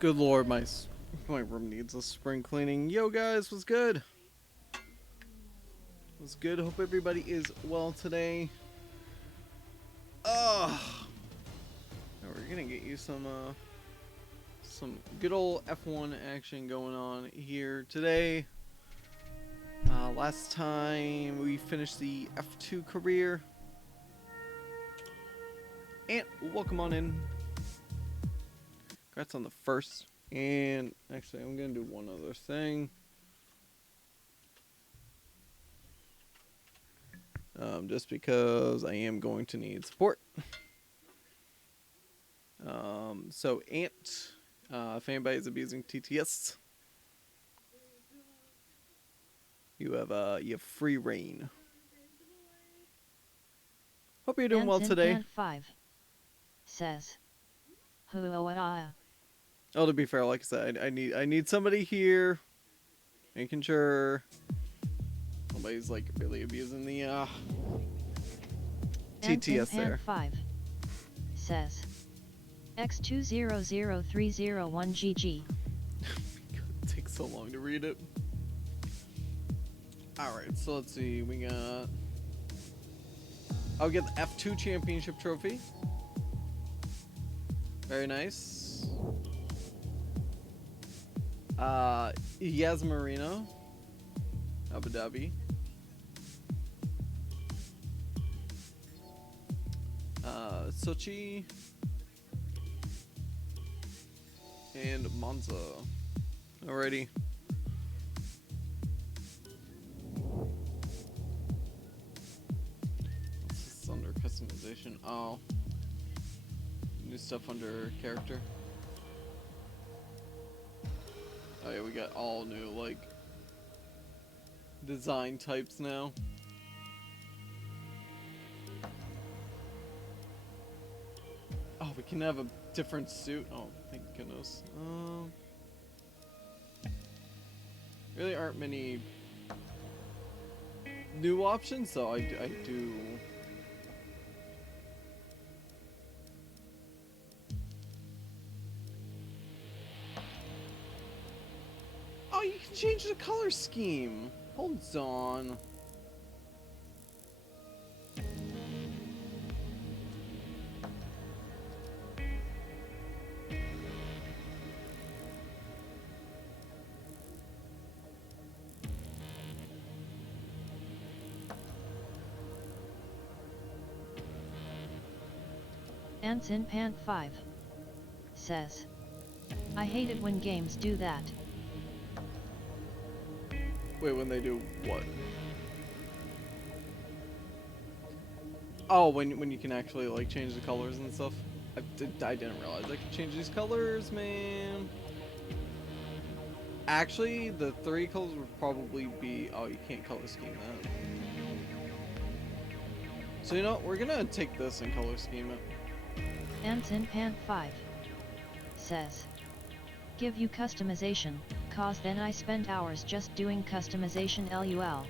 Good lord, my room needs a spring cleaning. Yo guys, what's good? What's good? Hope everybody is well today. We're gonna get you some good old F1 action going on here today. Last time we finished the F2 career. And welcome on in. Congrats on the first. And actually, I'm gonna do one other thing. Just because I am going to need support. So Ant, if anybody is abusing TTS, you have free reign. Hope you're doing well today. Pant 5 says, "Huoa." Oh, to be fair, like I said, I need somebody here, making sure nobody's like really abusing the TTS there. Pant 5 says, X200301GG. It takes so long to read it. Alright, so let's see. We got. I'll get the F2 championship trophy. Very nice. Yas Marino, Abu Dhabi. Sochi and Monza. Alrighty. What's this under customization? Oh. New stuff under character. Oh yeah, we got all new like design types now. Oh, we can have a different suit. Oh, thank goodness. Really aren't many new options, so I do. Oh, you can change the color scheme. Hold on. Pant 5 says, "I hate it when games do that." Wait, when they do what? Oh, when you can actually like change the colors and stuff. I didn't realize I could change these colors, man. Actually, the three colors would probably be. Oh, you can't color scheme that. So you know what? We're gonna take this and color scheme it. Pant 5 says, "Give you customization, cause then I spend hours just doing customization lol."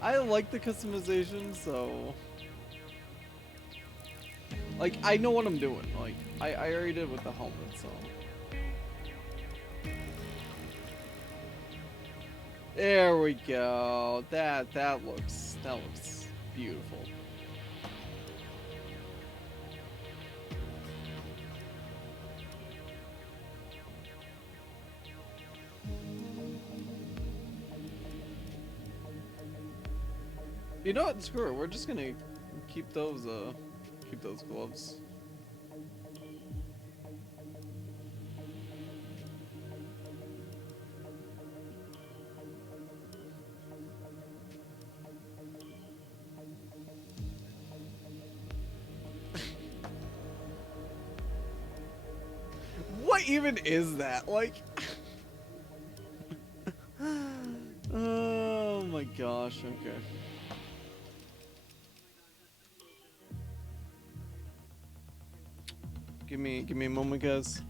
I like the customization, so like I know what I'm doing. Like I already did with the helmet, so there we go. That looks beautiful. You know what? Screw it. We're just gonna keep those gloves. What even is that? Like oh my gosh, okay. Give me a moment, guys.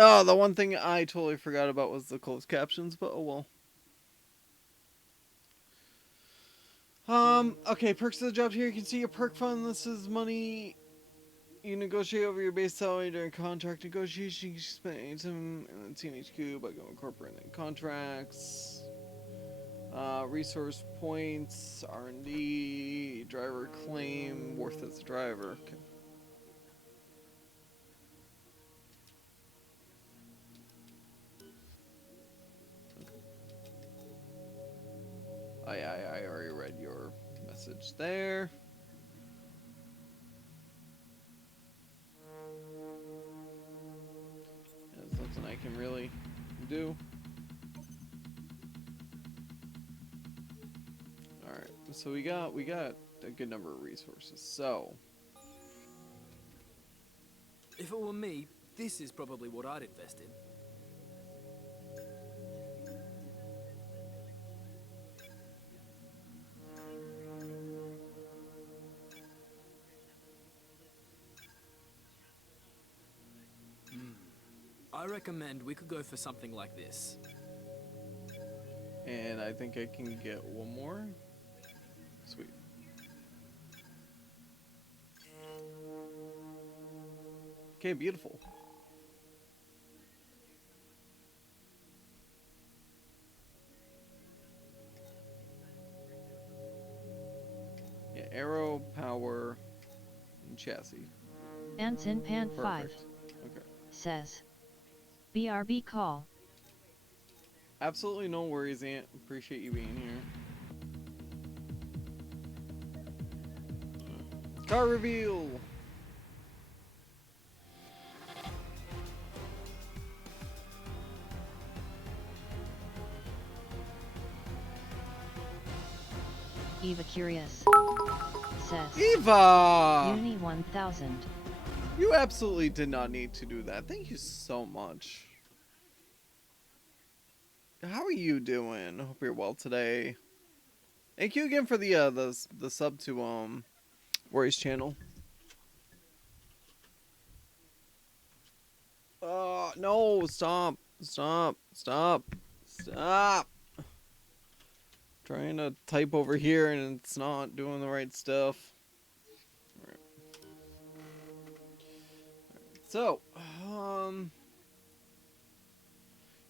Oh, the one thing I totally forgot about was the closed captions, but oh well. Okay, perks of the job here. You can see your perk fund. This is money you negotiate over your base salary during contract negotiation. You can spend any time in the team HQ by going corporate and contracts. Resource points, R&D, driver claim, worth as a driver. Okay. I already read your message there. There's nothing I can really do. All right, so we got a good number of resources. So If it were me, this is probably what I'd invest in. I recommend we could go for something like this. and I think I can get one more. Sweet. Okay, beautiful. Yeah, arrow, power, and chassis. Anson Pan 5 Perfect. Okay. says, BRB call. Absolutely no worries, Ant. Appreciate you being here. Car reveal! Eva Curious says, Eva! Uni 1000. You absolutely did not need to do that. Thank you so much. How are you doing? Hope you're well today. Thank you again for the sub to Roy's channel. No, stop. Trying to type over here and it's not doing the right stuff. All right. So,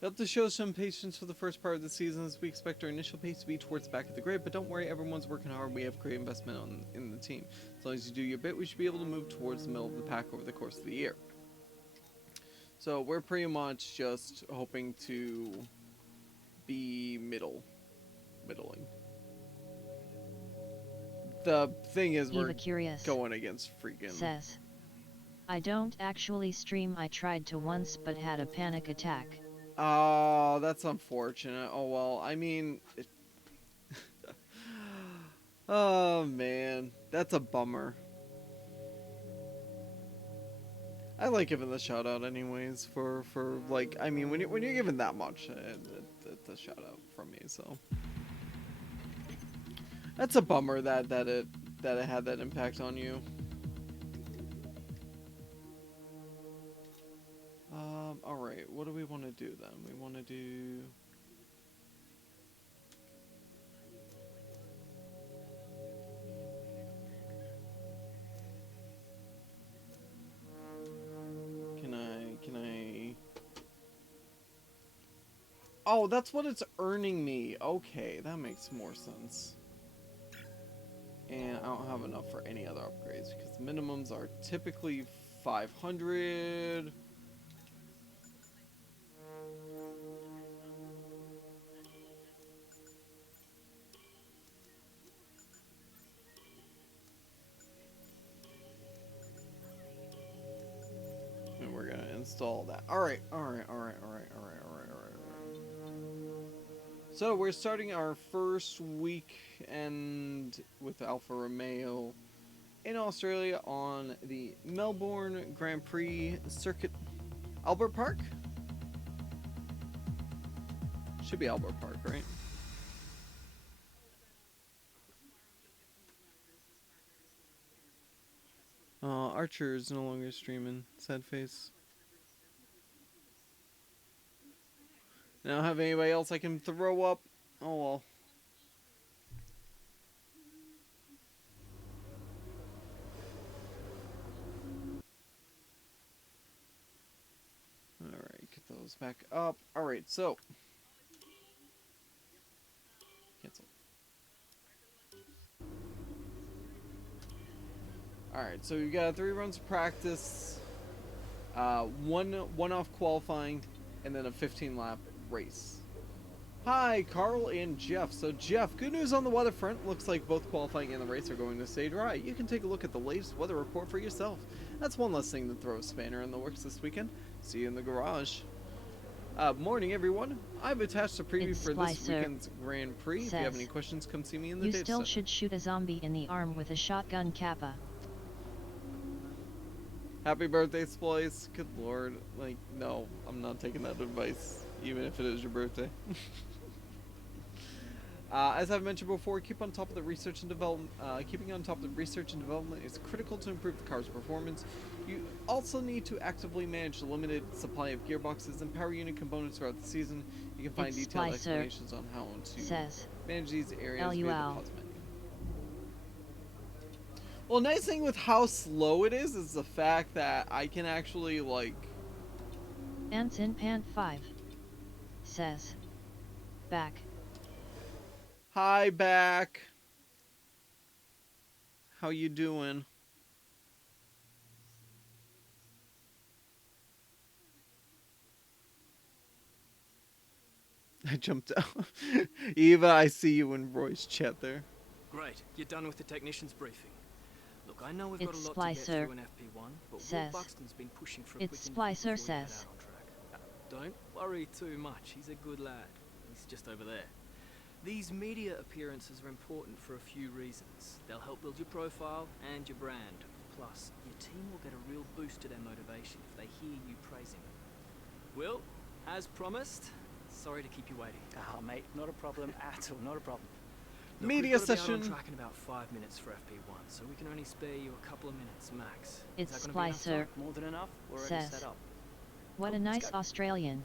you have to show some patience for the first part of the season as we expect our initial pace to be towards the back of the grid, but don't worry, everyone's working hard. We have great investment in the team. As long as you do your bit, we should be able to move towards the middle of the pack over the course of the year. So we're pretty much just hoping to be middling. The thing is, we're Curious going against freaking... says, I don't actually stream. I tried to once but had a panic attack. Oh, that's unfortunate. Oh well, I mean... Oh man, that's a bummer. I like giving the shout out anyways for like, I mean, when you're given that much, it's a shout out from me, so that's a bummer that it had that impact on you. All right, what do we want to do then? We want to do... Can I... Oh, that's what it's earning me. Okay, that makes more sense. And I don't have enough for any other upgrades because the minimums are typically 500. And we're gonna install that. Alright. So we're starting our first weekend with Alfa Romeo in Australia on the Melbourne Grand Prix circuit. Albert Park? Should be Albert Park, right? Archer is no longer streaming. Sad face. I don't have anybody else I can throw up. Oh well. Alright, get those back up. Alright, so. Cancel. Alright, so we got 3 runs of practice, one off qualifying, and then a 15-lap race. Hi, Carl and Jeff. So Jeff, good news on the weather front. Looks like both qualifying and the race are going to stay dry. You can take a look at the latest weather report for yourself. That's one less thing to throw a spanner in the works this weekend. See you in the garage. Morning, everyone. I've attached a preview for this weekend's Grand Prix. If you have any questions, come see me in the data center. You still center. should shoot a zombie in the arm with a shotgun kappa. Happy birthday, Splice. Good lord. Like, no, I'm not taking that advice, even if it is your birthday. As I've mentioned before, keep on top of the research and development. Keeping on top of the research and development is critical to improve the car's performance. You also need to actively manage the limited supply of gearboxes and power unit components throughout the season. You can find detailed explanations on how to manage these areas via the pause menu. Well, nice thing with how slow it is the fact that I can actually, like... Ants in Pant 5 says, back. Hi, back. How you doing? I jumped out. Eva, I see you in Roy's chat there. Great, you're done with the technician's briefing. Look, I know we've got a lot to get through in FP1, but Will Buxton's been pushing for a quick interview before we head out on track. Don't worry too much, he's a good lad. He's just over there. These media appearances are important for a few reasons. They'll help build your profile and your brand. Plus, your team will get a real boost to their motivation if they hear you praising them. Will, as promised, sorry to keep you waiting. Oh, mate, not a problem at all, not a problem. Look, media session. We've got to be out on track in about 5 minutes for FP1, so we can only spare you a couple of minutes max. It's Splicer. More than enough? We're already says, set up. What a nice Australian.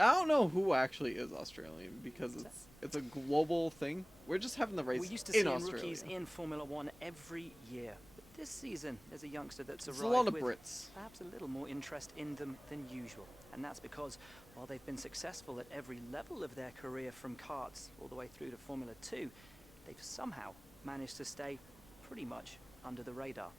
I don't know who actually is Australian because it's a global thing. We're just having the race in Australia. We used to see rookies in Formula One every year. But this season, there's a youngster that's arrived a lot of with Brits. Perhaps a little more interest in them than usual. And that's because while they've been successful at every level of their career from karts all the way through to Formula 2, they've somehow managed to stay pretty much under the radar.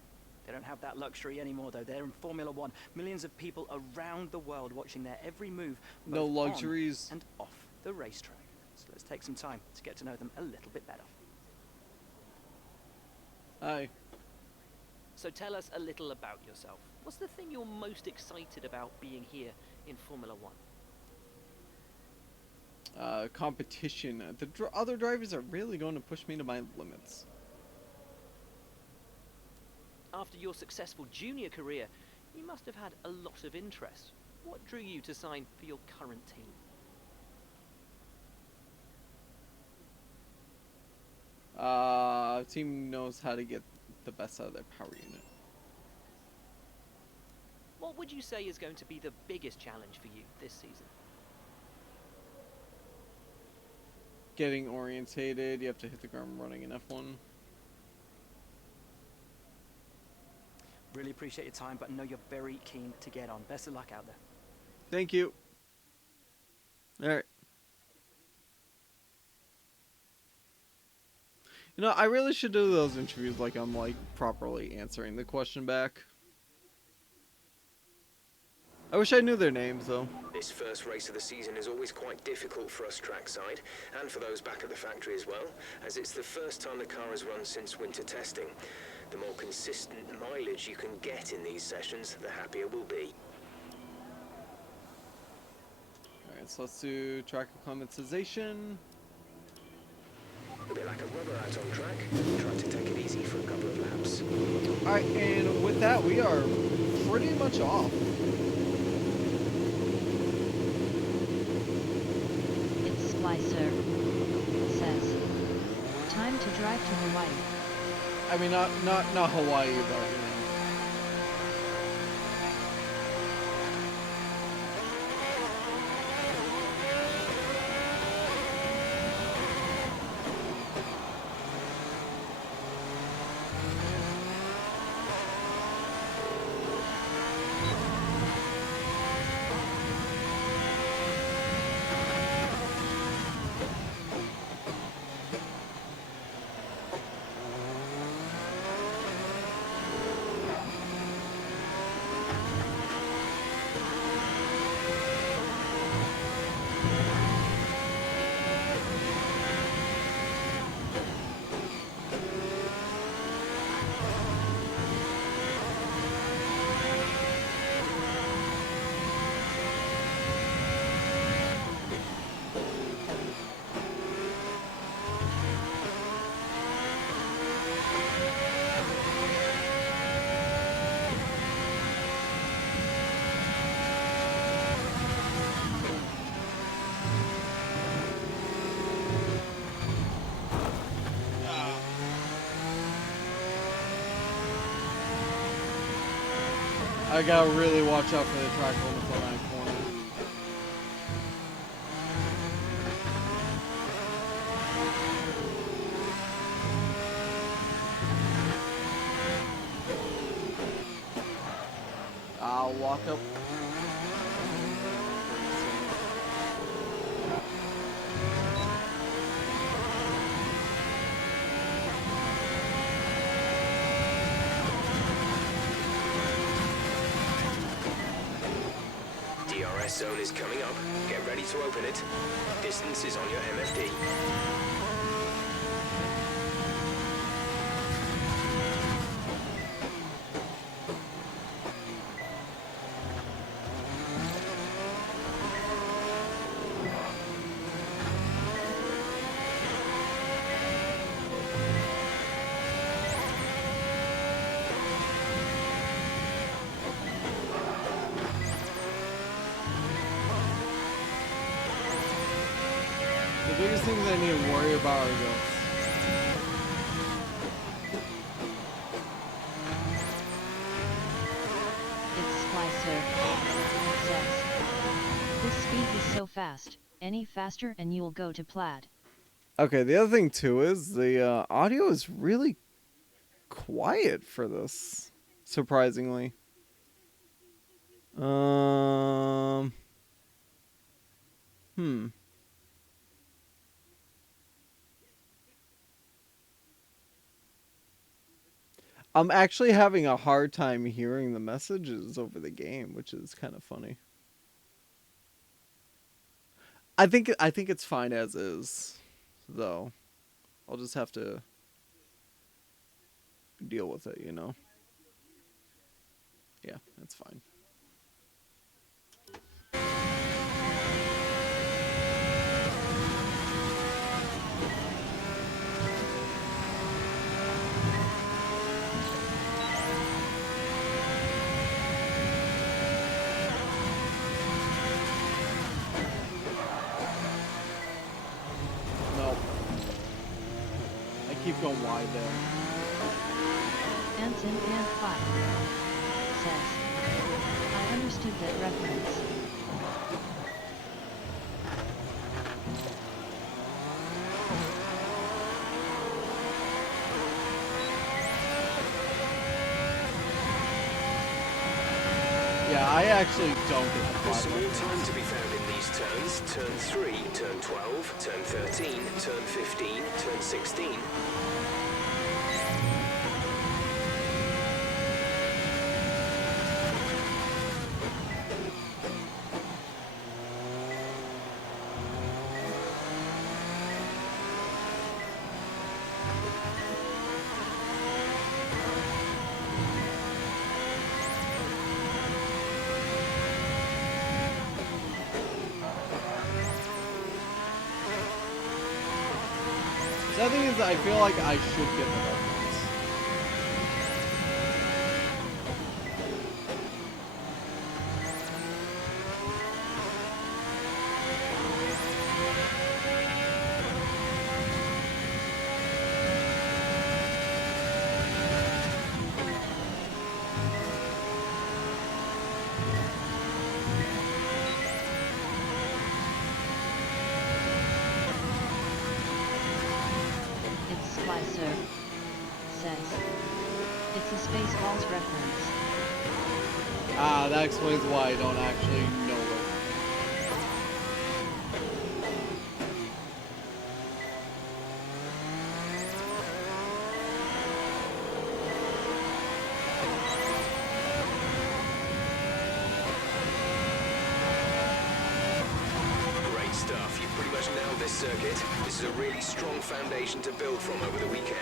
They don't have that luxury anymore, though. They're in Formula One. Millions of people around the world watching their every move, no luxuries, on and off the racetrack. So let's take some time to get to know them a little bit better. Hi. So tell us a little about yourself. What's the thing you're most excited about being here in Formula One? Competition. The other drivers are really going to push me to my limits. After your successful junior career, you must have had a lot of interest. What drew you to sign for your current team? Team knows how to get the best out of their power unit. What would you say is going to be the biggest challenge for you this season? Getting orientated, you have to hit the ground running in F1. Really appreciate your time, but I know you're very keen to get on. Best of luck out there. Thank you. Alright. You know, I really should do those interviews like I'm like properly answering the question back. I wish I knew their names though. This first race of the season is always quite difficult for us trackside, and for those back at the factory as well, as it's the first time the car has run since winter testing. The more consistent mileage you can get in these sessions, the happier we'll be. Alright, so let's do track acclimatization. A bit like a rubber out on track. Try to take it easy for a couple of laps. Alright, and with that we are pretty much off. It's Splicer. Says, time to drive to Hawaii. I mean, not Hawaii, but you know. I gotta really watch out for the track limits on that corner. I'll walk up. DRS zone is coming up. Get ready to open it. Distance is on your MFD. The biggest things I need to worry about are this. It's Splicer. It says, this speed is so fast, any faster and you'll go to Plaid. Okay, the other thing too is the audio is really quiet for this, surprisingly. I'm actually having a hard time hearing the messages over the game, which is kind of funny. I think it's fine as is, though. I'll just have to deal with it, you know. Yeah, that's fine. Nope. I keep going wide there. Anton Pan 5 says, I understood that reference. Yeah, I actually don't get the There's plot. some more time to be found in these turns. Turn 3, turn 12, turn 13, turn 15, turn 16. The other thing is, I feel like I should get the reference. It's Splicer says, it's a Spaceballs reference. Ah, that explains why I don't actually know it. Great stuff. You've pretty much nailed this circuit. This is a really strong foundation to build from over the weekend.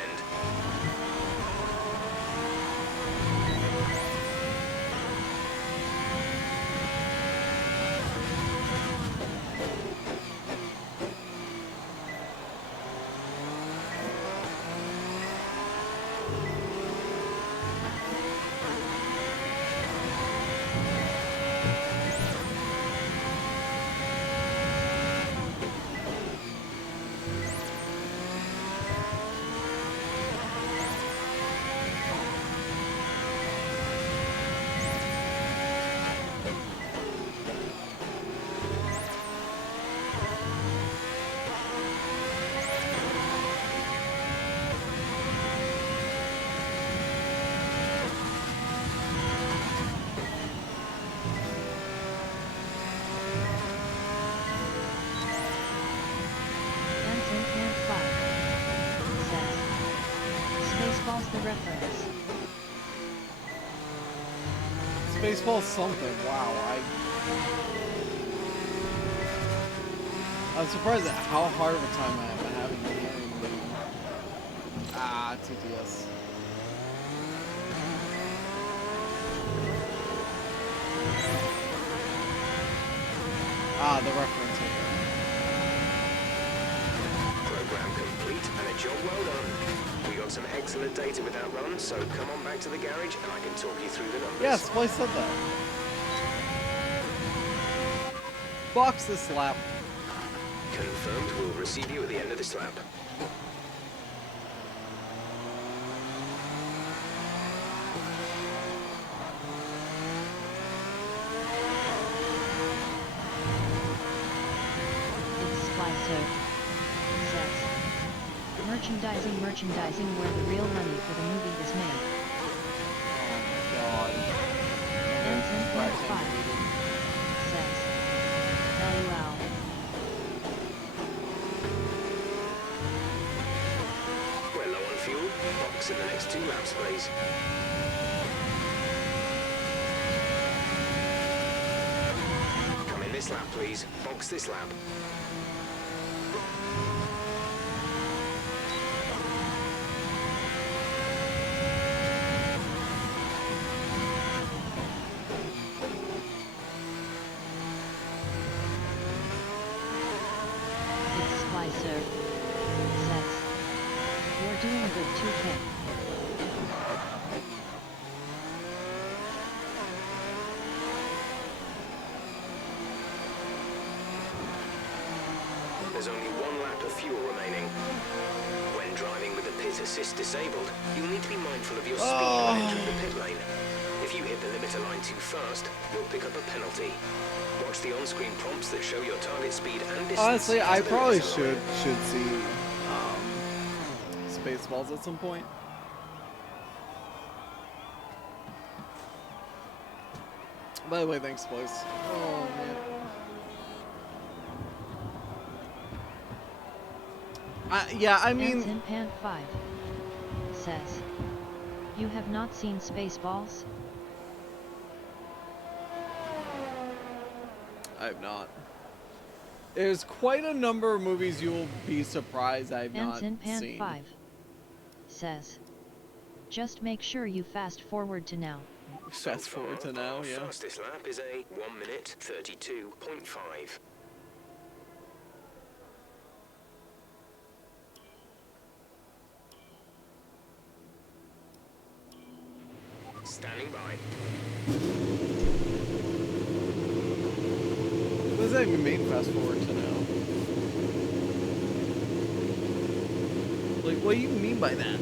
the reference? Spaceball something. Wow, I'm surprised at how hard of a time I am having hearing the TTS. The reference here. Program complete and a job well done. We got some excellent data with that run, so come on back to the garage and I can talk you through the numbers. Yeah, Splice said that. Box this lap. Confirmed. We'll receive you at the end of this lap. It's Splicer. Says. Merchandising where the real money for the movie is made. Oh my god. Anson 5. Says. LOL. We're low on fuel. Box in the next 2 laps, please. Come in this lap, please. Box this lap. It's Splicer. Says. You're doing a good 2K. There's only 1 lap of fuel remaining. When driving with the pit assist disabled, you'll need to be mindful of your speed when entering the pit lane. If you hit the limiter line too fast, you'll pick up a penalty. Watch the on-screen prompts that show your target speed and distance. Honestly, I to the probably limiter line. should see Spaceballs at some point. By the way, thanks, Splice. Oh man. Yeah, I mean. Anson Pan 5. Says. You have not seen Spaceballs? I have not. There's quite a number of movies you will be surprised I've Anson not Pan seen. 5. Says. Just make sure you fast forward to now. Fast forward to now, yeah. Fastest lap is a 1 minute 32.5. Standing by. What does that even mean, fast forward to now? Like, what do you mean by that?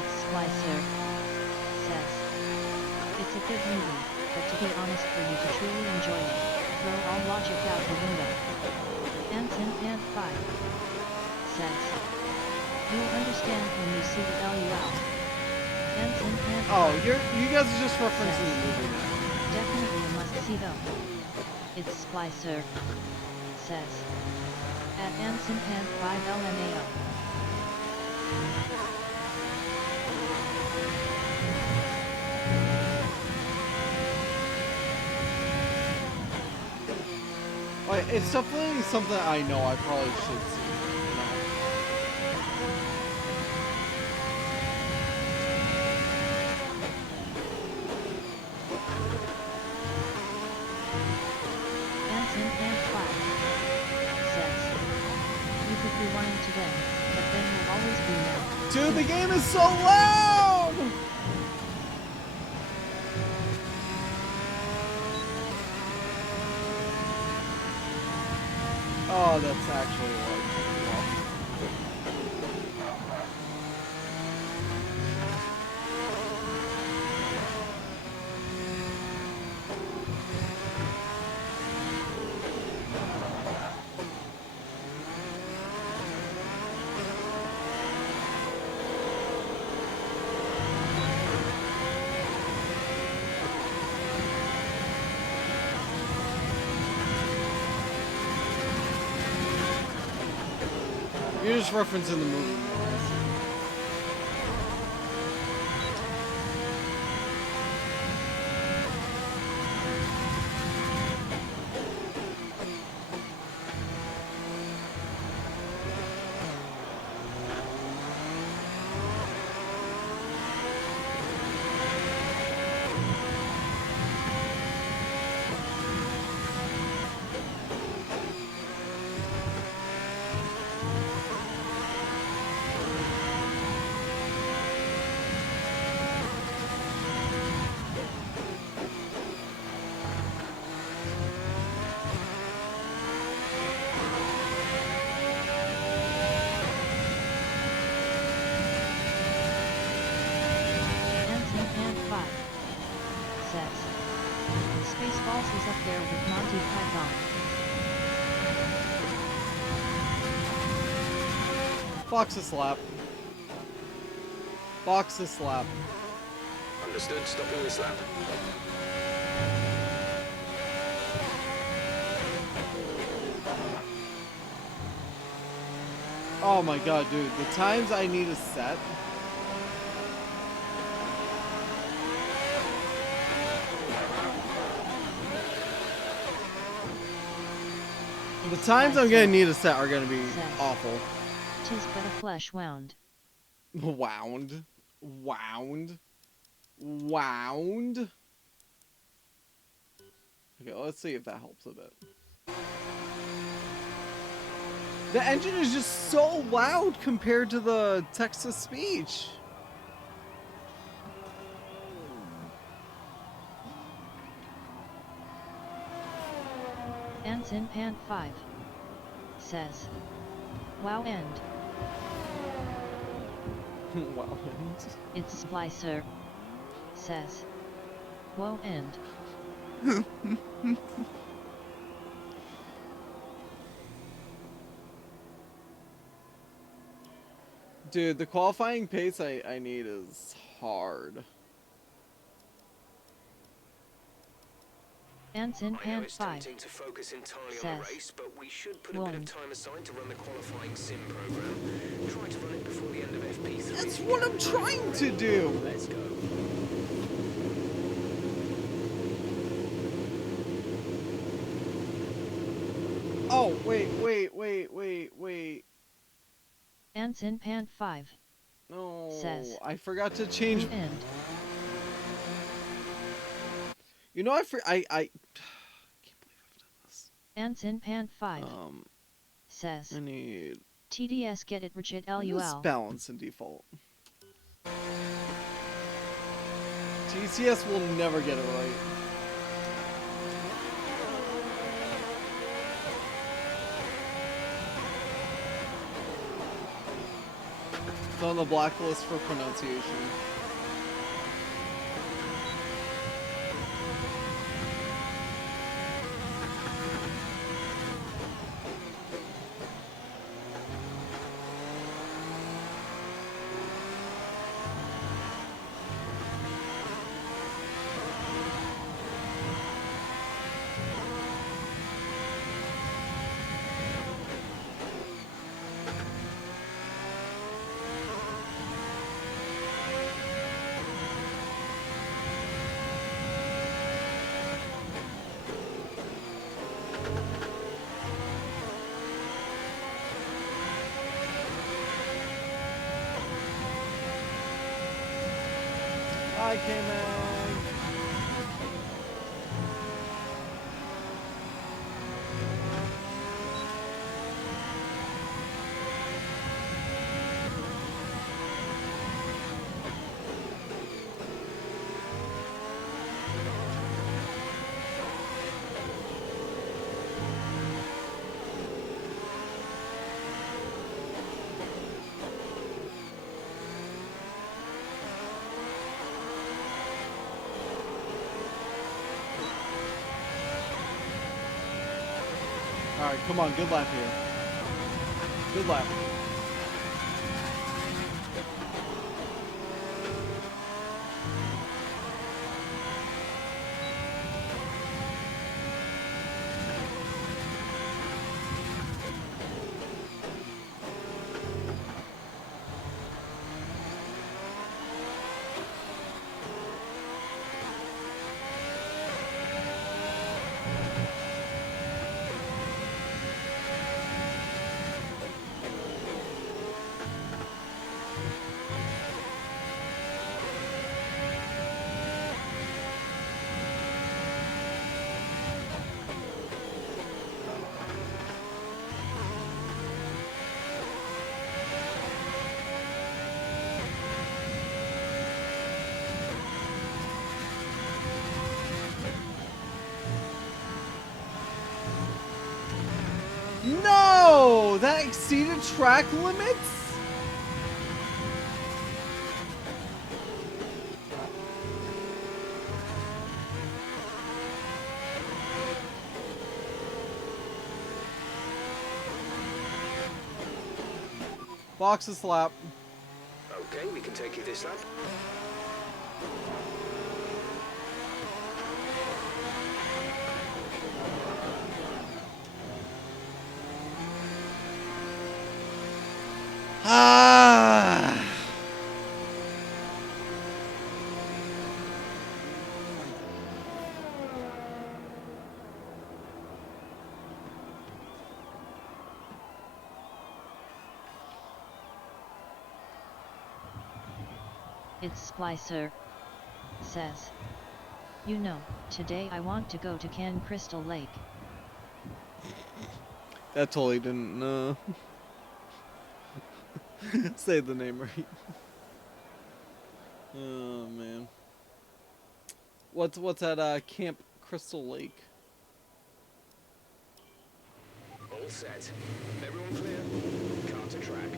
It's Splicer. Says. It's a good movie, but to be honest, for you to truly enjoy it, throw all logic out the window. Anson Pan 5. Says. You'll understand when you see the LUL. Anson Pan 5. Oh, you guys are just referencing the movie now. Definitely a must-see though. It's Splicer. Says. At Anson Pan 5 LMAO. Like, it's definitely something I know I probably should see. You know? Anson Pan 5. Says. You could rewind to then, but then will always be now. Dude, the game is so loud! Oh, that's actually like. You're just referencing the movie more. Anson Pan 5 says, Spaceballs is up there with Monty Python. Box a slap. Box a slap. Understood. Stopping the slap. Oh my god, dude. The times I need a set. The times I'm gonna need a set are gonna be awful. Tis but a flesh wound. Wound. Wound. Wound. Okay, let's see if that helps a bit. The engine is just so loud compared to the text-to-speech. Anson Pan 5 says, wow end. Wow. It's Splicer says, whoa end. Dude, the qualifying pace I need is hard. Anson I know Pan it's 5 tempting to focus entirely on the says, race, but we should put a bit of time aside to run the qualifying sim program. Try to run it before the end of FP3. That's what I'm trying to do. Let's go. Oh, wait. Anson Pan 5 No, says, I forgot to change. end. You know, I can't believe I've done this. Anson Pan 5 says, I need TDS get it rigid this LUL. balance in default. TCS will never get it right. It's on the blacklist for pronunciation. Hi, K-Man. Alright, come on, good lap here. Good lap. exceeded track limits? Box a slap. Okay, we can take you this lap. Ah. It's Splicer. Says. You know, today I want to go to Can Crystal Lake. That totally didn't say the name right. Oh man. What's at Camp Crystal Lake? All set. Everyone clear? Car to track.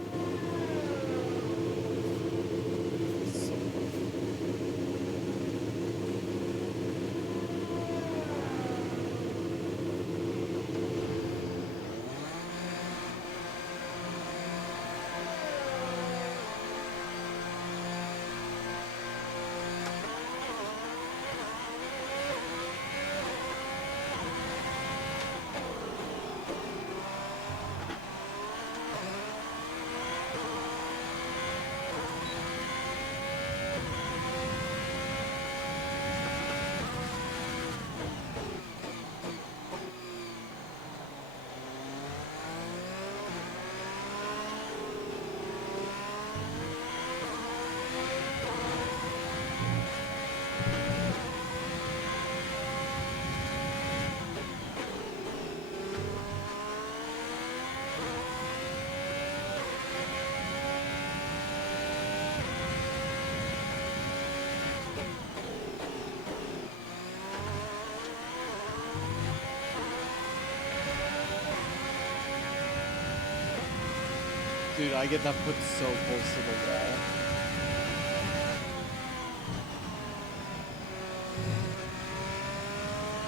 Dude, I get that put so close to the wall.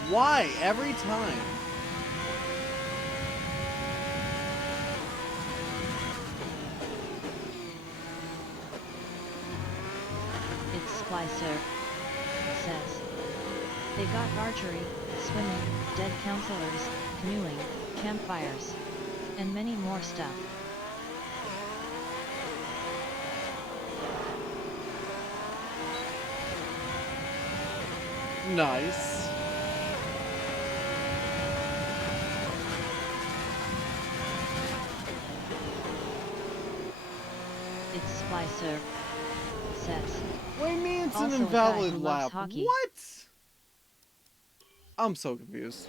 Why? Every time. It's Splicer. Says. They got archery, swimming, dead counselors, canoeing, campfires, and many more stuff. Nice. It's Splicer. Says. What do you mean it's Also an a guy who invalid loves lap? hockey. What? I'm so confused.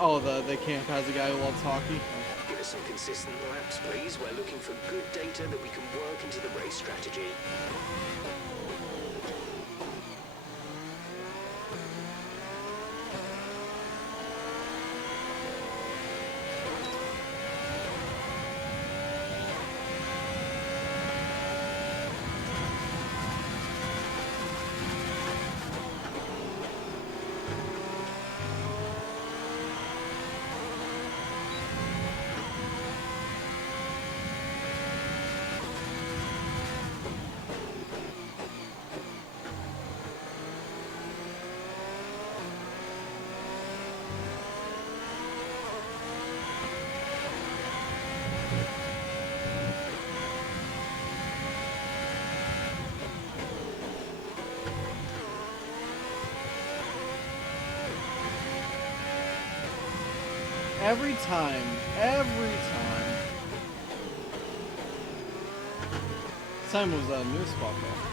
Oh, the camp has a guy who loves hockey. Give us some consistent laps, please. We're looking for good data that we can work into the race strategy. Every time. Every time. This time was a new spot though.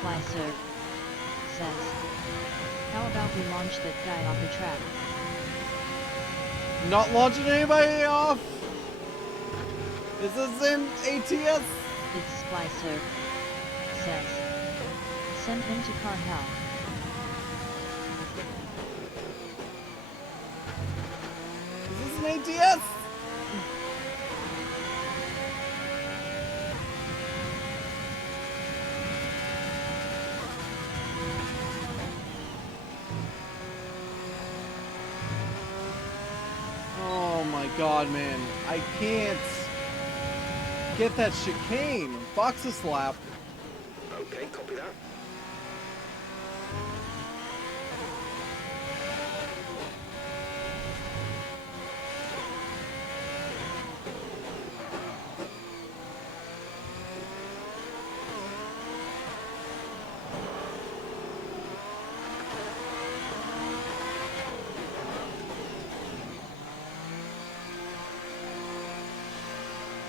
Splicer says, how about we launch that guy off the track? Not launching anybody off. Is this in ATS? It's Splicer says, send him to car hell. Is this an ATS? Oh my god, man. I can't get that chicane. Box a slap. Okay, copy that.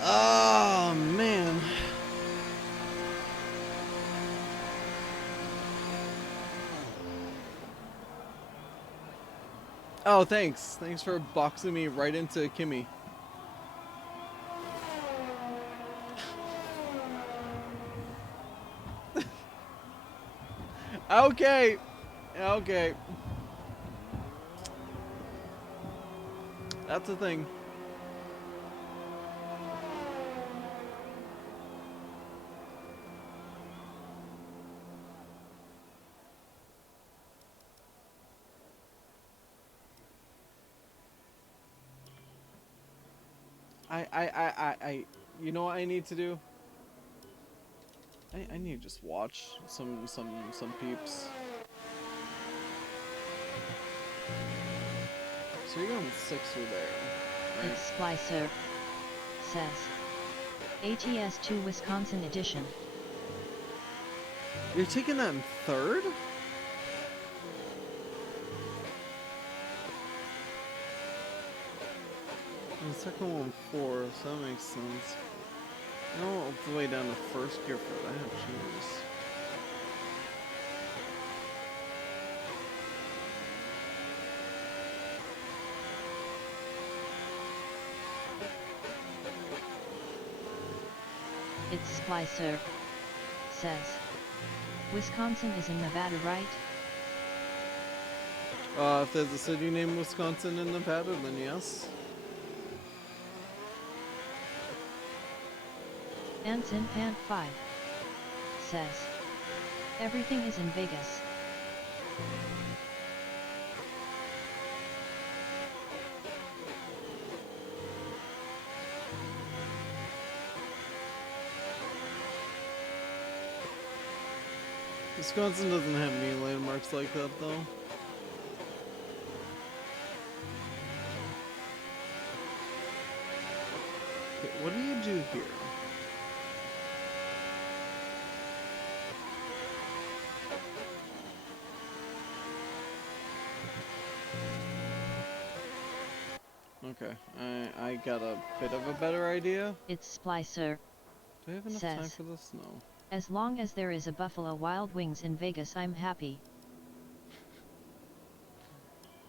Oh man. Oh, thanks. Thanks for boxing me right into Kimmy. Okay. Okay. That's a thing. You know what I need to do? I need to just watch some peeps. So you're going 6 through there, right? It's Splicer says, ATS2 Wisconsin edition. You're taking that in 3rd? And the second one 4, so that makes sense. No, all the way down to 1st gear for that, jeez. It's Splicer says, Wisconsin is in Nevada, right? If there's a city named Wisconsin in Nevada, then yes. Anson Pant 5 says, everything is in Vegas. Wisconsin doesn't have any landmarks like that, though. Okay, what do you do here? Okay, I got a bit of a better idea. It's Splicer Do I have enough says, time for this? No. as long as there is a Buffalo Wild Wings in Vegas, I'm happy.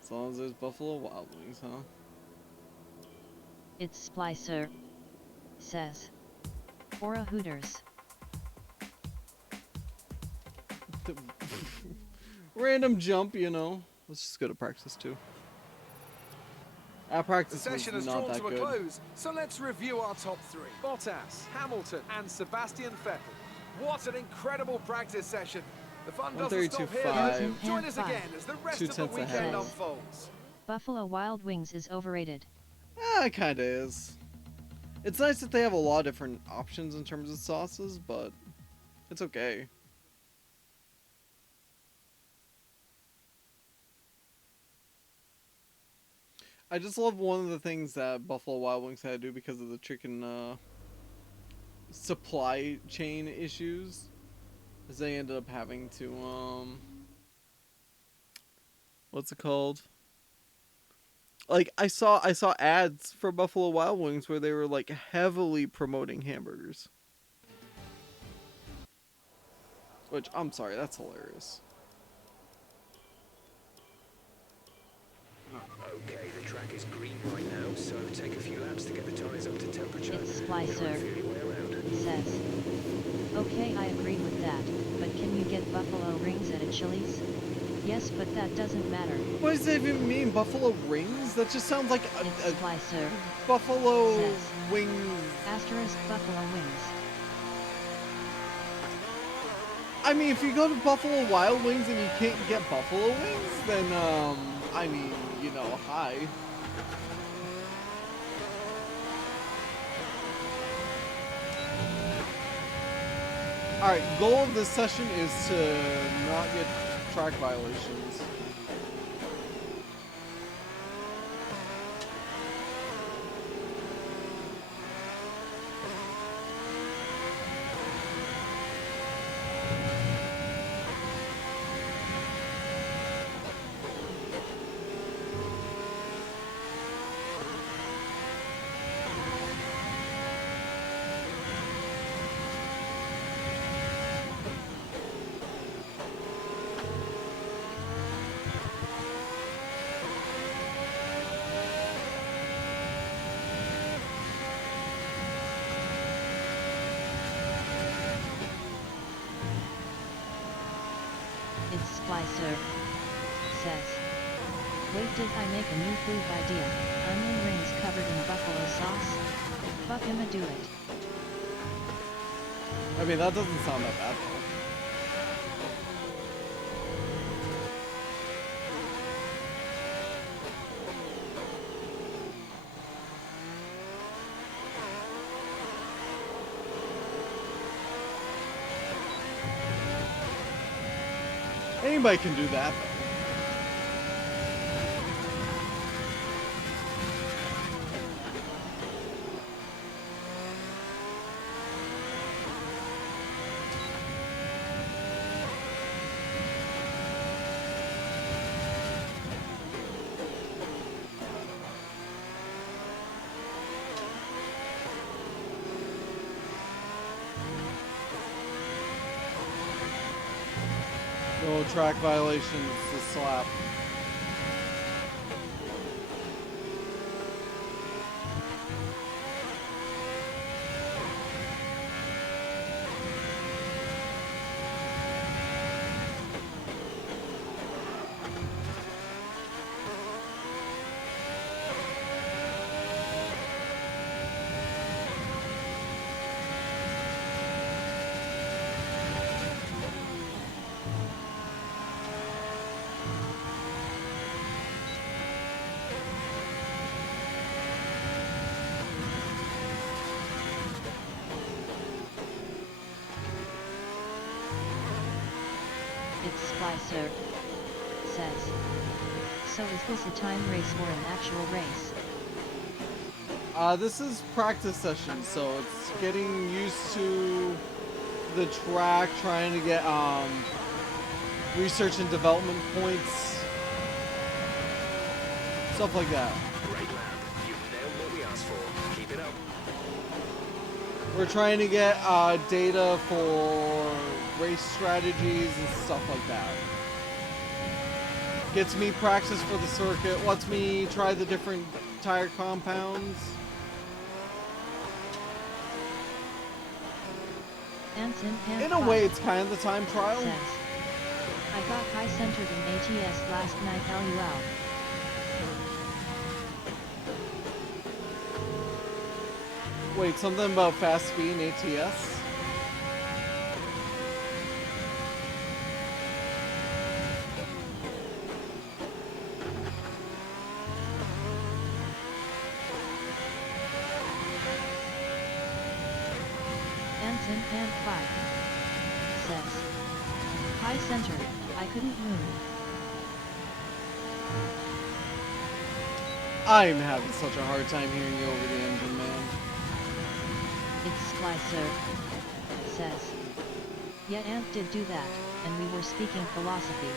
As long as there's Buffalo Wild Wings, huh? It's Splicer says, or a Hooters. Random jump, you know. Let's just go to practice too. Our The practice session was has not drawn that to a good. close, so let's review our top 3. Bottas, Hamilton and Sebastian Vettel. What an incredible practice session. The fun doesn't stop here. 132.5. Join us again as the rest of the 2/10 weekend ahead. unfolds. Buffalo Wild Wings is overrated. It kinda is. It's nice that they have a lot of different options in terms of sauces, but it's okay. I just love one of the things that Buffalo Wild Wings had to do because of the chicken supply chain issues, is they ended up having to what's it called? Like I saw ads for Buffalo Wild Wings where they were like heavily promoting hamburgers. Which, I'm sorry, that's hilarious. Okay, the track is green right now, so take a few laps to get the tyres up to temperature. It's Splicer. Feel your way around. Says. Okay, I agree with that, but can you get buffalo rings at a Chili's? Yes, but that doesn't matter. What does that even mean? Buffalo rings? That just sounds like It's a Splicer. buffalo Says. wings. Asterisk buffalo wings. I mean, if you go to Buffalo Wild Wings and you can't get buffalo wings, then, I mean, you know, hi. Alright, goal of this session is to not get track violations. It's Splicer. Says. Wait, did I make a new food idea? Onion rings covered in buffalo sauce? Fuck I'ma do it. I mean, that doesn't sound that bad, though. Anybody can do that, though. No track violations, the slap. It's Splicer. Says. So is this a time race or an actual race? This is practice session, so it's getting used to the track, trying to get, research and development points. Stuff like that. Great lap. You've nailed what we asked for. Keep it up. We're trying to get, data for race strategies and stuff like that. Gets me practice for the circuit, lets me try the different tire compounds. In a way, it's kind of the time trial. Says. I got high centered in ATS last night, LUL. Wait, something about fast speed in ATS? Anson and 5. Says. High centered, I couldn't move. I'm having such a hard time hearing you over the engine, man. It's Splicer. Says. Yeah, Ant did do that, and we were speaking philosophy.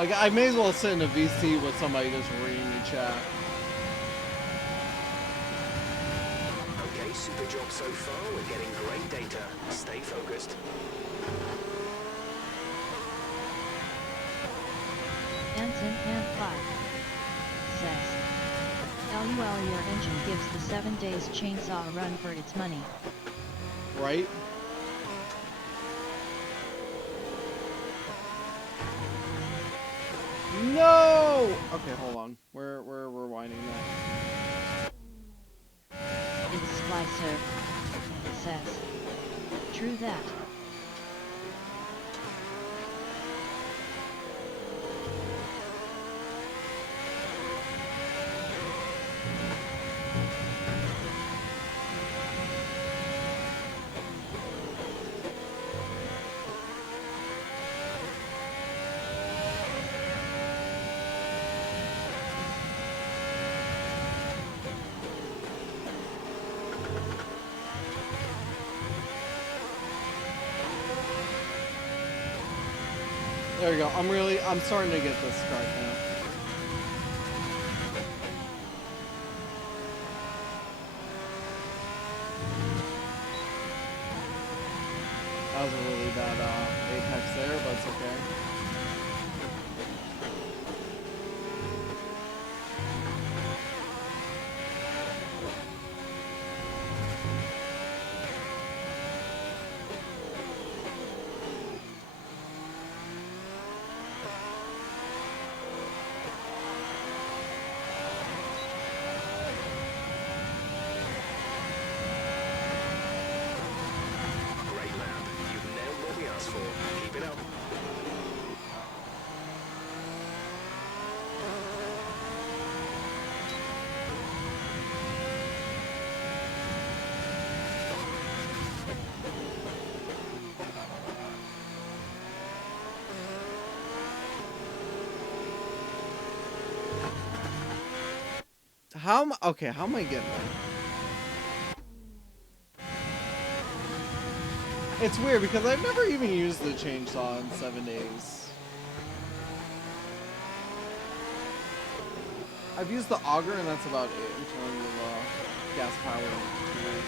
Like, I may as well sit in a VC with somebody just reading the chat. Okay, super job so far. We're getting great data. Stay focused. Anson and 5 says, LUL, your engine gives the 7 days chainsaw a run for its money. Right? No! Okay, hold on. We're rewinding that. It's Splicer says, true that. There you go. I'm starting to get this correct now. That was a really bad apex there, but it's okay. Great lap. You've nailed what we asked for. Keep it up. Okay, how am I getting there? It's weird because I've never even used the chainsaw in 7 days. I've used the auger and that's about it in terms of gas powered tools.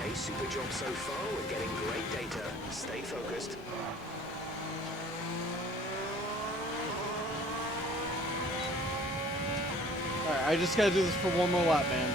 Okay, super job so far. We're getting great data. Stay focused. Alright, I just gotta do this for one more lap, man.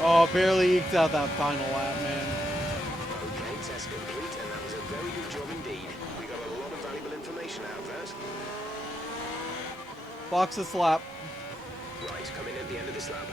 Oh, barely eked out that final lap, man. Okay, test complete, and that was a very good job indeed. We got a lot of valuable information out of that. Box this lap. Right, come in at the end of this lap.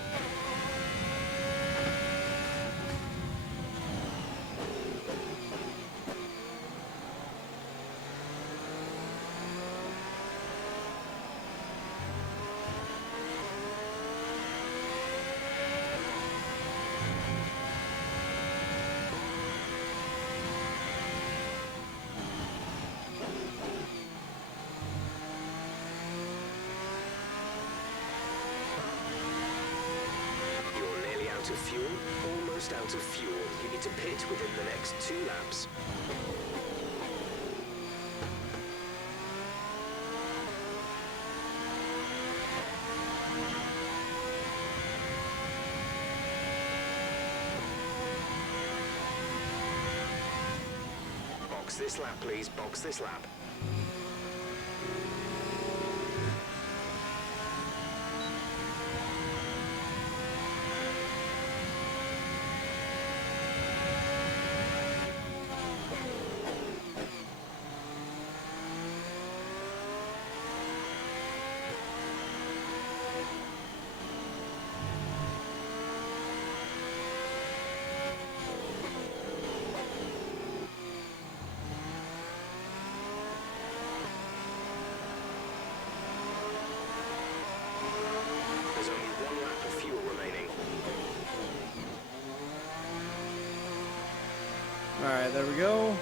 Out of fuel, almost out of fuel. You need to pit within the next 2 laps. Box this lap, please. Box this lap. There's only 1 lap of fuel remaining. Alright, there we go.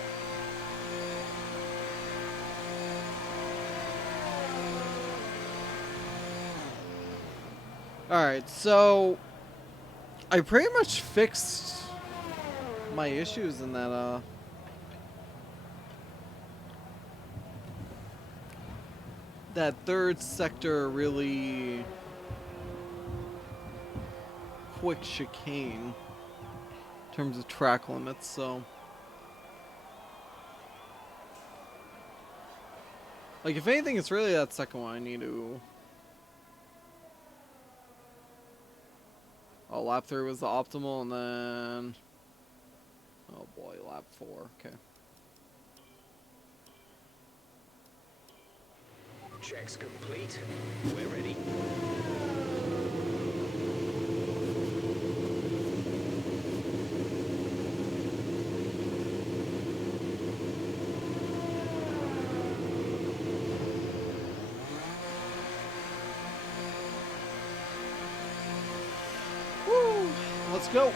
Alright, so I pretty much fixed my issues in that third sector really quick chicane in terms of track limits, so like if anything it's really that second one I need to lap 3 was the optimal, and then oh boy, lap 4, okay. Checks complete. We're ready. Woo! Let's go.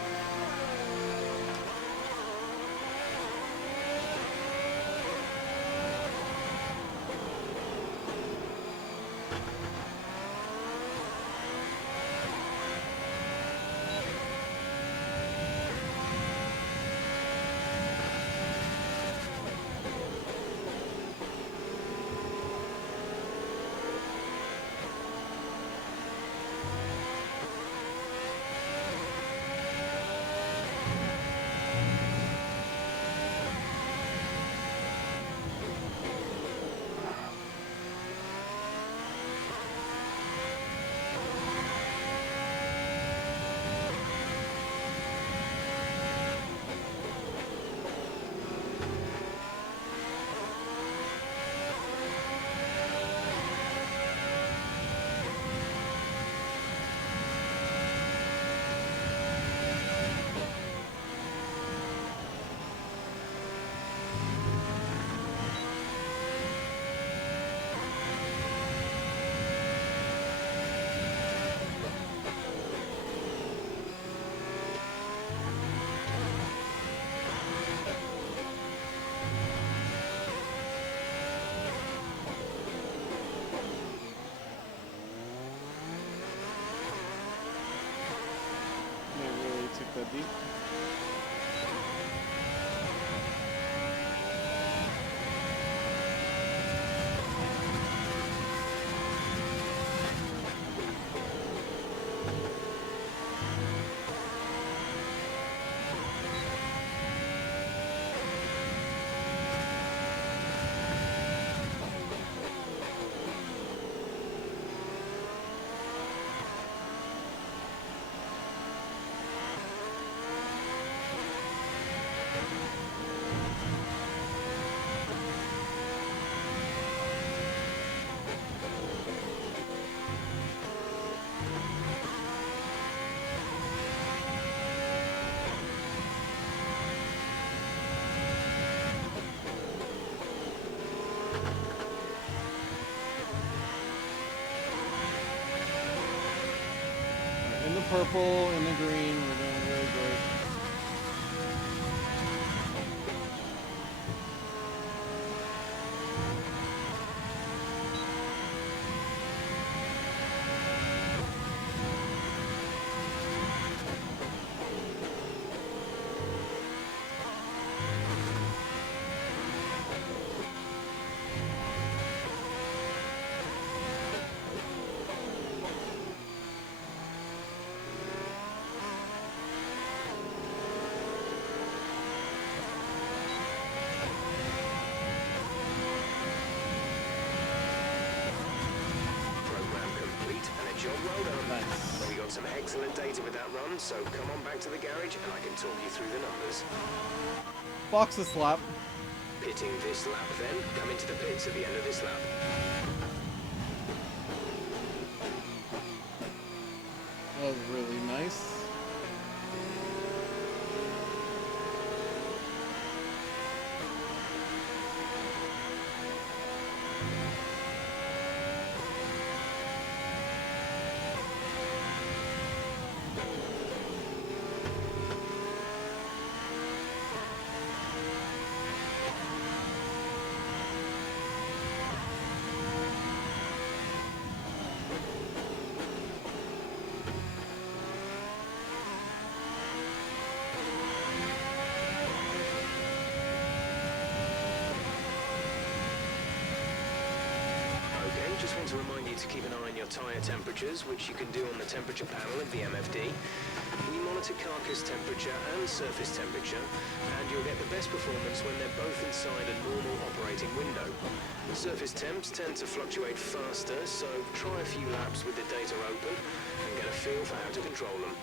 Could be. In the purple, in the green, we're doing really great. Job well done. Nice. We got some excellent data with that run, so come on back to the garage and I can talk you through the numbers. Box this lap. Pitting this lap then. Come into the pits at the end of this lap. That was really nice. Just want to remind you to keep an eye on your tyre temperatures, which you can do on the temperature panel of the MFD. We monitor carcass temperature and surface temperature, and you'll get the best performance when they're both inside a normal operating window. Surface temps tend to fluctuate faster, so try a few laps with the data open and get a feel for how to control them.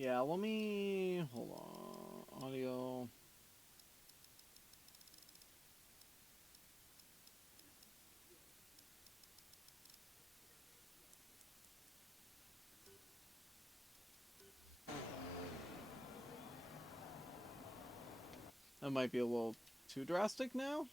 Yeah, let me hold on. Audio. That might be a little too drastic now.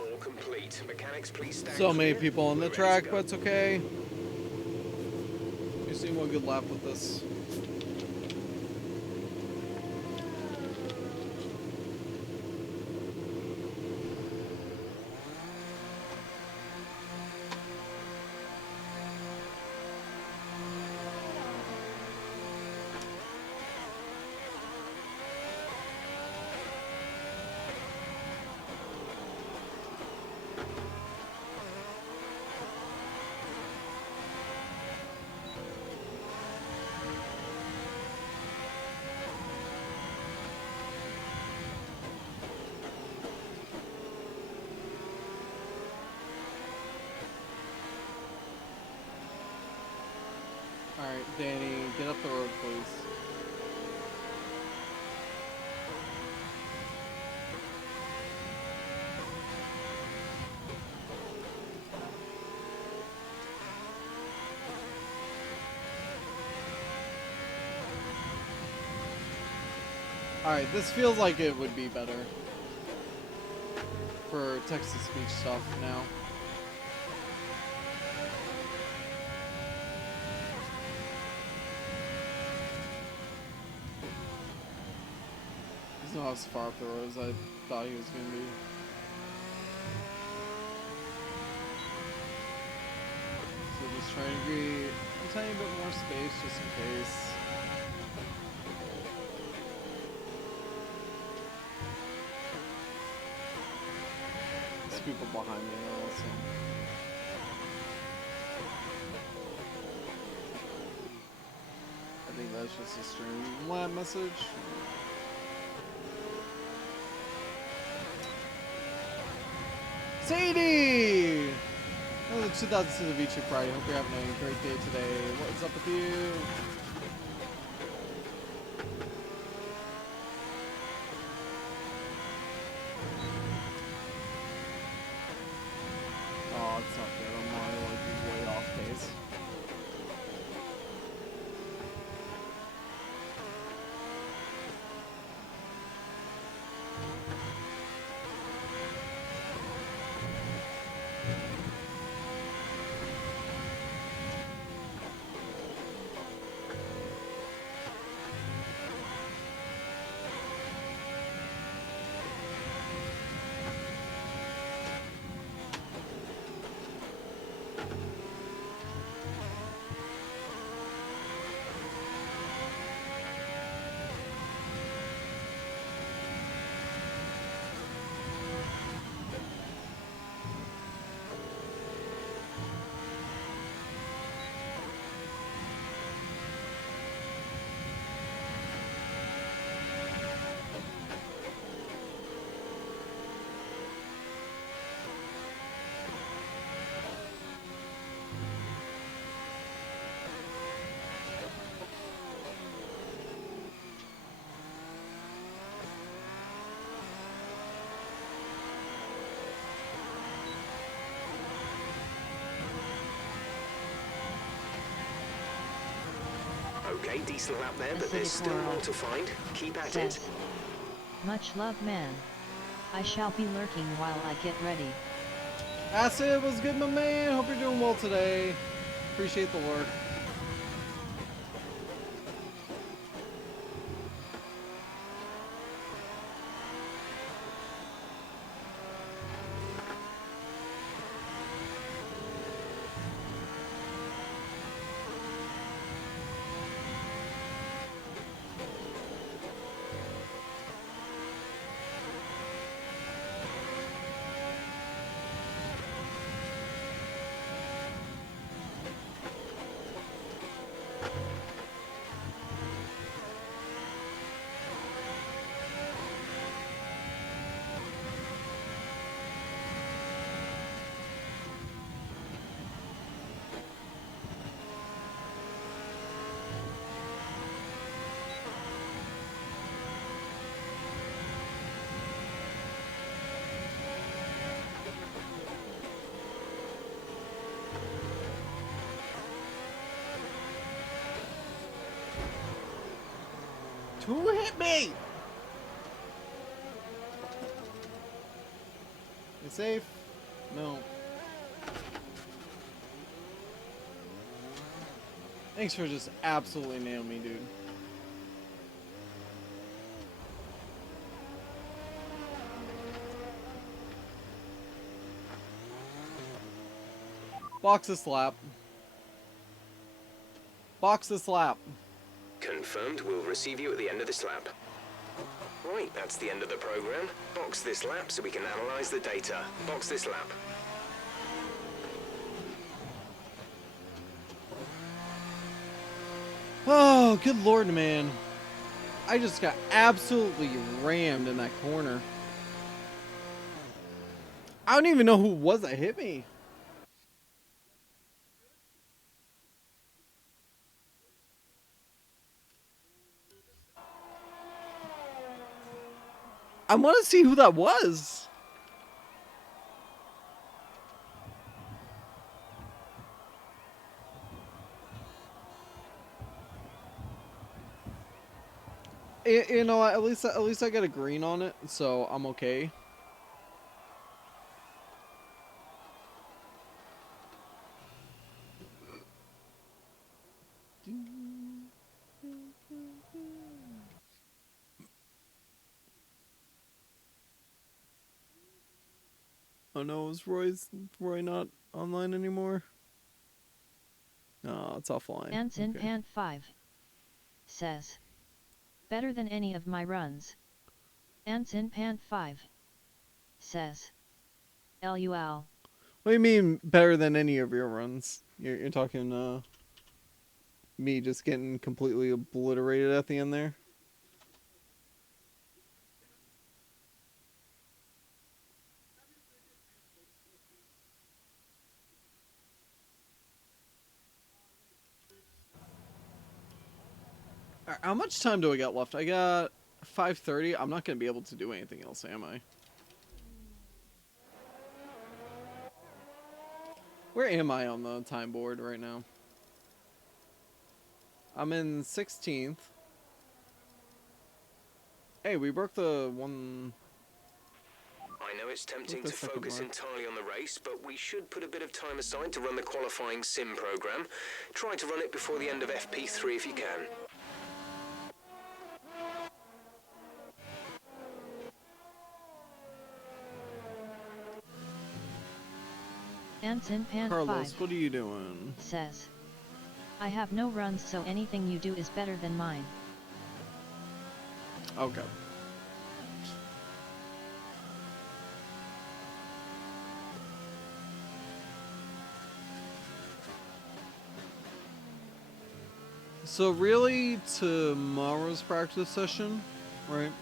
All complete. Mechanics, please stand So many clear. people on the We're ready to track, go. but it's okay. We see one good lap with this. Alright, Danny, get up the road, please. Alright, this feels like it would be better for text-to-speech stuff now. He's not as far up the road as I thought he was going to be. trying to get a tiny bit more space just in case. There's people behind me also. I think that's just a Streamlab message. Sadie! Another 2006 Avicii Friday. Hope you're having a great day today. What is up with you? Oh, it's not good. I'm like way off pace. Okay, decent lap there, but there's still more to find. Keep at it. Much love, man. I shall be lurking while I get ready. Acid, what's good, my man? Hope you're doing well today. Appreciate the work. Who hit me? You safe? No. Thanks for just absolutely nailing me, dude. Box this lap. Box this lap. Confirmed. We'll receive you at the end of this lap. Right, that's the end of the program. Box this lap so we can analyze the data. Box this lap. Oh, good lord, man. I just got absolutely rammed in that corner. I don't even know who it was that hit me. I want to see who that was. You know, at least I got a green on it, so I'm okay. Oh no, is Roy not online anymore? Oh, it's offline. Ants in Okay. Pant 5 says, better than any of my runs. Ants in Pant 5 says, LUL. What do you mean better than any of your runs? You're talking me just getting completely obliterated at the end there? Alright, how much time do I got left? I got 5:30. I'm not going to be able to do anything else, am I? Where am I on the time board right now? I'm in 16th. Hey, we broke the one... I know it's tempting the to second focus mark. entirely on the race, but we should put a bit of time aside to run the qualifying sim program. Try to run it before the end of FP3 if you can. Ants in Pant Carlos, 5 what are you doing? says, I have no runs, so anything you do is better than mine. Okay. So really, tomorrow's practice session, right?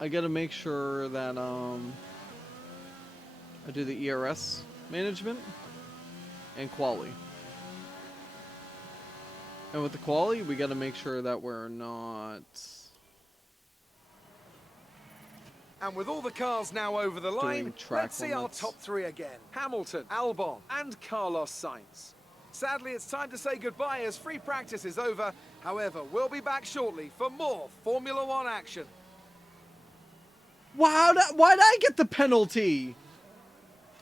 I gotta make sure that I do the ERS management and quali. And with the quali, we gotta make sure that we're not... And with all the cars now over the line, track let's see our limits. top three again. Hamilton, Albon, and Carlos Sainz. Sadly, it's time to say goodbye as free practice is over. However, we'll be back shortly for more Formula One action. Wow, why'd I get the penalty?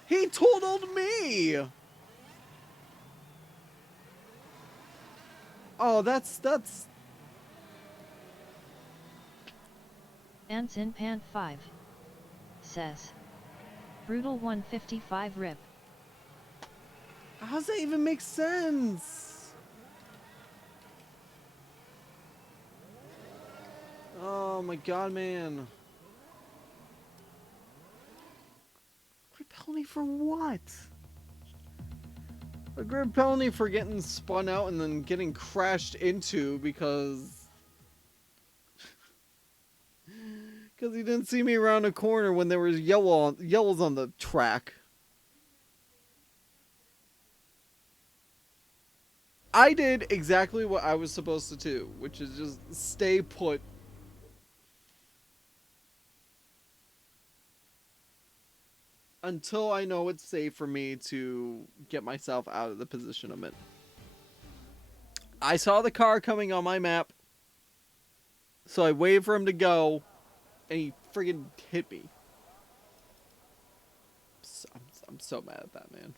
He totaled me! Oh, that's... Ants in Pant 5 says, brutal 155 rip. How does that even make sense? Oh my god, man. Grid penalty for what? A grid penalty for getting spun out and then getting crashed into because he didn't see me around a corner when there was yellows on the track. I did exactly what I was supposed to do, which is just stay put. Until I know it's safe for me to get myself out of the position I'm in. I saw the car coming on my map, so I waited for him to go, and he friggin' hit me. I'm so mad at that, man.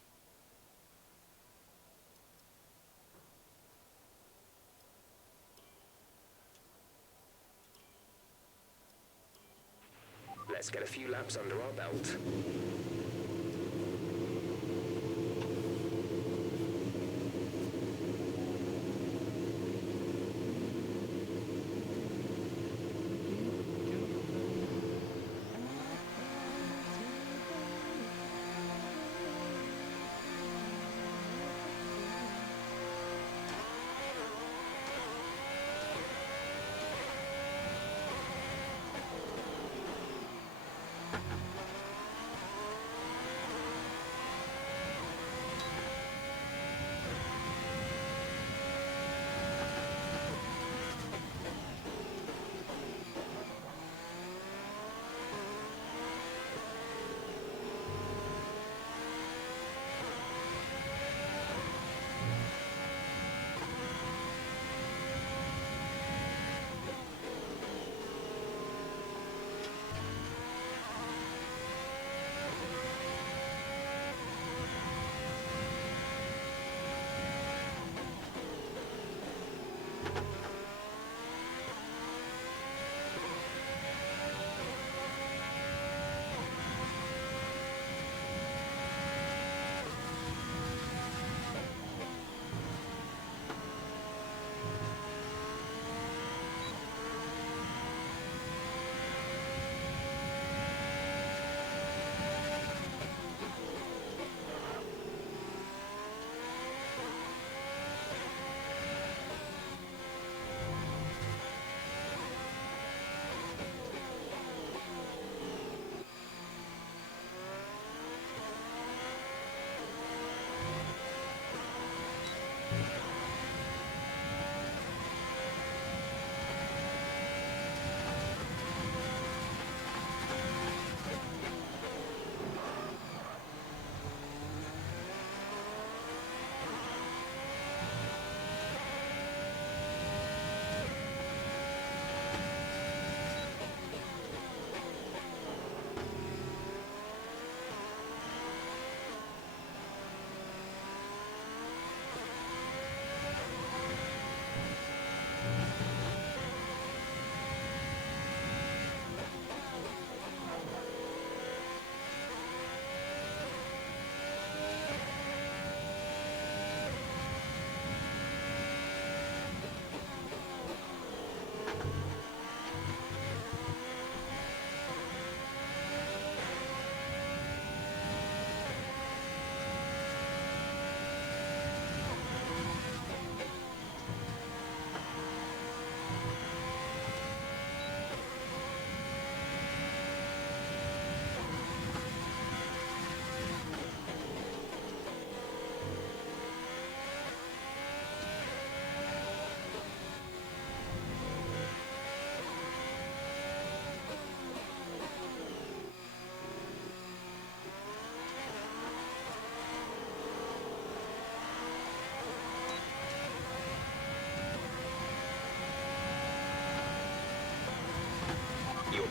Let's get a few laps under our belt.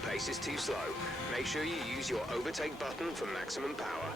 pace is too slow. Make sure you use your overtake button for maximum power.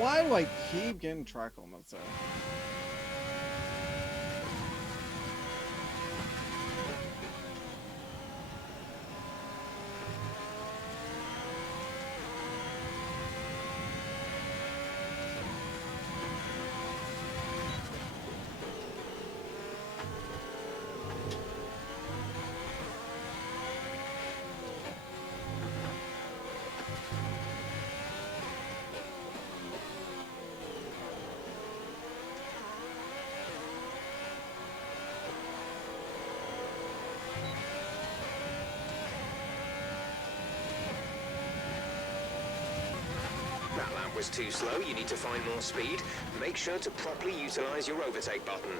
Why do I keep getting track on myself? That lap was too slow, you need to find more speed. Make sure to properly utilize your overtake button.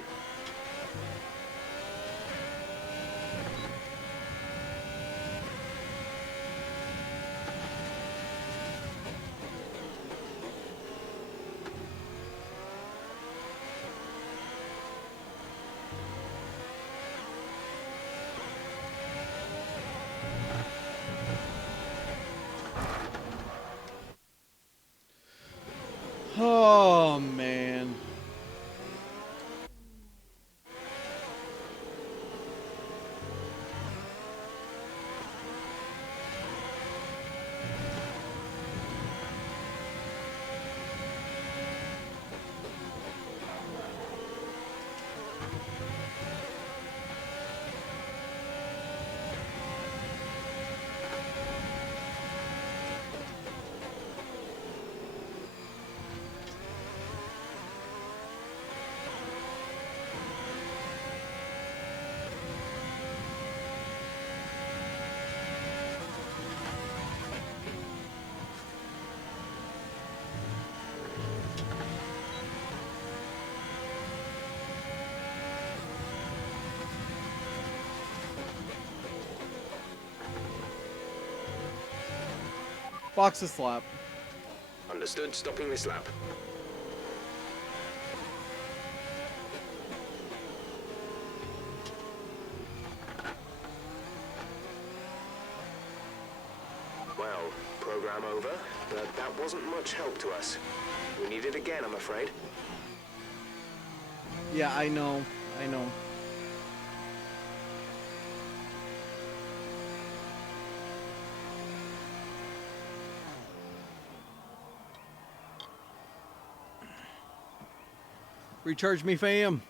Oh, man. Box a slap. Understood, stopping this lap. Well, program over, but that wasn't much help to us. We need it again, I'm afraid. Yeah, I know. I know. Recharge me, fam.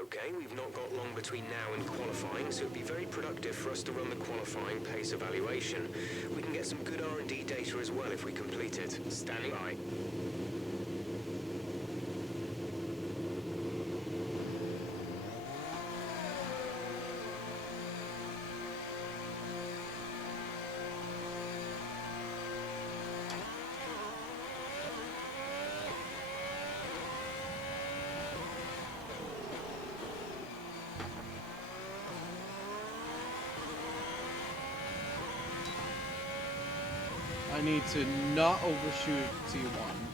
Okay, we've not got long between now and qualifying, so it'd be very productive for us to run the qualifying pace evaluation. We can get some good R&D data as well if we complete it. Standing by. I need to not overshoot T1.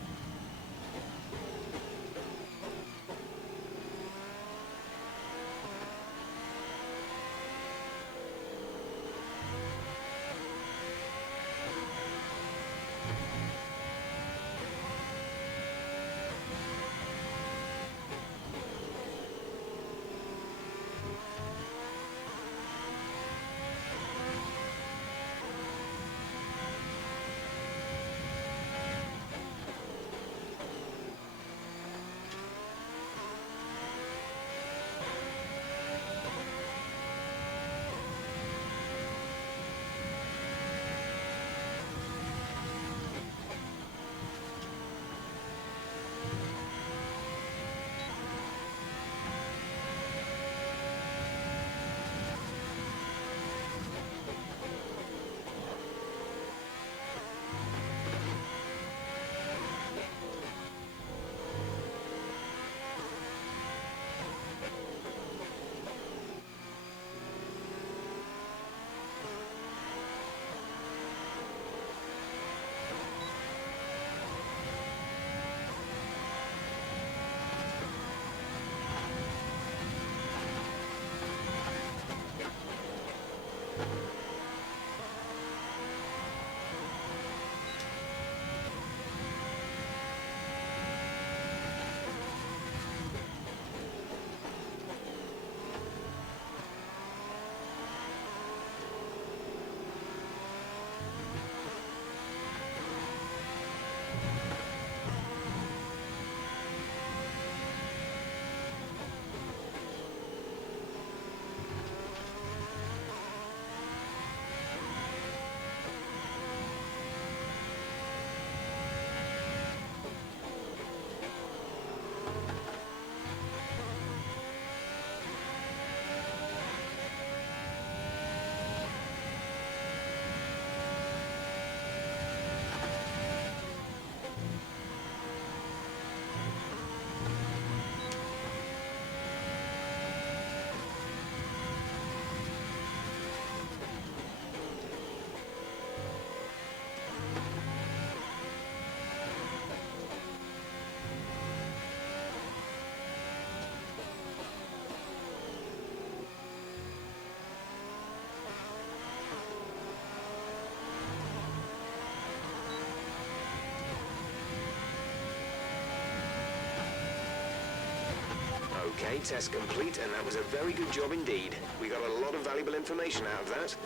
Okay, test complete, and that was a very good job indeed. We got a lot of valuable information out of that.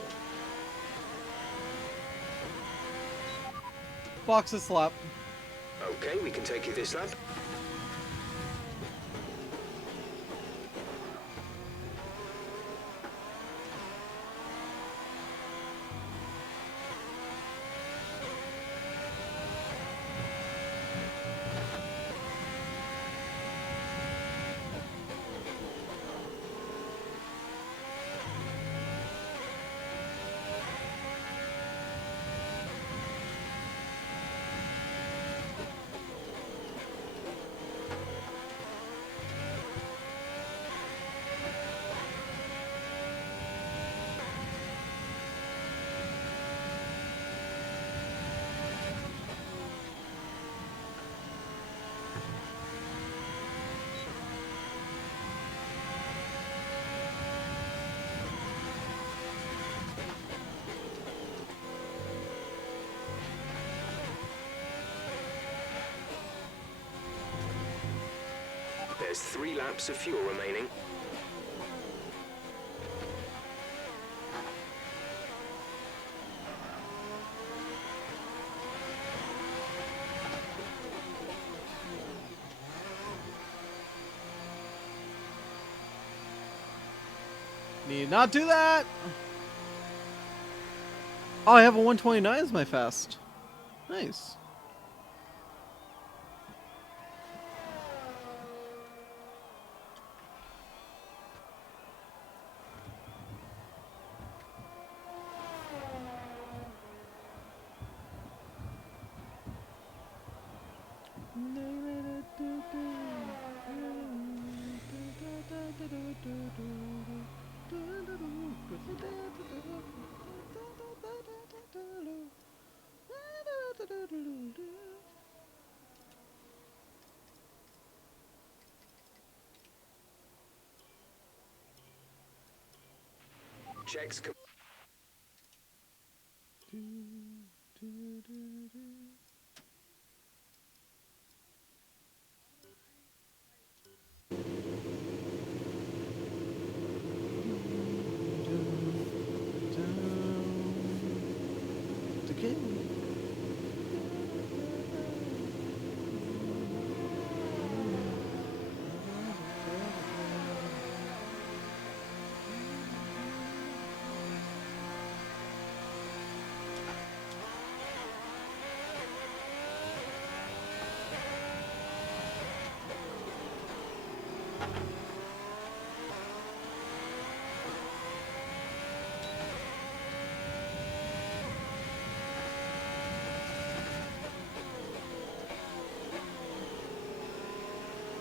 Box a slap. Okay, we can take you this lap. There's 3 laps of fuel remaining. Need not do that! Oh, I have a 129 as my fast. Nice. Checks.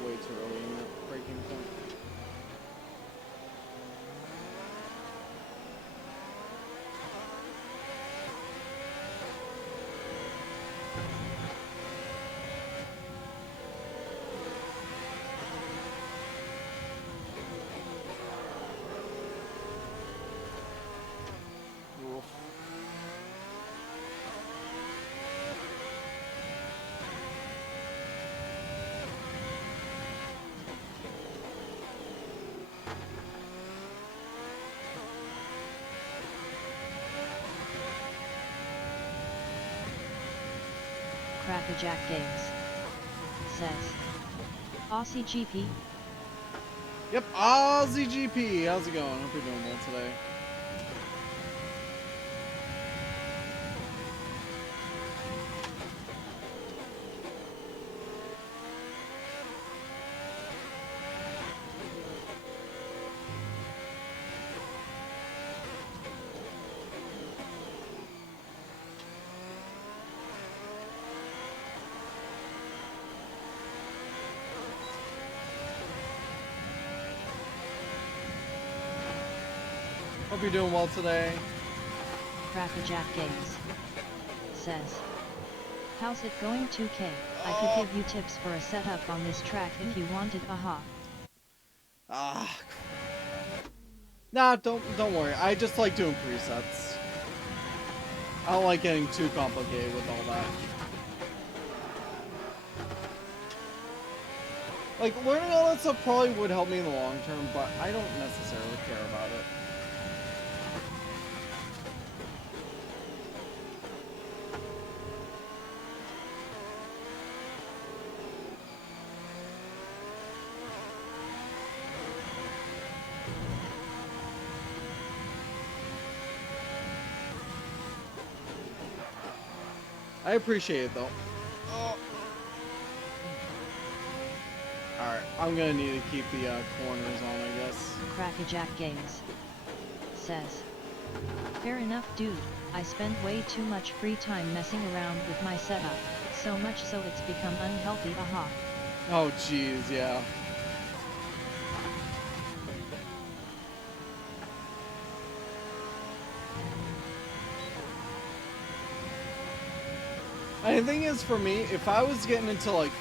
Way too early in that braking point. Oof. Crackerjack Games says, Aussie GP. Yep, Aussie GP. How's it going? Hope you're doing well today. Hope you're doing well today. Crackerjack Games says, how's it going 2K? I could give you tips for a setup on this track if you wanted, aha. Ah. Nah, don't worry. I just like doing presets. I don't like getting too complicated with all that. Like, learning all that stuff probably would help me in the long term, but I don't necessarily care about it. I appreciate it though. Oh. Alright, I'm gonna need to keep the corners on, I guess. Crackerjack Games says, fair enough dude, I spend way too much free time messing around with my setup, so much so it's become unhealthy, aha. Oh jeez, yeah. And the thing is, for me, if I was getting into like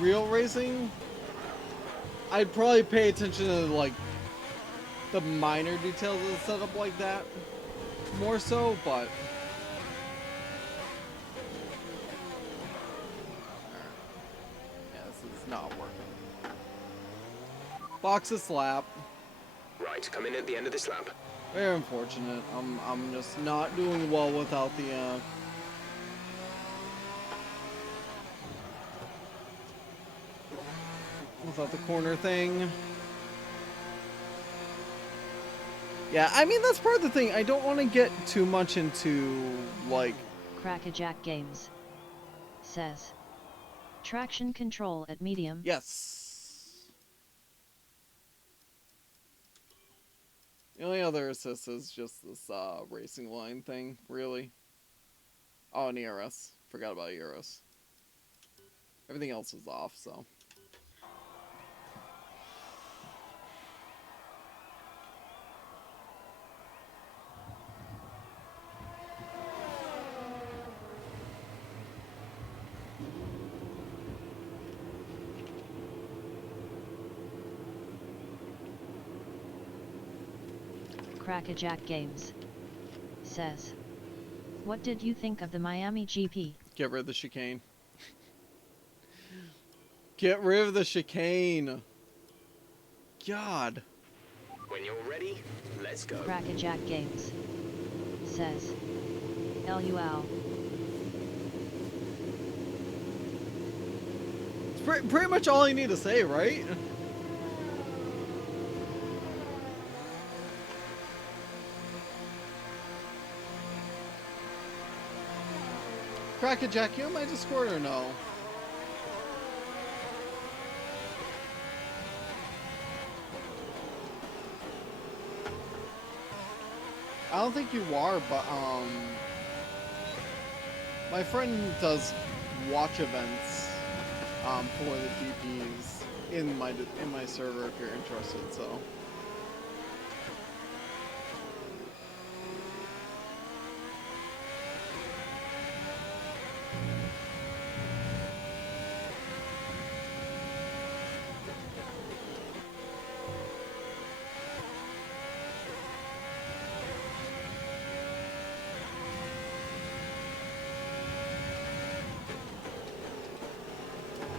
real racing, I'd probably pay attention to like the minor details of the setup like that more so, but yeah, this is not working. Box a slap. Right, come in at the end of this lap. Very unfortunate. I'm just not doing well without the corner thing. Yeah, I mean, that's part of the thing. I don't want to get too much into, like... Crackerjack Games says, traction control at medium. Yes. The only other assist is just this racing line thing, really. Oh, and ERS. Forgot about ERS. Everything else is off, so... Crackerjack Games says, what did you think of the Miami GP? Get rid of the chicane. Get rid of the chicane. God. When you're ready, let's go. Crackerjack Games says, LUL. It's pretty much all I need to say, right? Crackerjack, you on my Discord or no? I don't think you are, but my friend does watch events for the GPs in my server if you're interested. So.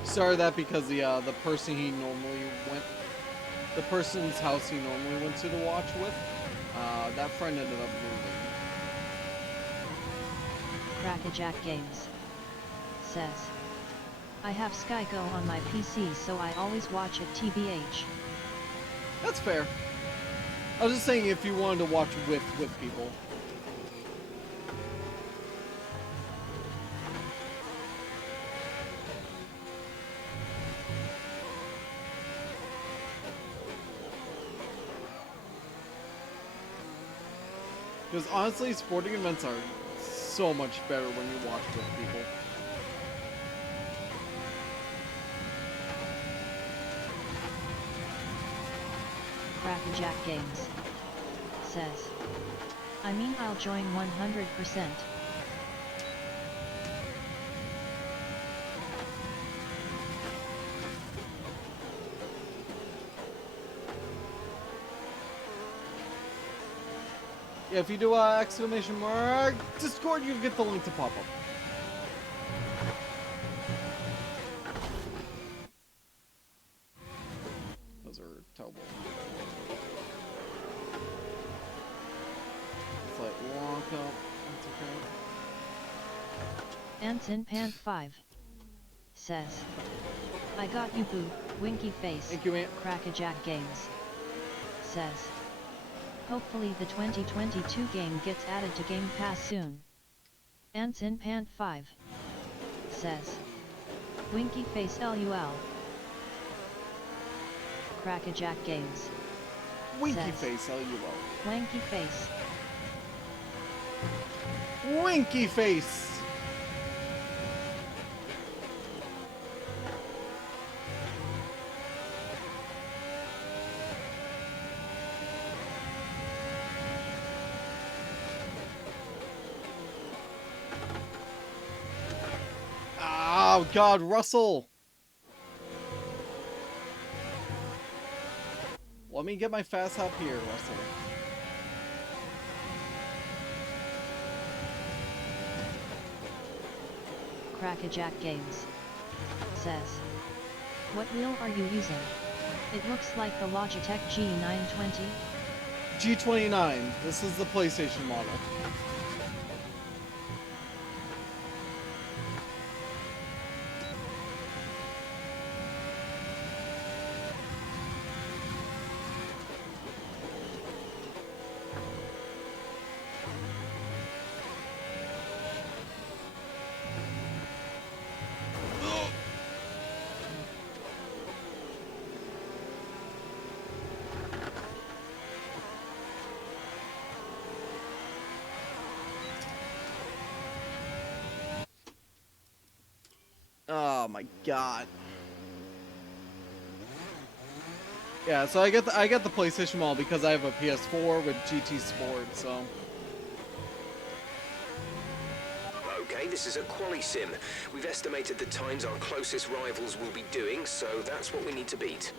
Started that because the person he normally went, the person's house he normally went to watch with, that friend ended up moving. Crackerjack Games says, I have SkyGo on my PC, so I always watch it TBH. That's fair. I was just saying if you wanted to watch with people. Because honestly, sporting events are so much better when you watch with people. Crackerjack Games says, I mean, I'll join 100%. Yeah, if you do exclamation mark Discord, you get the link to pop up. Those are terrible. It's like walk up. That's okay. Anson Pant 5 says, I got you, boo, winky face. Thank you, man. Crackerjack Games says, hopefully the 2022 game gets added to Game Pass soon. Anson Pant 5 says, winky face LUL. Crackerjack Games Winky says, face, LUL. wanky face. Winky face! Oh God, Russell! Let me get my fast hop here, Russell. Crackerjack Games says, what wheel are you using? It looks like the Logitech G920. G29. This is the PlayStation model. Oh my God. Yeah, so I get the PlayStation model because I have a PS4 with GT Sport, so. Okay, this is a quali sim. We've estimated the times our closest rivals will be doing, so that's what we need to beat.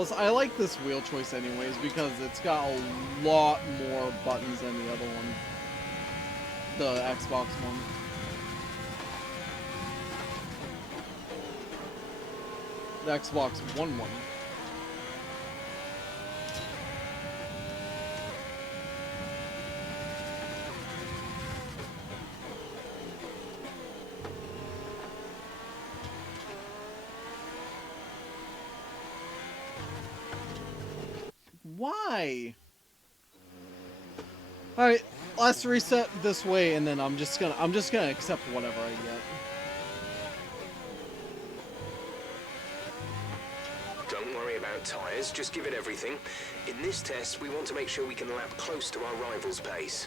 Plus, I like this wheel choice anyways because it's got a lot more buttons than the other one. The Xbox one. The Xbox One one. Why? Alright, let's reset this way and then I'm just gonna accept whatever I get. Don't worry about tyres, just give it everything. In this test, we want to make sure we can lap close to our rival's pace.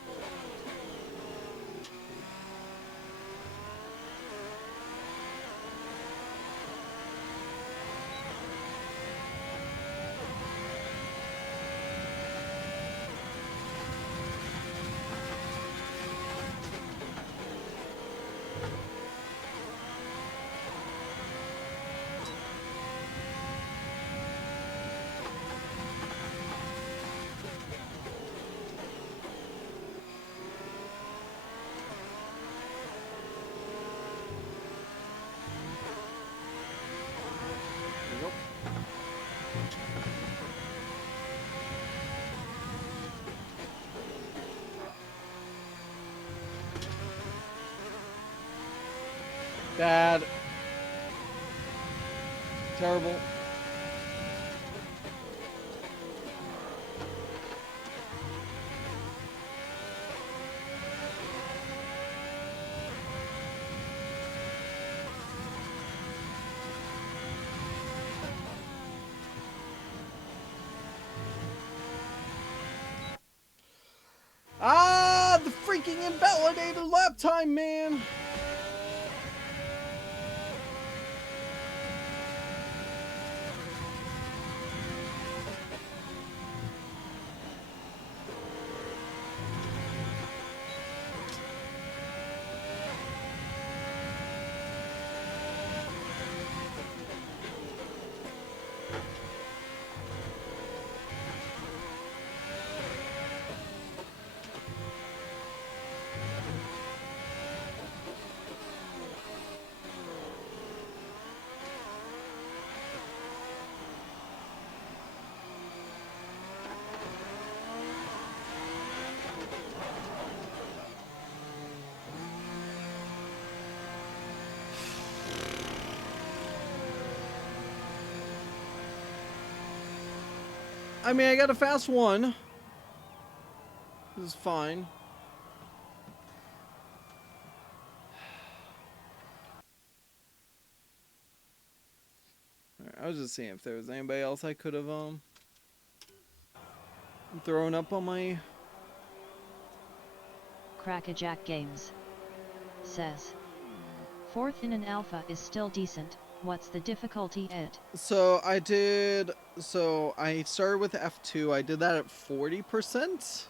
Bad. Terrible. Ah, the freaking invalidated lap time, man. I mean, I got a fast one. This is fine. Right, I was just seeing if there was anybody else I could have thrown up on my... Crackerjack Games says, 4th in an alpha is still decent. What's the difficulty at? So I started with F2. I did that at 40%.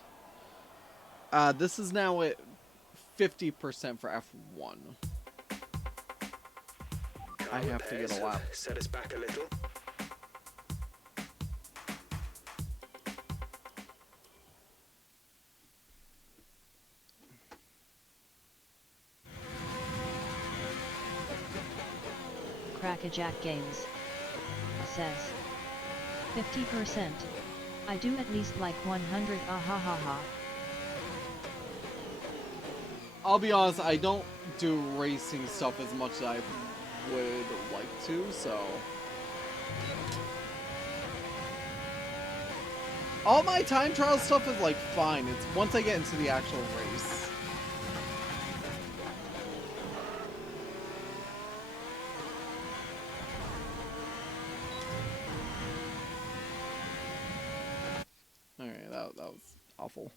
This is now at 50% for F1. I have to get a lap. Set us back a little. Crackerjack Games says, 50%. I do at least like 100. Ah ha ha ha. I'll be honest, I don't do racing stuff as much as I would like to, so... All my time trial stuff is like fine. It's once I get into the actual race. Alright, that was awful.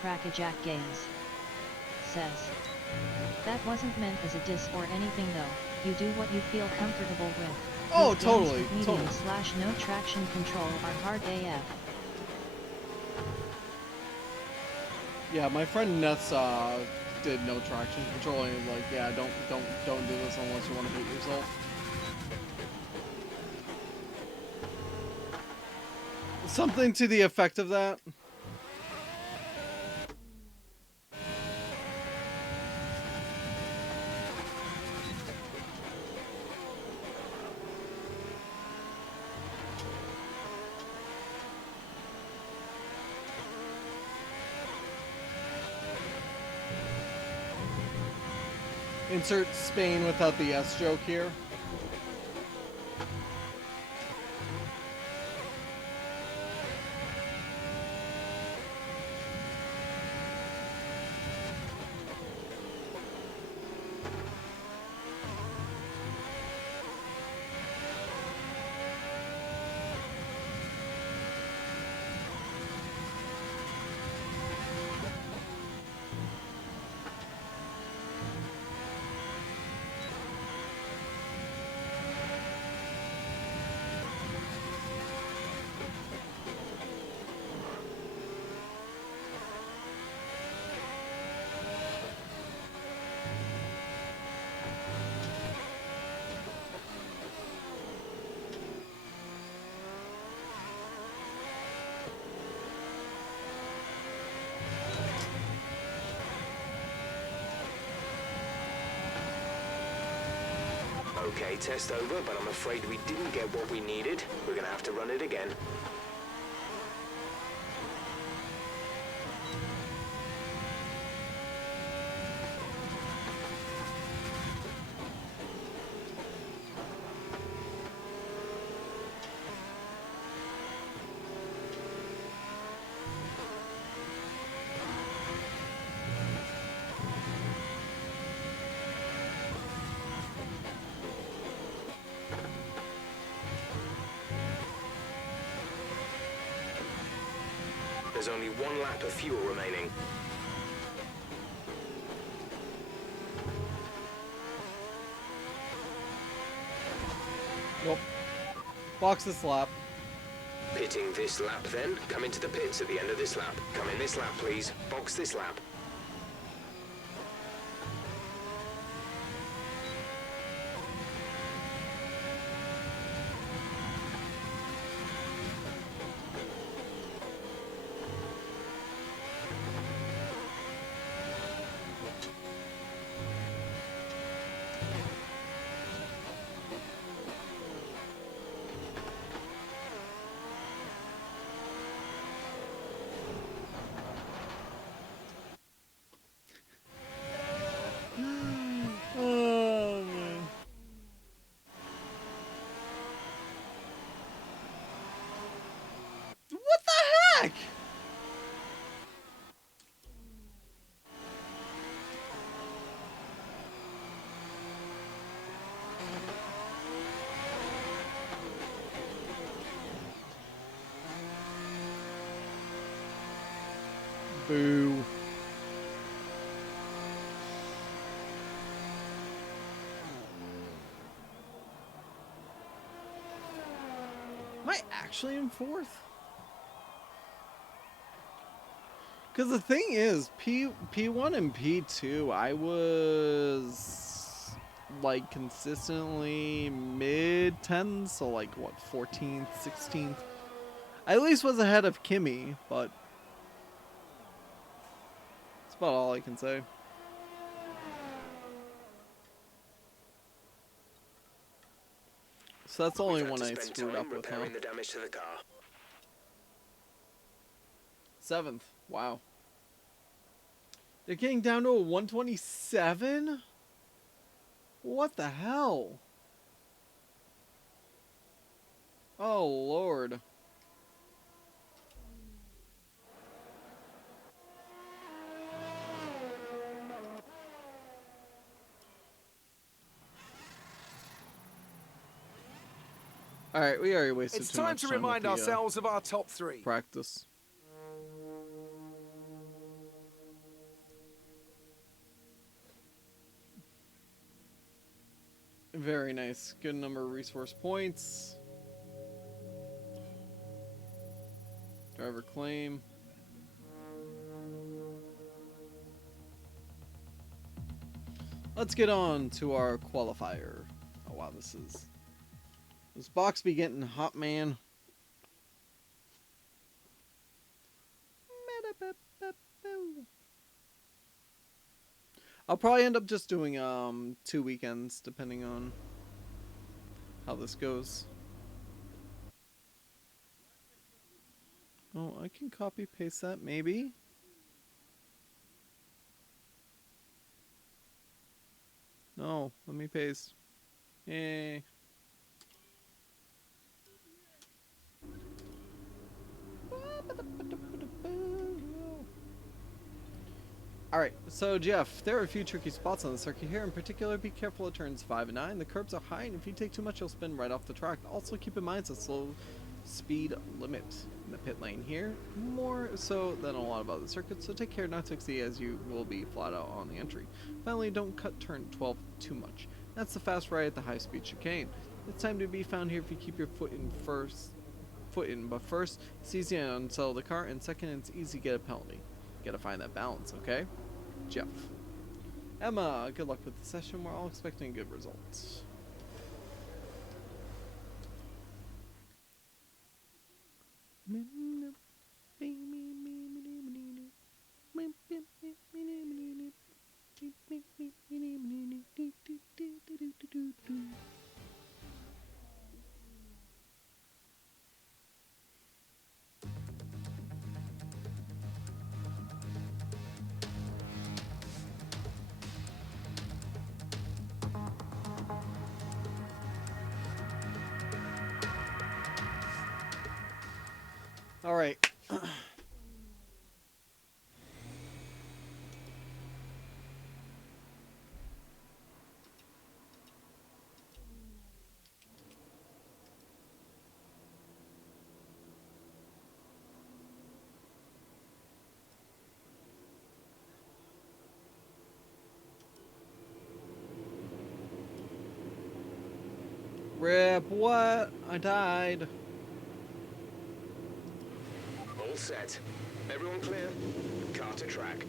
Crackerjack Games says, that wasn't meant as a diss or anything though, you do what you feel comfortable with. Oh, Games totally, with totally. medium/no traction control are hard AF. Yeah, my friend Ness did no traction control, and he's like, yeah, don't do this unless you want to hit yourself. Something to the effect of that. Insert Spain without the S joke here. Okay, test over, but I'm afraid we didn't get what we needed. We're gonna have to run it again. There's only one lap of fuel remaining. Nope. Box this lap. Pitting this lap then. Come into the pits at the end of this lap. Come in this lap, please. Box this lap. Oh, man. What the heck? Boo. Am I actually in fourth? Because the thing is, P1 and P2, I was like consistently mid-10s, so like what, 14th, 16th? I at least was ahead of Kimmy, but that's about all I can say. So that's the only one I screwed up with, huh? The damage to the car. 7th. Wow. They're getting down to a 127? What the hell? Oh, Lord. Alright, we already wasted It's too much time to time remind with the, ourselves of our top three. practice. Very nice. Good number of resource points. Driver claim. Let's get on to our qualifier. Oh wow, this box be getting hot, man. I'll probably end up just doing 2 weekends depending on how this goes. Oh, I can copy paste that maybe. No, let me paste. Yay. Alright, so Jeff, there are a few tricky spots on the circuit here. In particular, be careful at turns 5 and 9. The curbs are high, and if you take too much, you'll spin right off the track. Also, keep in mind it's a slow speed limit in the pit lane here, more so than a lot of other circuits, so take care not to exceed as you will be flat out on the entry. Finally, don't cut turn 12 too much. That's the fast ride at the high speed chicane. It's time to be found here if you keep your foot in, but first, it's easy to unsettle the car, and second, it's easy to get a penalty. Gotta find that balance, okay? Jeff. Emma, good luck with the session. We're all expecting good results. All right. Rip, what? I died. All set. Everyone clear? Car to track.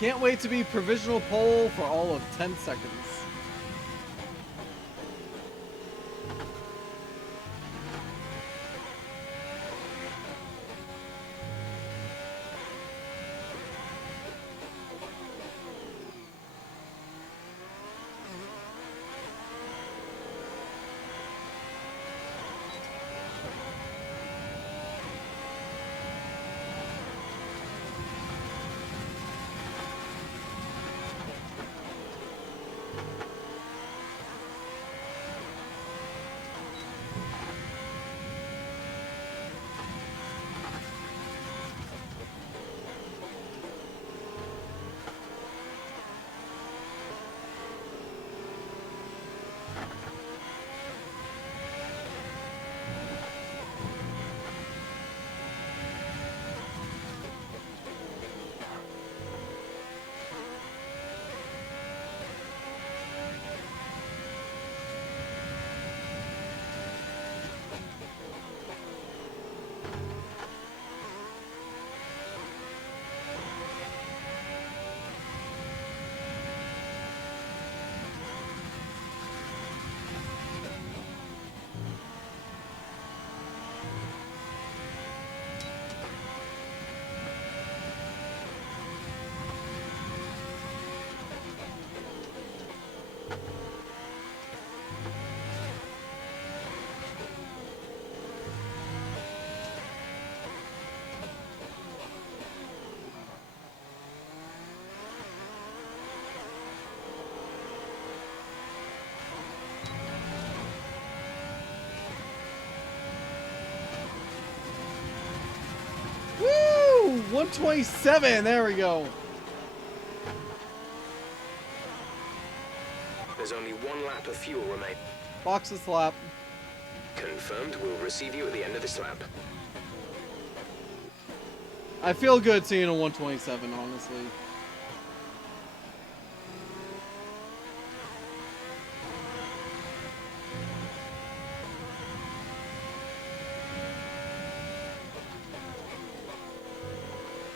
Can't wait to be provisional pole for all of 10 seconds. 127. There we go. There's only 1 lap of fuel remaining. Box this lap. Confirmed. We'll receive you at the end of this lap. I feel good seeing a 127, honestly.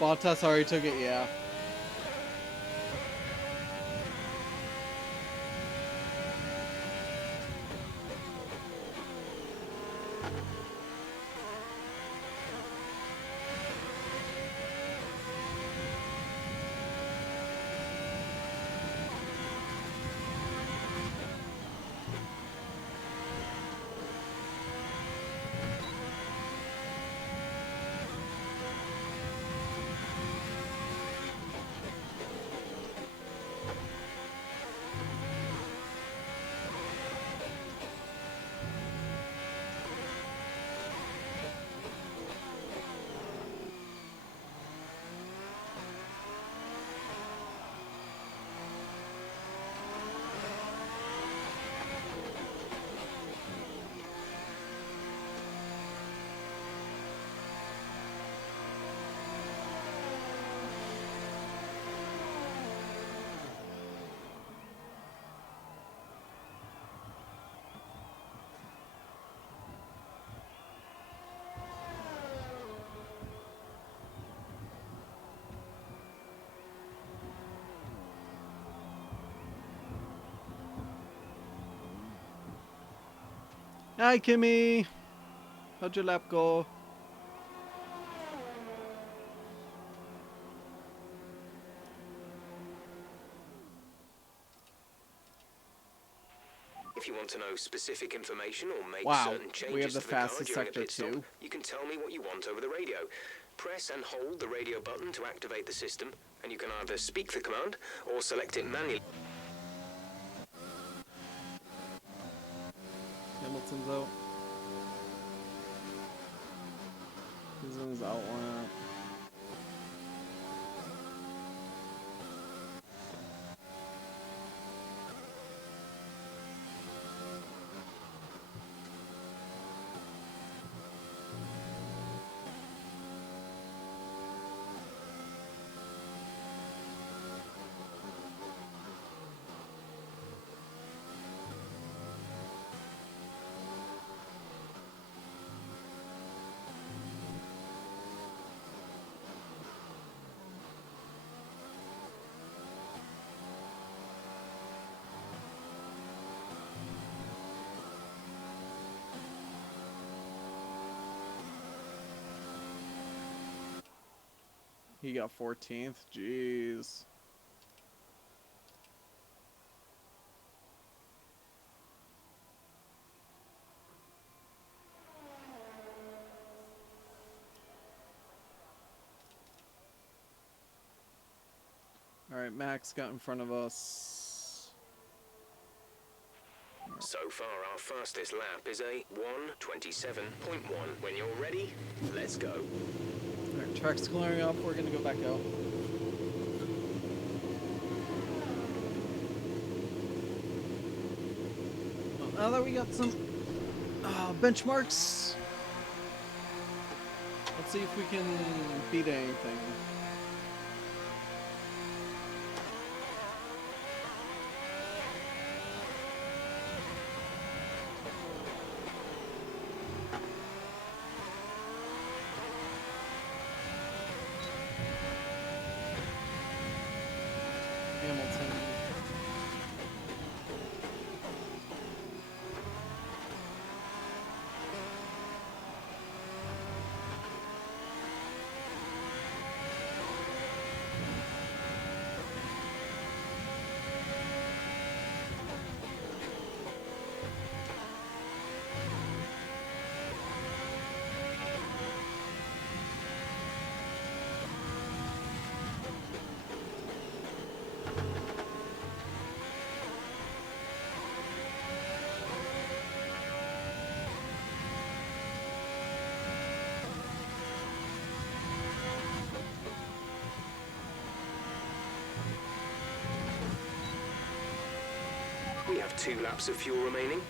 Bottas already took it, yeah. Hi, Kimmy. How'd your lap go? If you want to know specific information or make Wow, certain we changes have the to the car fastest during a sector pit stop, too. you can tell me what you want over the radio. Press and hold the radio button to activate the system, and you can either speak the command or select it manually. Hamilton's out. He's in his out lap. He got 14th. Jeez. All right, Max got in front of us. So far, our fastest lap is a 1:27.1. When you're ready, let's go. All right, track's clearing up. We're gonna go back out. Well, now that we got some benchmarks, let's see if we can beat anything. Hamilton. have 2 laps of fuel remaining.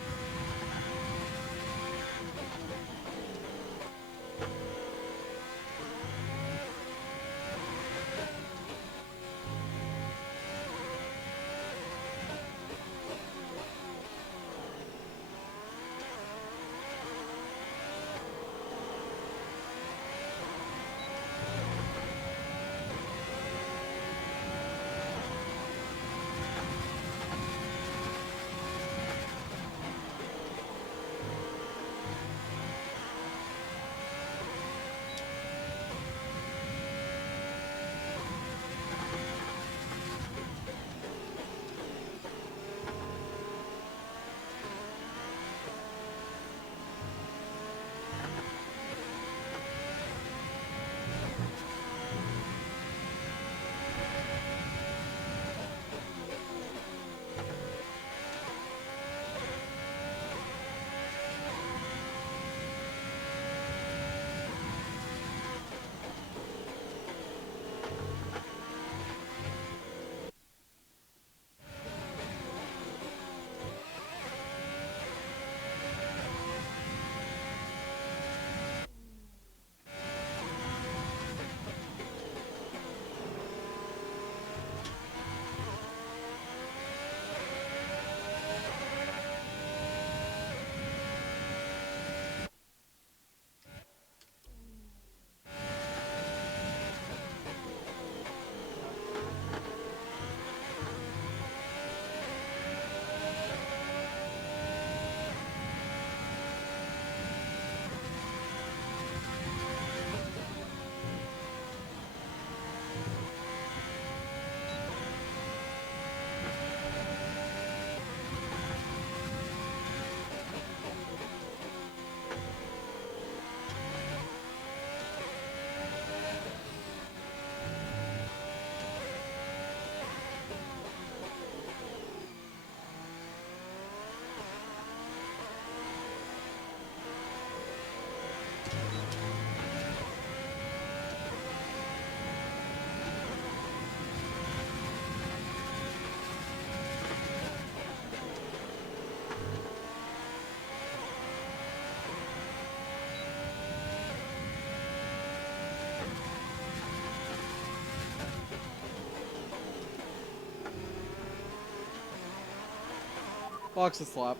Box a slap.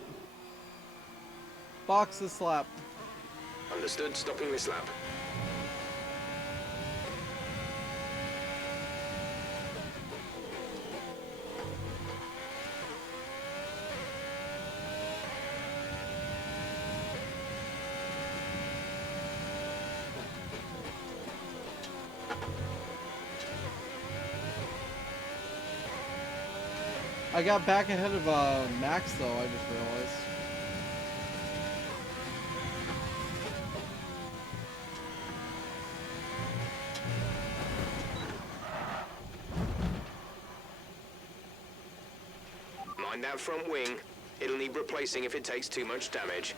Box a slap. Understood, stopping this lap. I got back ahead of Max though, I just realized. Mind that front wing. It'll need replacing if it takes too much damage.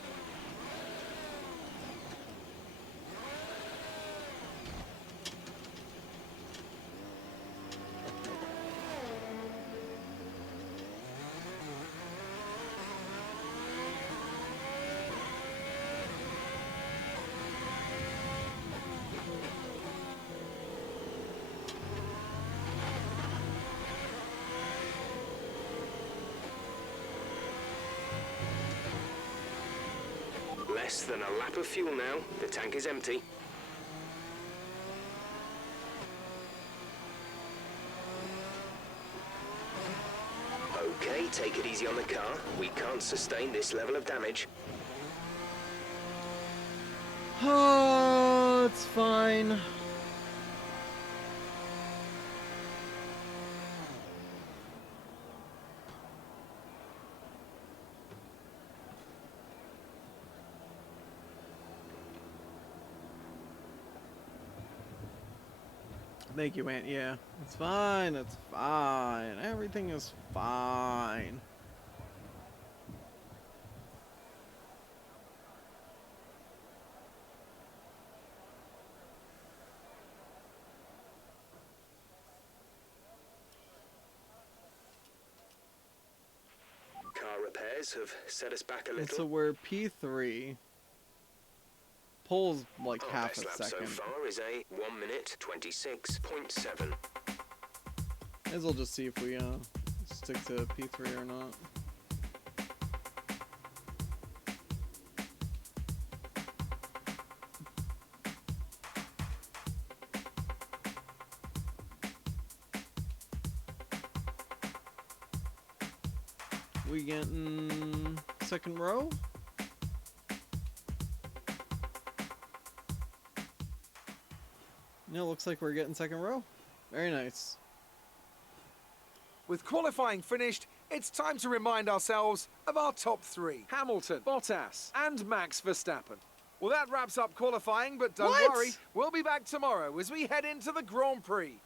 Less than a lap of fuel now. The tank is empty. Okay, take it easy on the car. We can't sustain this level of damage. Oh, it's fine. Thank you, Aunt. Yeah, it's fine. It's fine. Everything is fine. Car repairs have set us back a And little. so we're P3. Pole's like Our half best a lap so second. far is a 1 minute 26.7. As well just see if we stick to P3 or not. We getting second row? No, looks like we're getting second row. Very nice. With qualifying finished, it's time to remind ourselves of our top three. Hamilton, Bottas, and Max Verstappen. Well, that wraps up qualifying, but don't What? worry, we'll be back tomorrow as we head into the Grand Prix.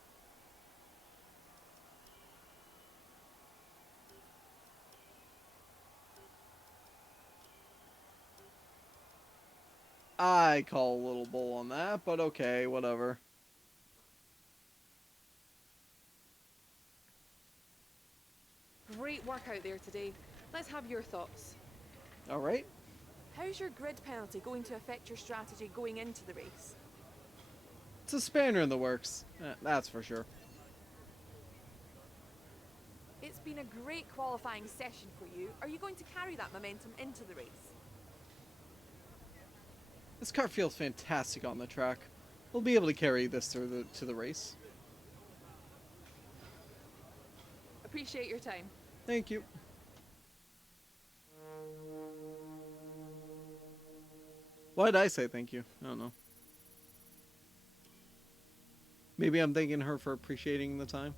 I call a little bull on that, but okay, whatever. Great work out there today. Let's have your thoughts. All right. How's your grid penalty going to affect your strategy going into the race? It's a spanner in the works. That's for sure. It's been a great qualifying session for you. Are you going to carry that momentum into the race? This car feels fantastic on the track. We'll be able to carry this through to the race. Appreciate your time. Thank you. Why did I say thank you? I don't know. Maybe I'm thanking her for appreciating the time.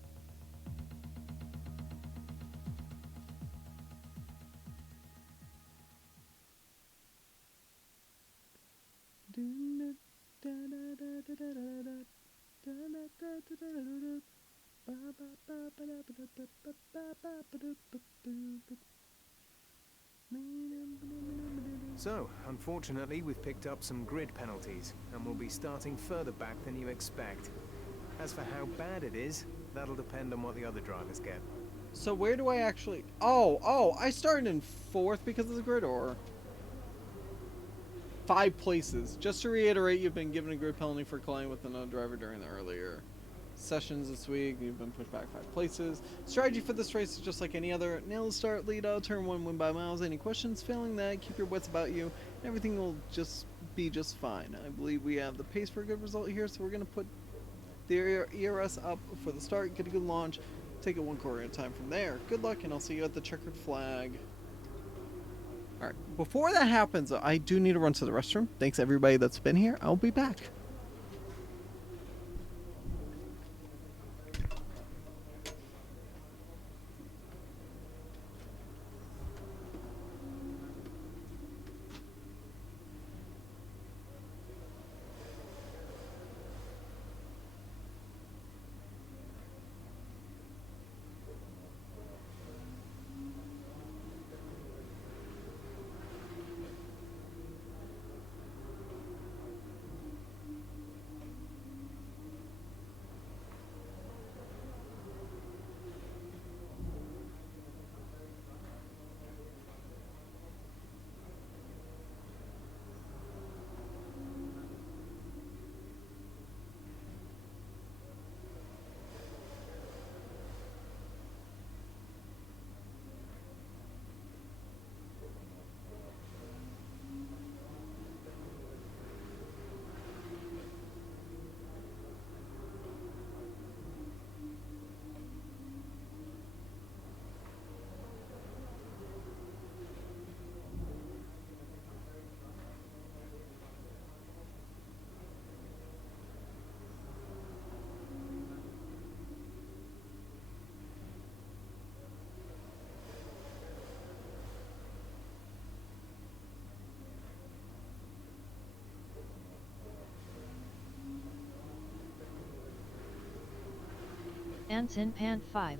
So, unfortunately, we've picked up some grid penalties, and we'll be starting further back than you expect. As for how bad it is, that'll depend on what the other drivers get. So where do I actually... Oh, I started in 4th because of the grid, or... 5 places. Just to reiterate, you've been given a grid penalty for colliding with another driver during the earlier sessions this week. You've been pushed back 5 places. Strategy for this race is just like any other. Nail the start, lead out, turn 1, win by miles. Any questions? Failing that, keep your wits about you. And everything will just be just fine. I believe we have the pace for a good result here, so we're going to put the ERS up for the start, get a good launch, take it 1 corner at a time from there. Good luck, and I'll see you at the checkered flag. Alright, before that happens, I do need to run to the restroom. Thanks everybody that's been here. I'll be back. Anson Pan 5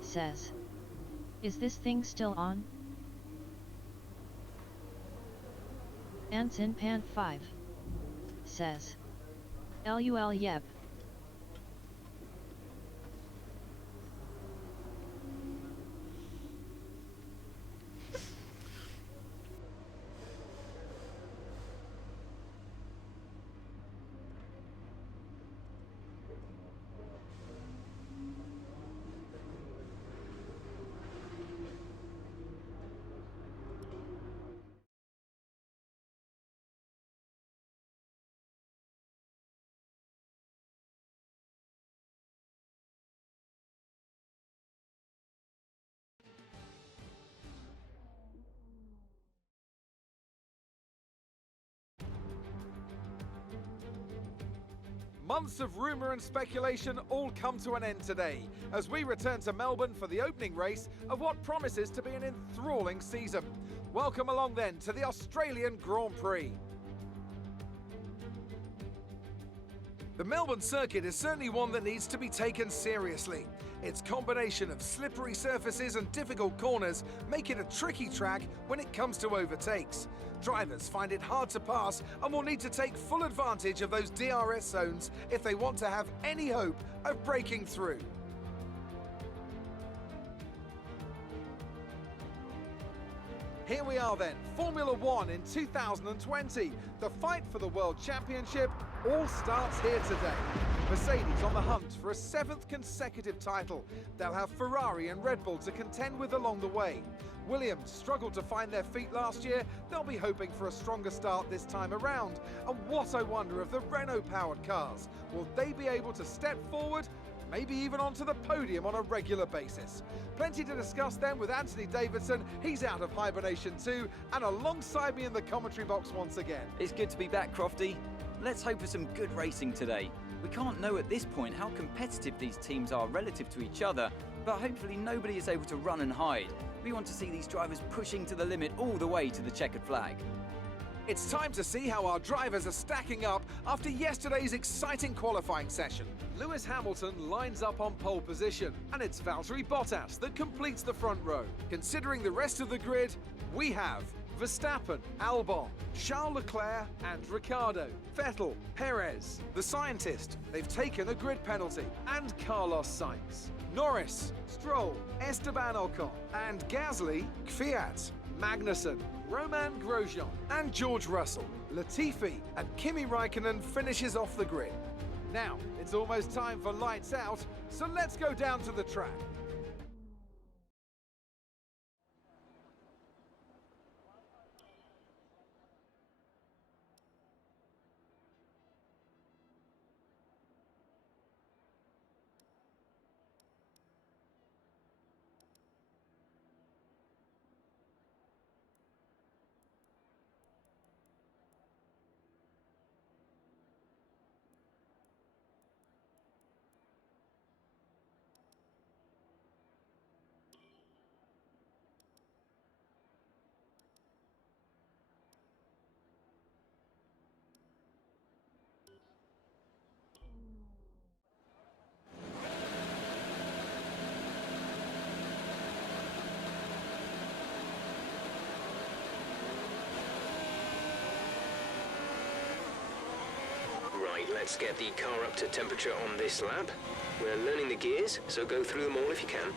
says, "Is this thing still on?" Anson Pan 5 says, "LUL yep." Months of rumour and speculation all come to an end today as we return to Melbourne for the opening race of what promises to be an enthralling season. Welcome along then to the Australian Grand Prix. The Melbourne circuit is certainly one that needs to be taken seriously. Its combination of slippery surfaces and difficult corners make it a tricky track when it comes to overtakes. Drivers find it hard to pass and will need to take full advantage of those DRS zones if they want to have any hope of breaking through. Here we are then, Formula One in 2020. The fight for the World Championship all starts here today. Mercedes on the hunt for a 7th consecutive title. They'll have Ferrari and Red Bull to contend with along the way. Williams struggled to find their feet last year. They'll be hoping for a stronger start this time around. And what I wonder of the Renault-powered cars. Will they be able to step forward? Maybe even onto the podium on a regular basis. Plenty to discuss then with Anthony Davidson. He's out of hibernation too, and alongside me in the commentary box once again. It's good to be back, Crofty. Let's hope for some good racing today. We can't know at this point how competitive these teams are relative to each other, but hopefully nobody is able to run and hide. We want to see these drivers pushing to the limit all the way to the checkered flag. It's time to see how our drivers are stacking up after yesterday's exciting qualifying session. Lewis Hamilton lines up on pole position, and it's Valtteri Bottas that completes the front row. Considering the rest of the grid, we have Verstappen, Albon, Charles Leclerc and Ricciardo, Vettel, Perez, the scientist, they've taken a grid penalty, and Carlos Sainz. Norris, Stroll, Esteban Ocon, and Gasly, Kvyat, Magnussen, Romain Grosjean and George Russell. Latifi and Kimi Raikkonen finishes off the grid. Now, it's almost time for lights out, so let's go down to the track. Let's get the car up to temperature on this lap. We're learning the gears, so go through them all if you can.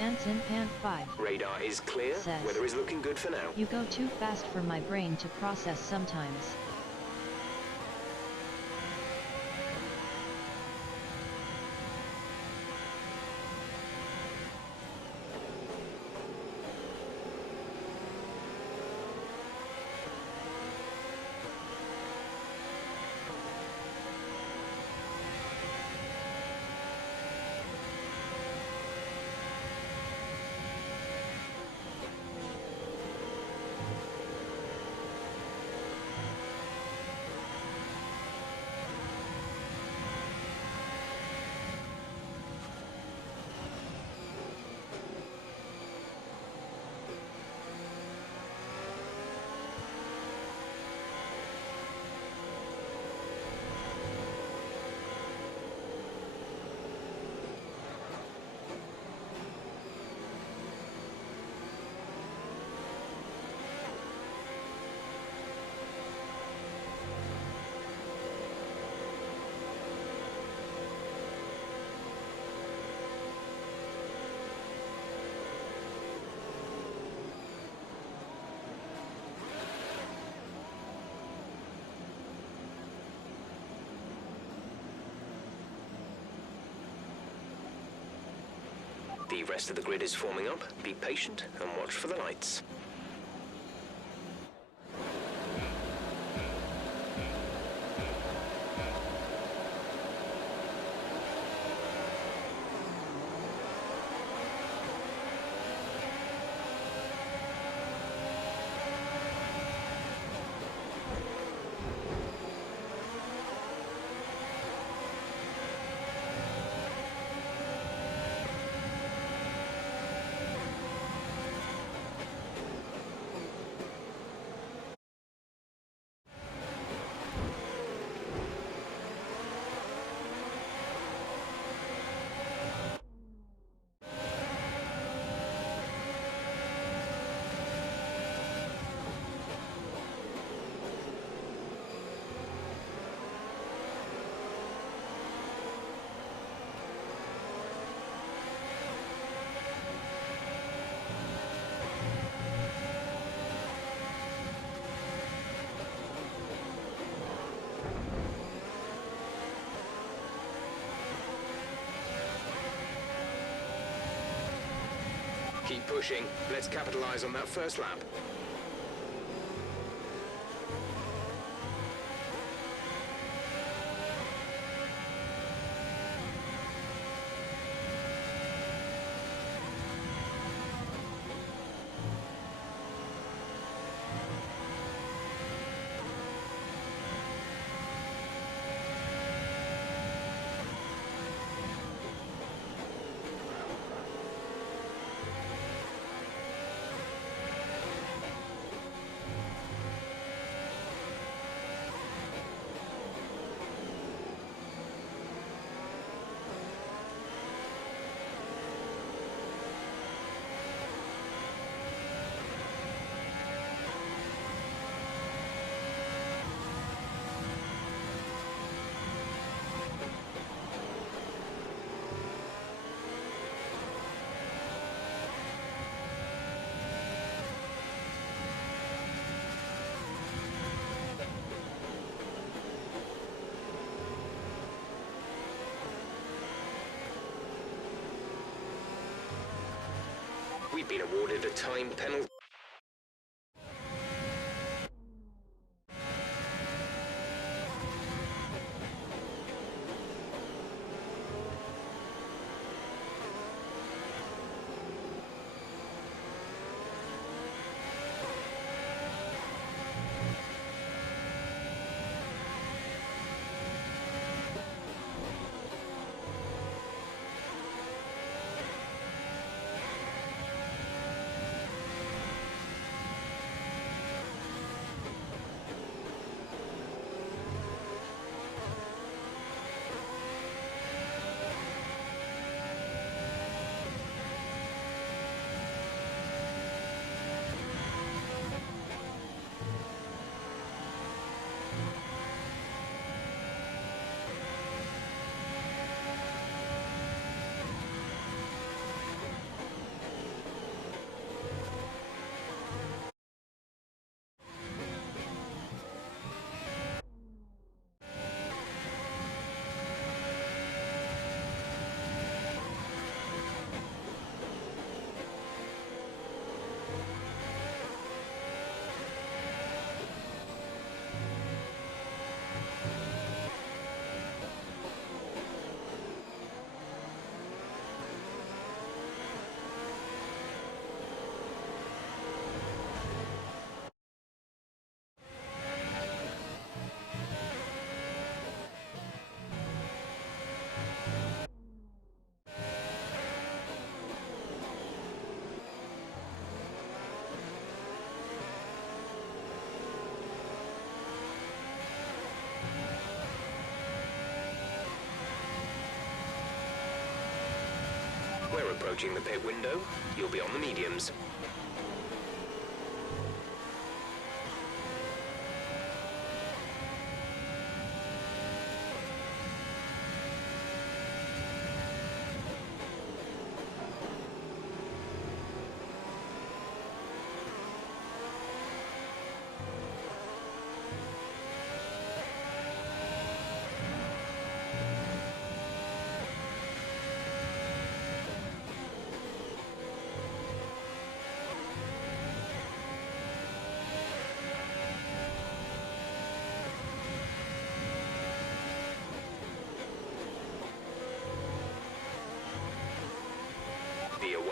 Anson and 5. Radar is clear. Says, weather is looking good for now. You go too fast for my brain to process sometimes. The rest of the grid is forming up. Be patient and watch for the lights. Keep pushing. Let's capitalize on that first lap. We've been awarded a time penalty. We're approaching the pit window. You'll be on the mediums.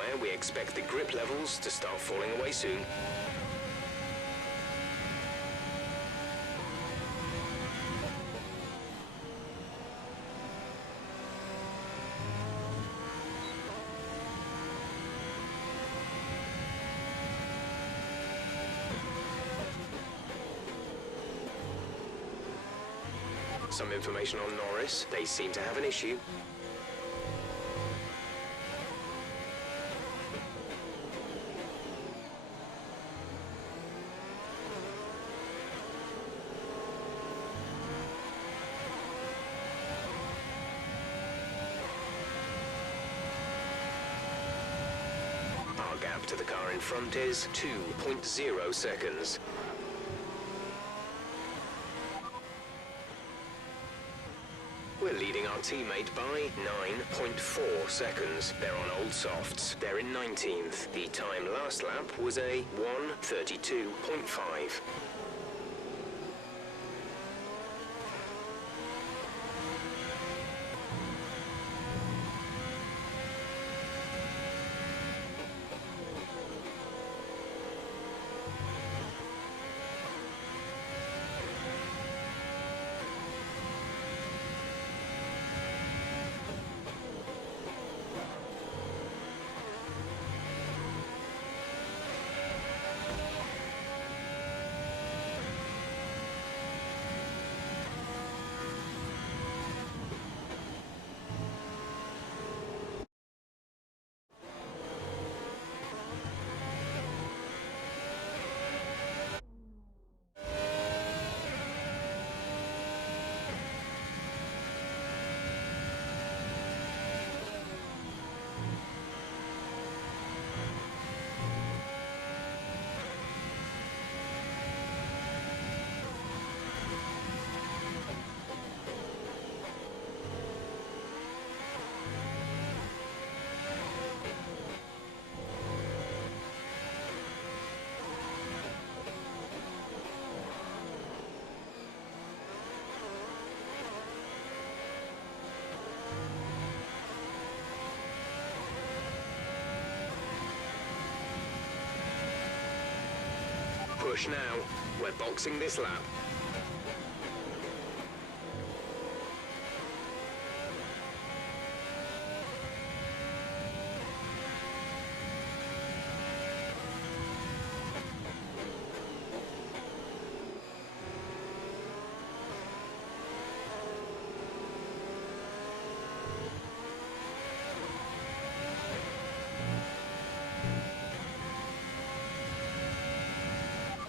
tyre, we expect the grip levels to start falling away soon. Some information on Norris. They seem to have an issue. Our gap to the car in front is 2.0 seconds. We're leading our teammate by 9.4 seconds. They're on old softs. They're in 19th. The time last lap was a 1:32.5. Push now. We're boxing this lap.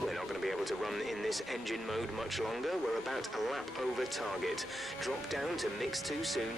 We're not going to be able to run in this engine mode much longer. We're about a lap over target. Drop down to mix 2 soon.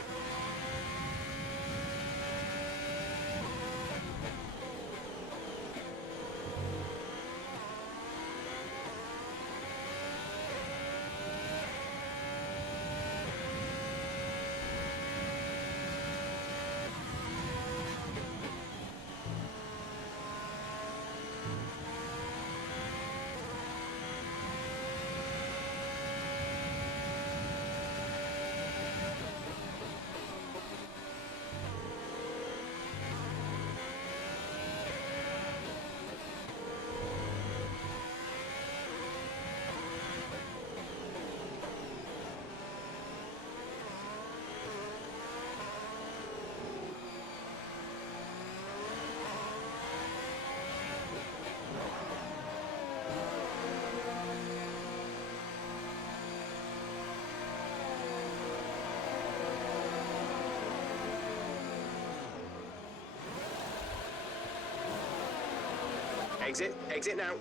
Exit now.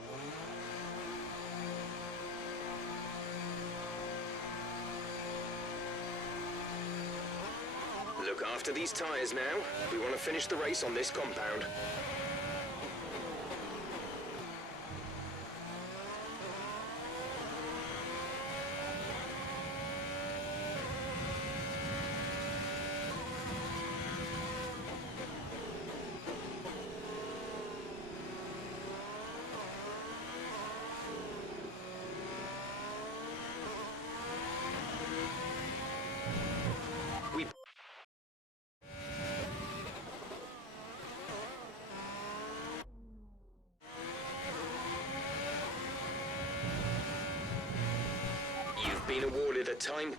Look after these tyres now. We want to finish the race on this compound. been awarded a time.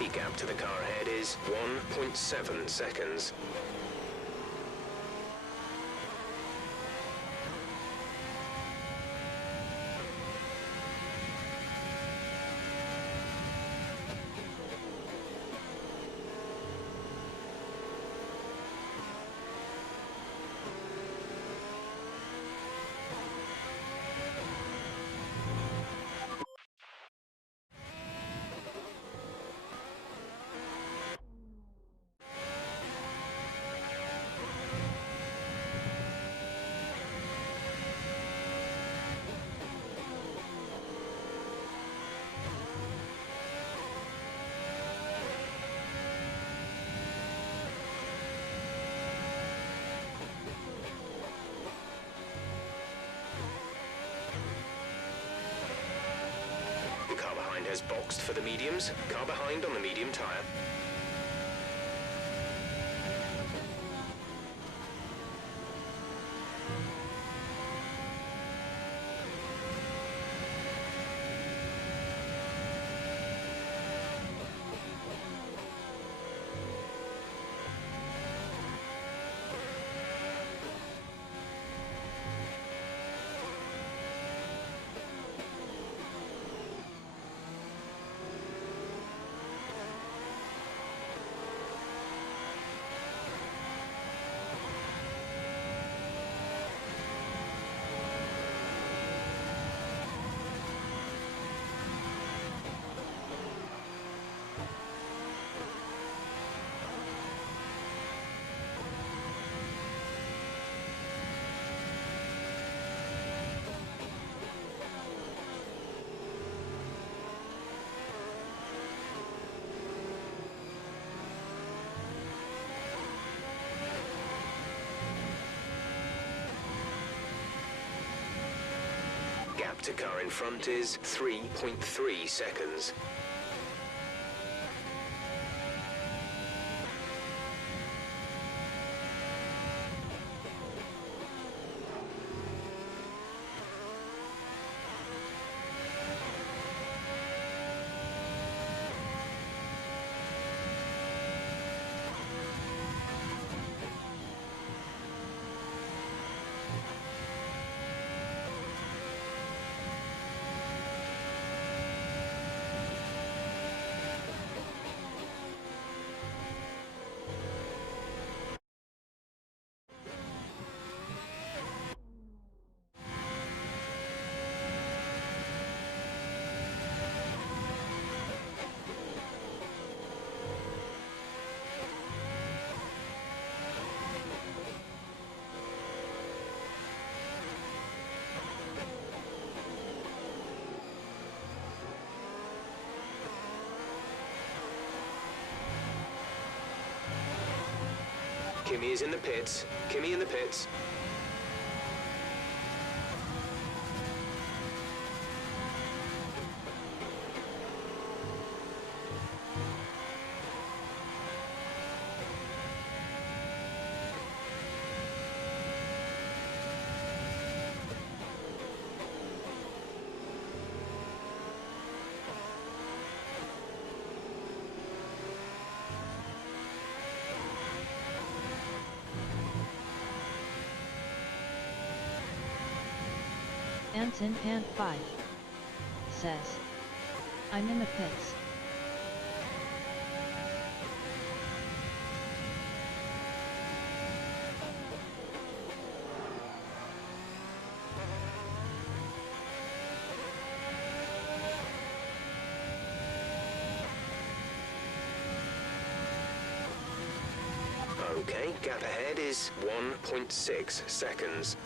The gap to the car ahead is 1.7 seconds. The car behind has boxed for the mediums. Car behind on the medium tyre. Gap to car in front is 3.3 seconds. Kimi is in the pits. Kimi in the pits. Anson and 5 says, I'm in the pits. Okay, gap ahead is 1.6 seconds.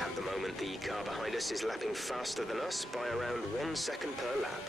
At the moment, the car behind us is lapping faster than us by around 1 second per lap.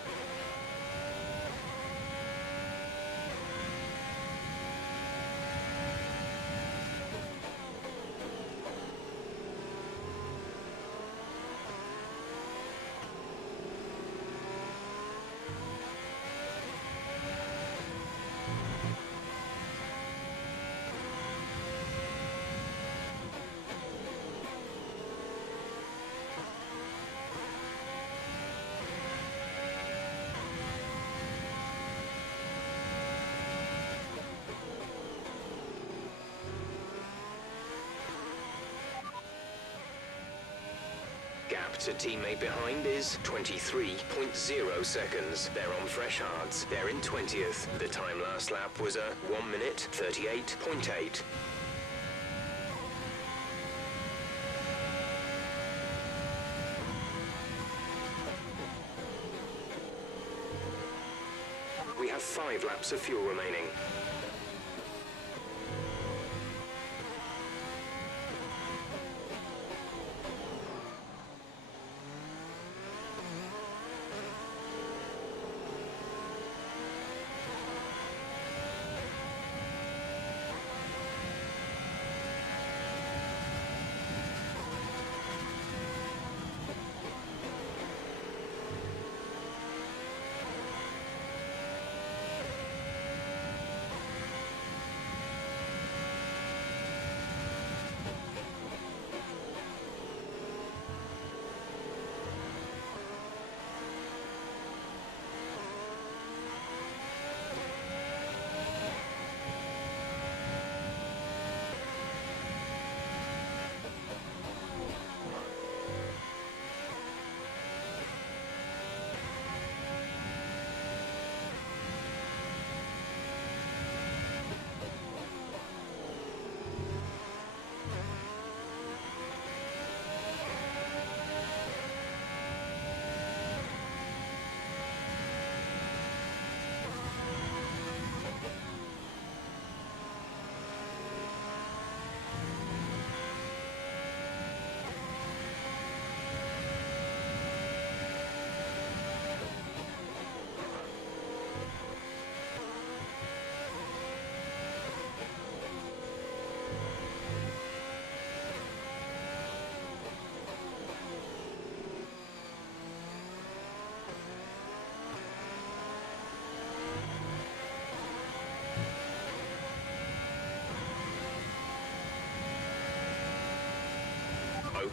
Gap to teammate behind is 23.0 seconds. They're on fresh hards. They're in 20th. The time last lap was a 1 minute 38.8. We have 5 laps of fuel remaining.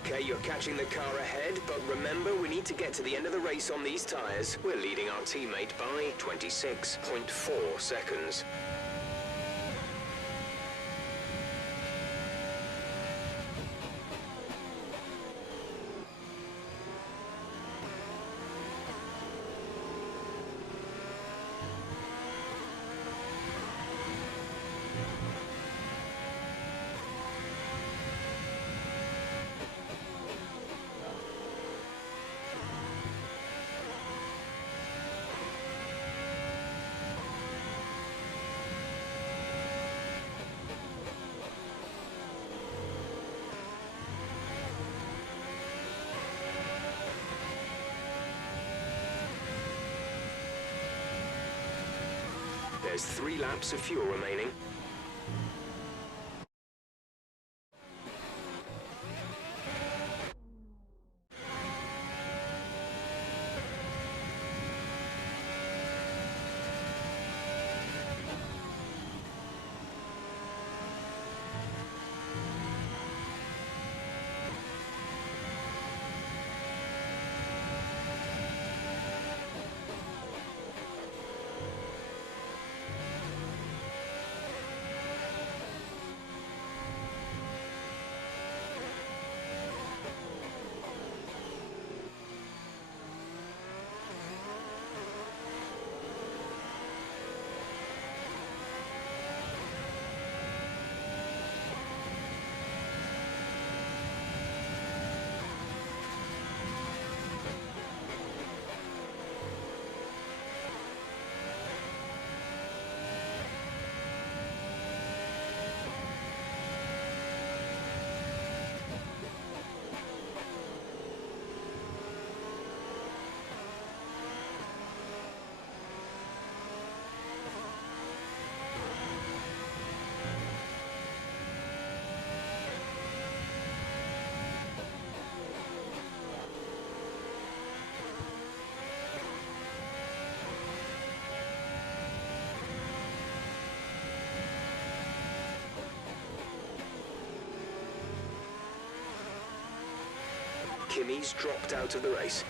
Okay, you're catching the car ahead, but remember, we need to get to the end of the race on these tyres. We're leading our teammate by 26.4 seconds. There's 3 laps of fuel remaining. Jimmy's dropped out of the race.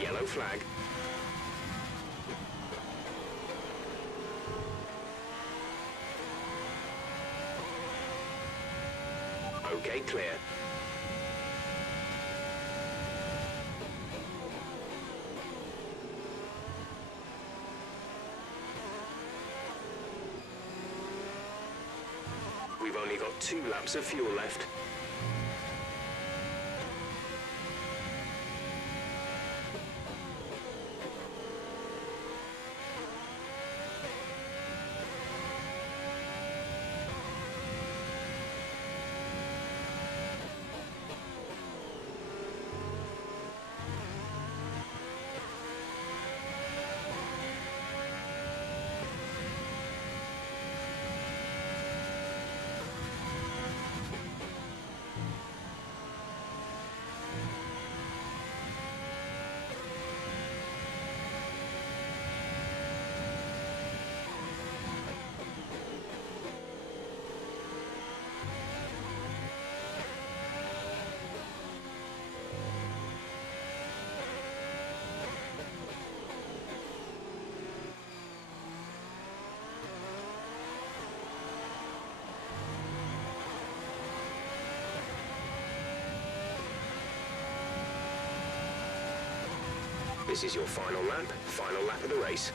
Yellow flag. Okay, clear. We've only got 2 laps of fuel left. This is your final lap of the race.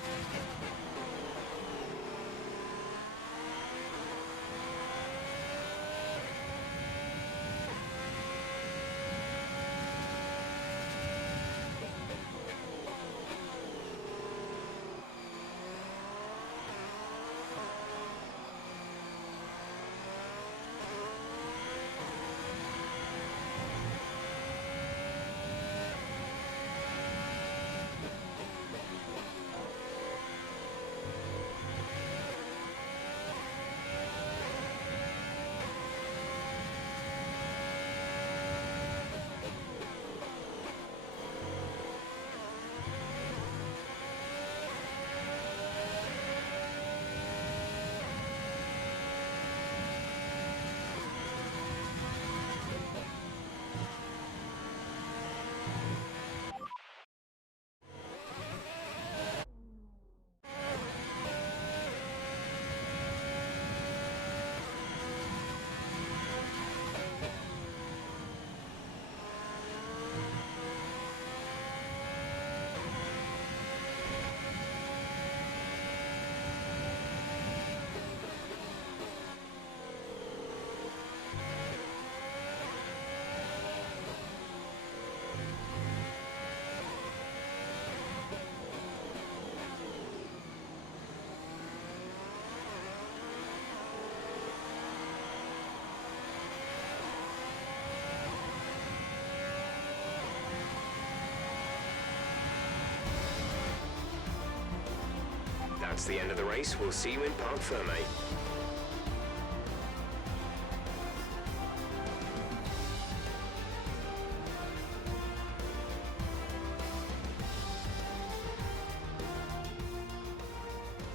That's the end of the race. We'll see you in Parc Ferme.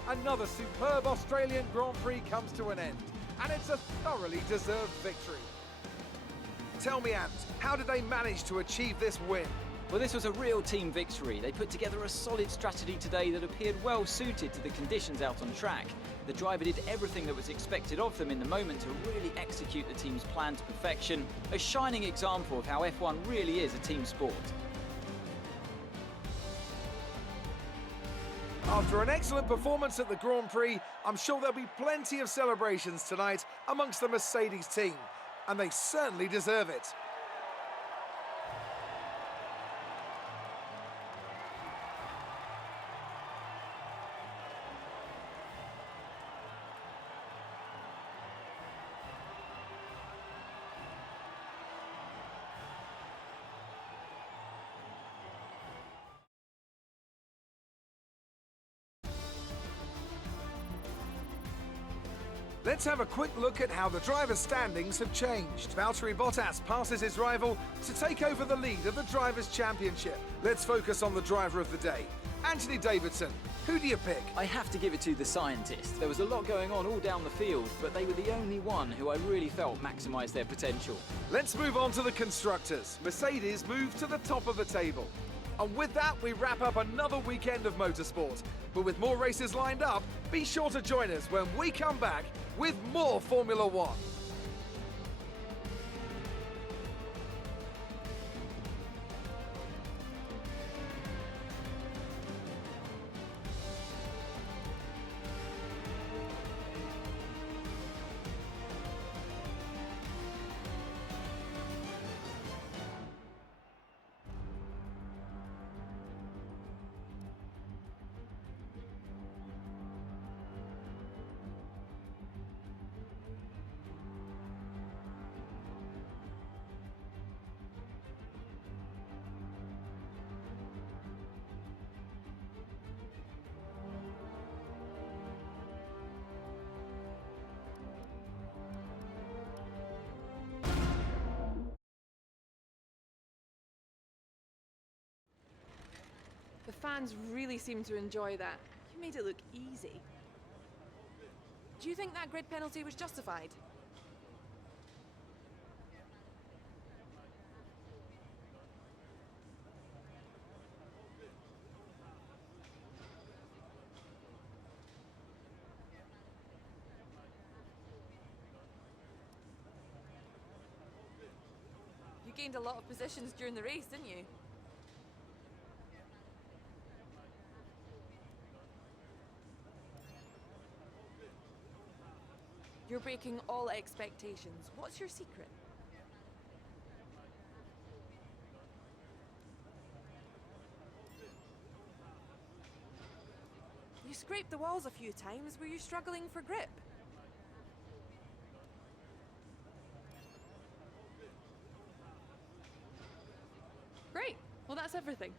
Another superb Australian Grand Prix comes to an end, and it's a thoroughly deserved victory. Tell me, Ant, how did they manage to achieve this win? Well, this was a real team victory. They put together a solid strategy today that appeared well suited to the conditions out on track. The driver did everything that was expected of them in the moment to really execute the team's plan to perfection, a shining example of how F1 really is a team sport. After an excellent performance at the Grand Prix, I'm sure there'll be plenty of celebrations tonight amongst the Mercedes team, and they certainly deserve it. Let's have a quick look at how the drivers' standings have changed. Valtteri Bottas passes his rival to take over the lead of the Drivers' Championship. Let's focus on the driver of the day. Anthony Davidson, who do you pick? I have to give it to the scientists. There was a lot going on all down the field, but they were the only one who I really felt maximised their potential. Let's move on to the constructors. Mercedes moved to the top of the table. And with that, we wrap up another weekend of motorsport. But with more races lined up, be sure to join us when we come back with more Formula One. The fans really seem to enjoy that. You made it look easy. Do you think that grid penalty was justified? You gained a lot of positions during the race, didn't you? You're breaking all expectations. What's your secret? You scraped the walls a few times. Were you struggling for grip? Great. Well, that's everything.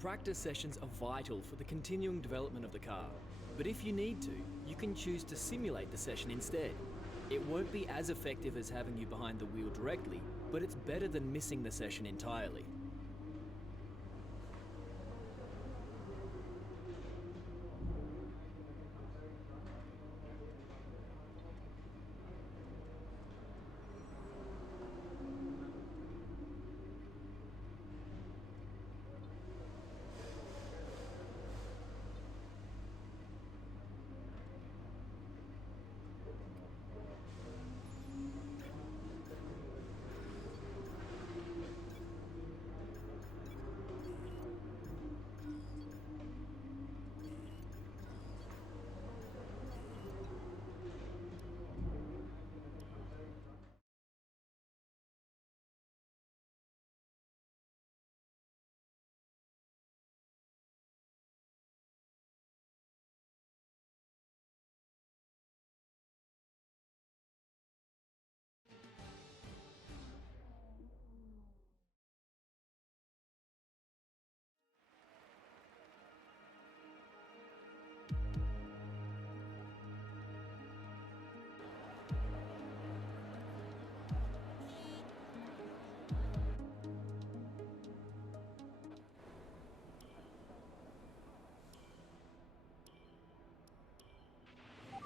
Practice sessions are vital for the continuing development of the car, but if you need to, you can choose to simulate the session instead. It won't be as effective as having you behind the wheel directly, but it's better than missing the session entirely.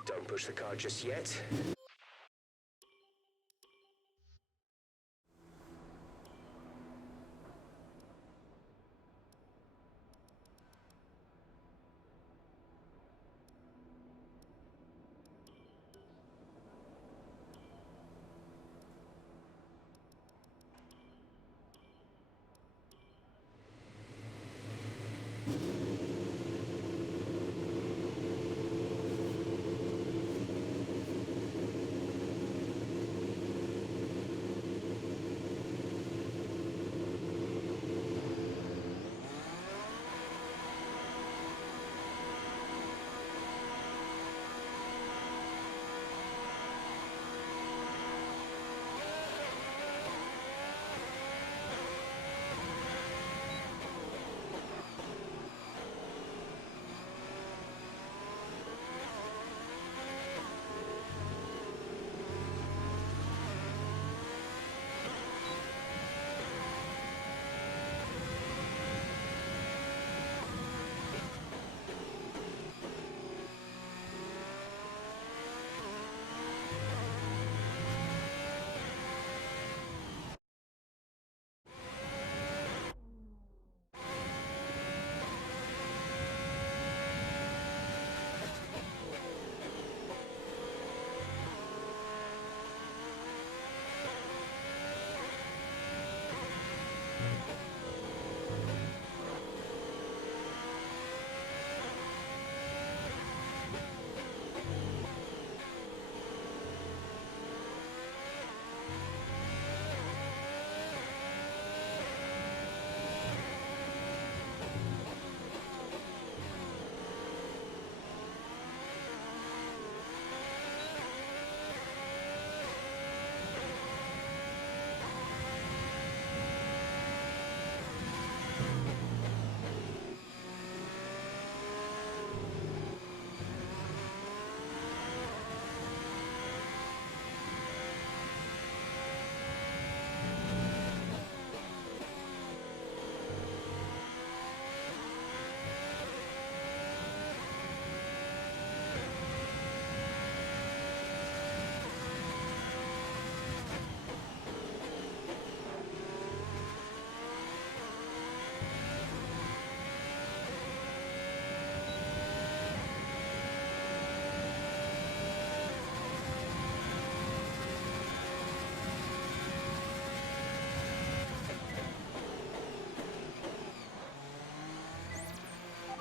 Don't push the car just yet.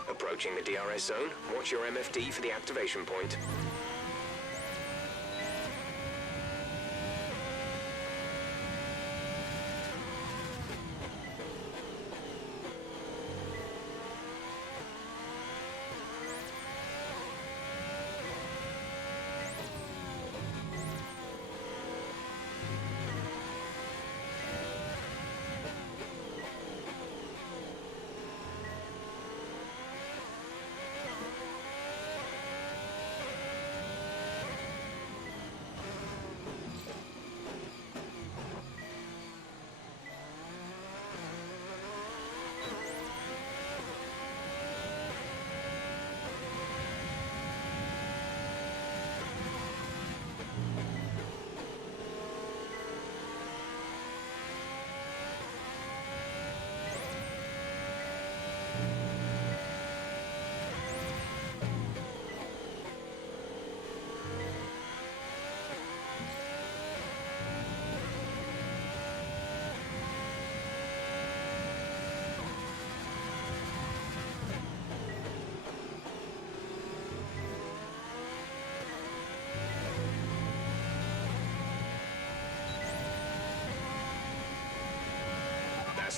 Approaching the DRS zone, watch your MFD for the activation point.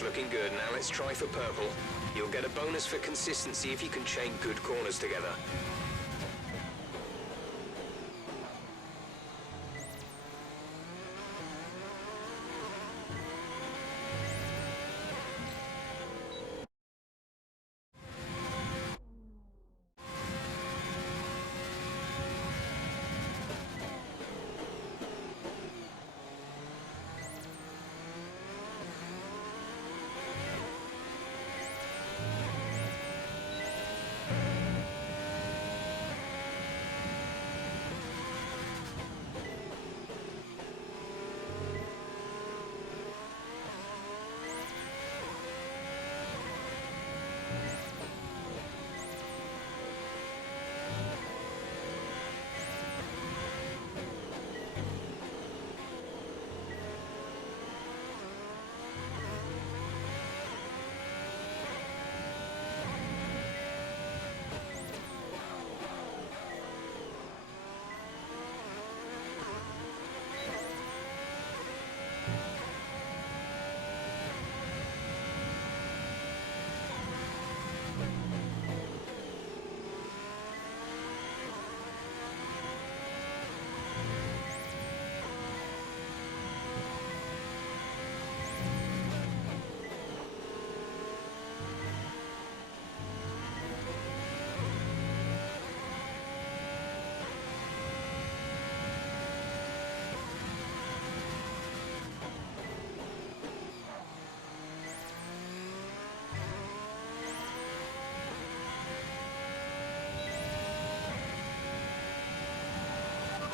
That's looking good. Now let's try for purple. You'll get a bonus for consistency if you can chain good corners together.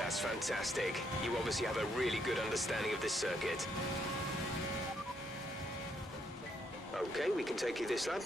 That's fantastic. You obviously have a really good understanding of this circuit. Okay, we can take you this lap.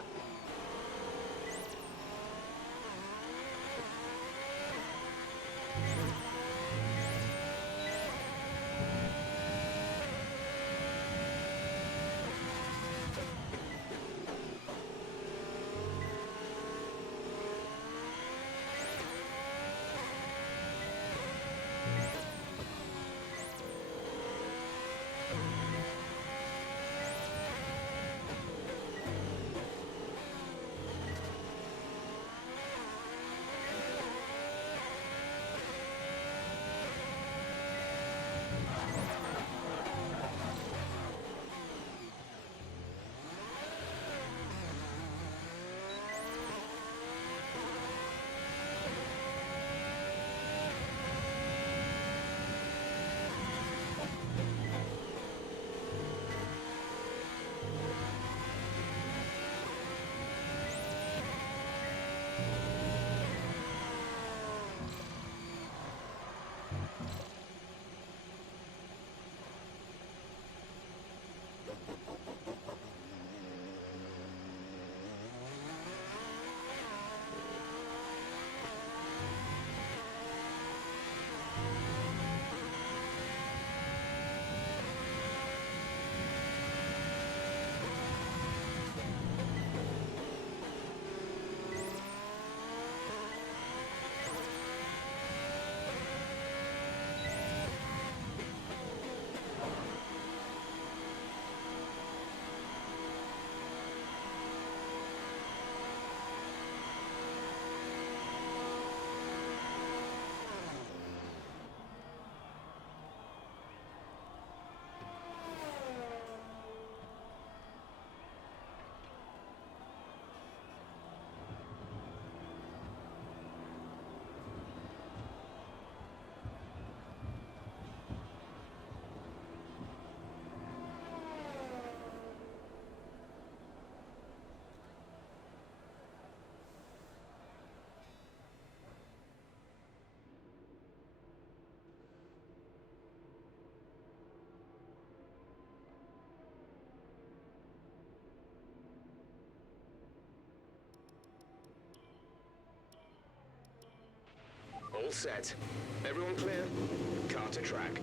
All set. Everyone clear? Car to track.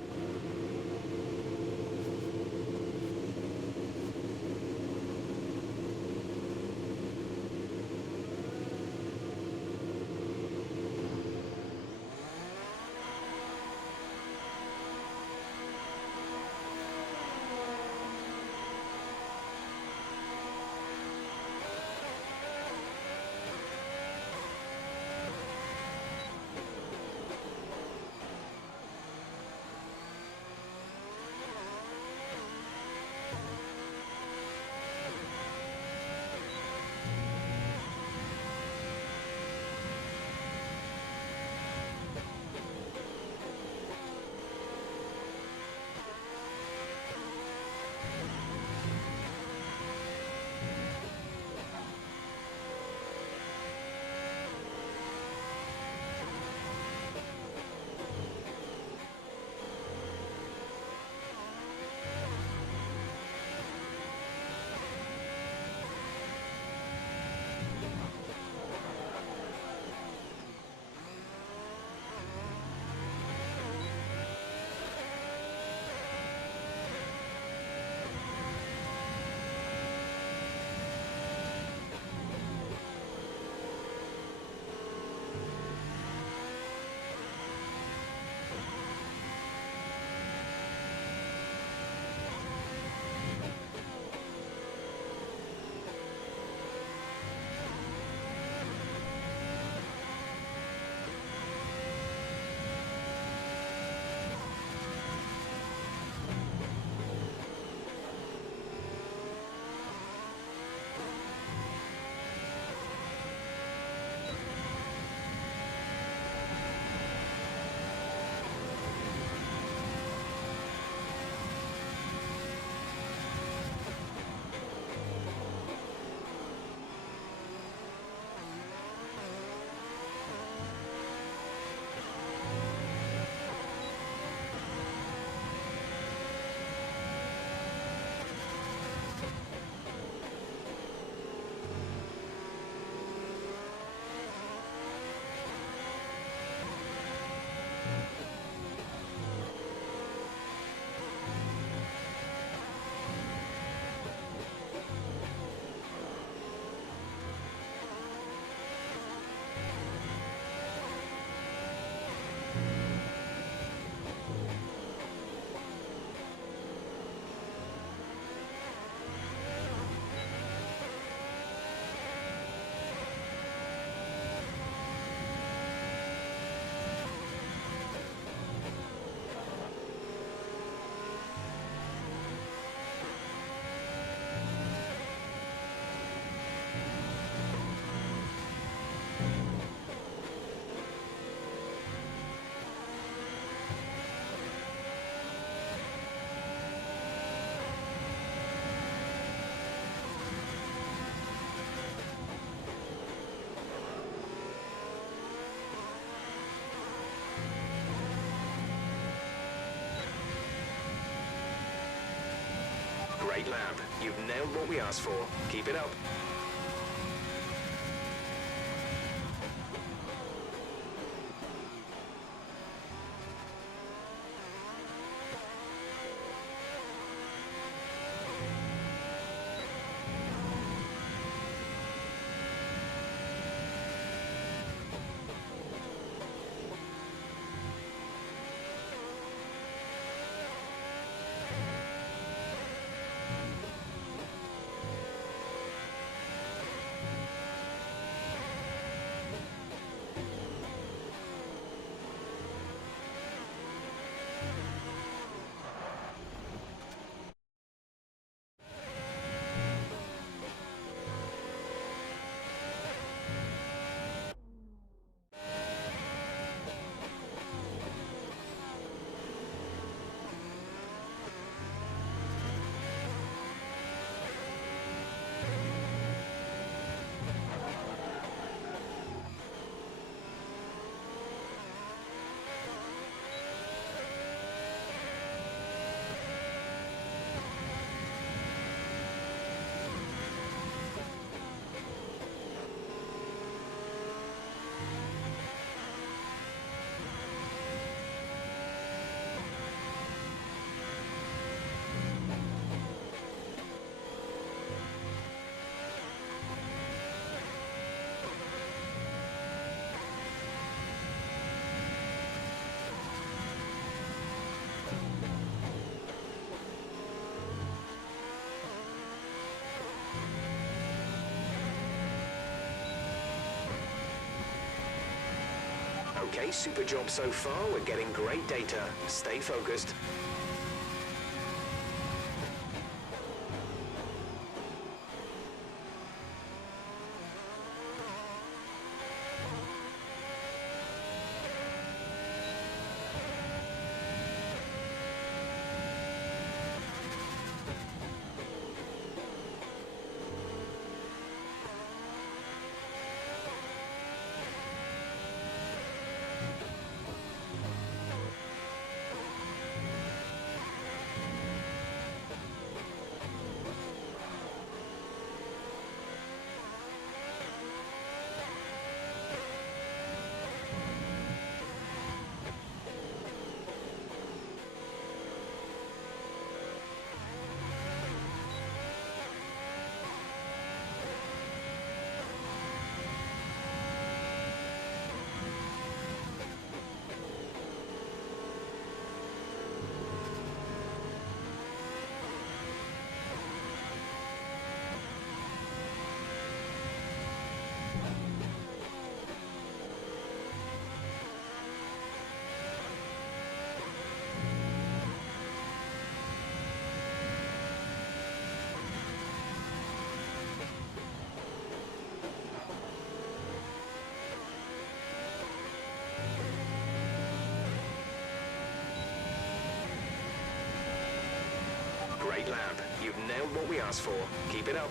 lap. You've nailed what we asked for. Keep it up. Okay, super job so far. We're getting great data. Stay focused. Great lap. You've nailed what we asked for. Keep it up.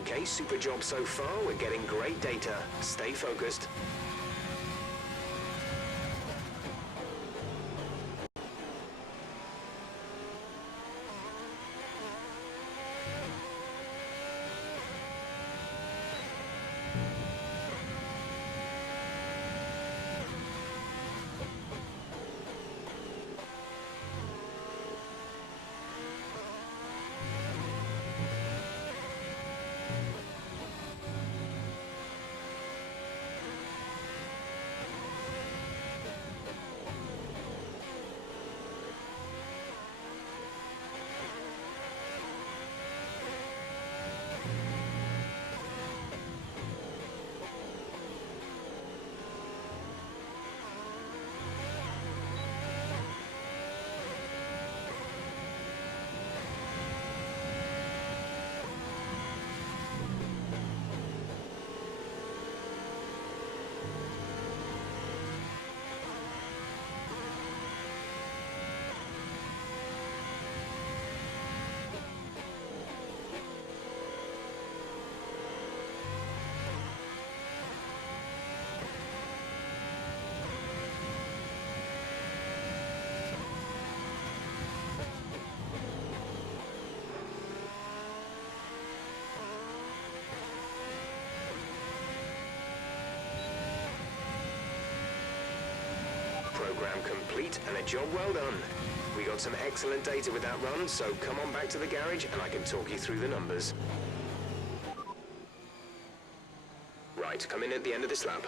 Okay, super job so far. We're getting great data. Stay focused. Program complete and a job well done. We got some excellent data with that run, so come on back to the garage and I can talk you through the numbers. Right, come in at the end of this lap.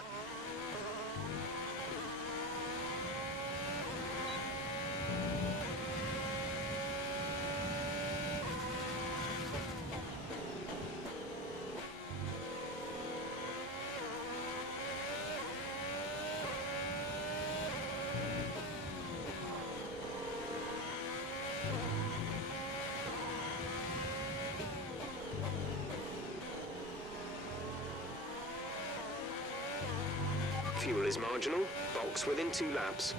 Fuel is marginal, box within 2 laps.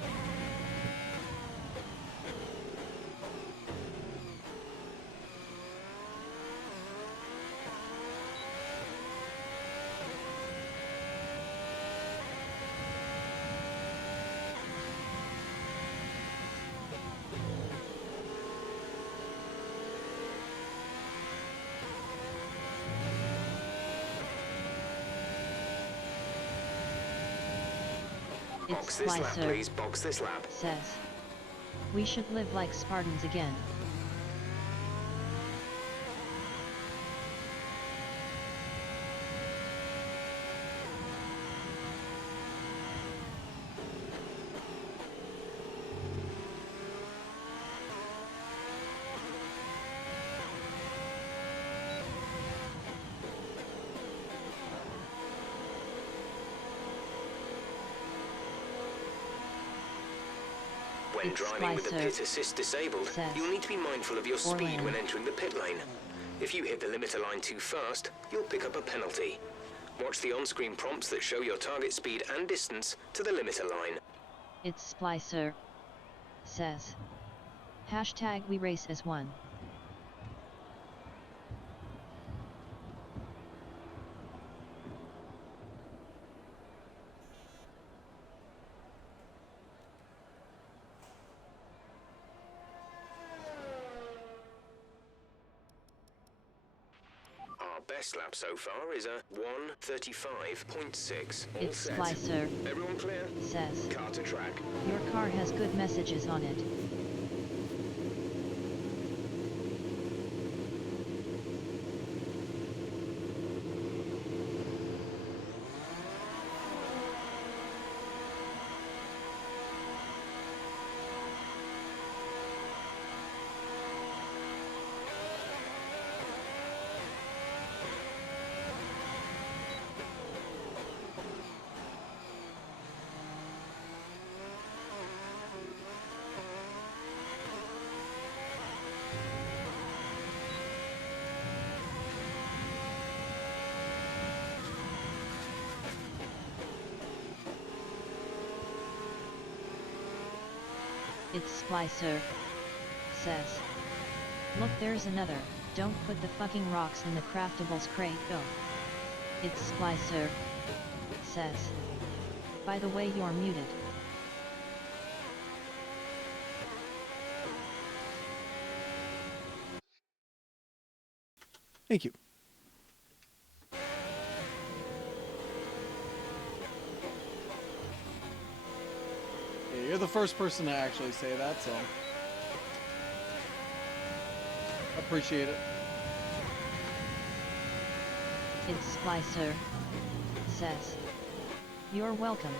Box this lap, please. Box this lap. Says, we should live like Spartans again. When driving with the pit assist disabled, you'll need to be mindful of your speed when entering the pit lane. If you hit the limiter line too fast, you'll pick up a penalty. Watch the on-screen prompts that show your target speed and distance to the limiter line. It's Splicer. Says. Hashtag we race as one. Best lap so far is a 1:35.6. It's Splicer. Everyone clear? Says. Car to track. Your car has good messages on it. It's Splicer. Says. Look, there's another. Don't put the fucking rocks in the craftables crate, go. It's Splicer says. By the way, you're muted. Thank you. Yeah, you're the first person to actually say that, so appreciate it. It's Splicer says. You're welcome.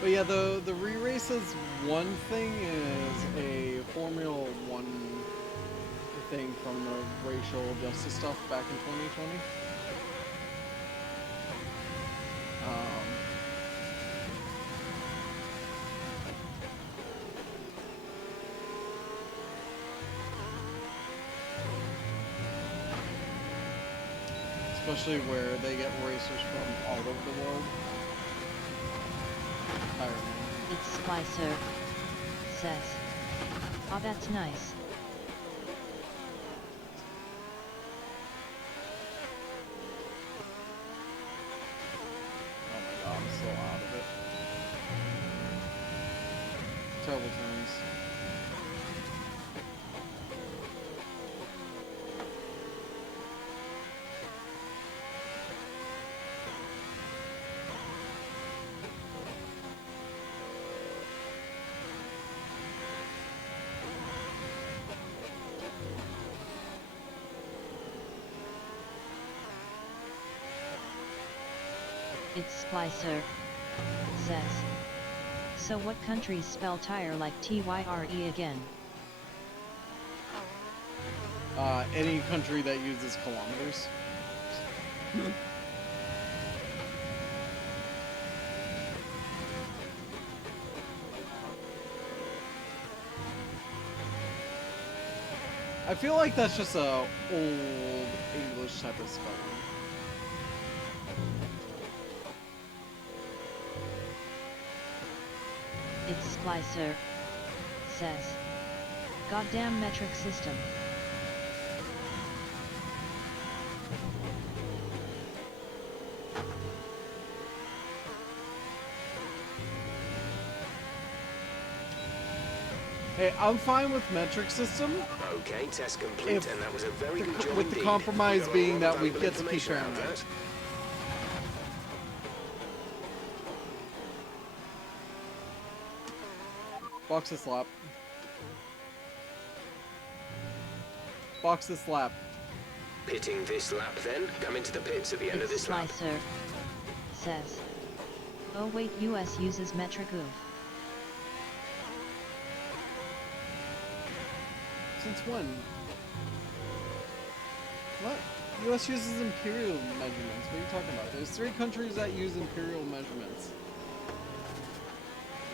But yeah, the re-races one thing is a Formula 1 thing from the racial justice stuff back in 2020. Especially where they get racers from all over the world. It's Splicer says. Oh, that's nice. Oh my god, I'm so out of it. Terrible turns. It's Splicer says. So what countries spell tire like T-Y-R-E again? Any country that uses kilometers. I feel like that's just a old English type of spelling. It's Splicer says. Goddamn metric system. Hey, I'm fine with metric system. Okay, test complete, and that was a very good job with the indeed. compromise being that we get to keep information track out of of that. that. Box this lap. Box this lap. Pitting this lap then. Come into the pits at the end of It's this lap. Splicer says. Oh wait, US uses metric oof. Since when? What? US uses imperial measurements. What are you talking about? There's 3 countries that use imperial measurements.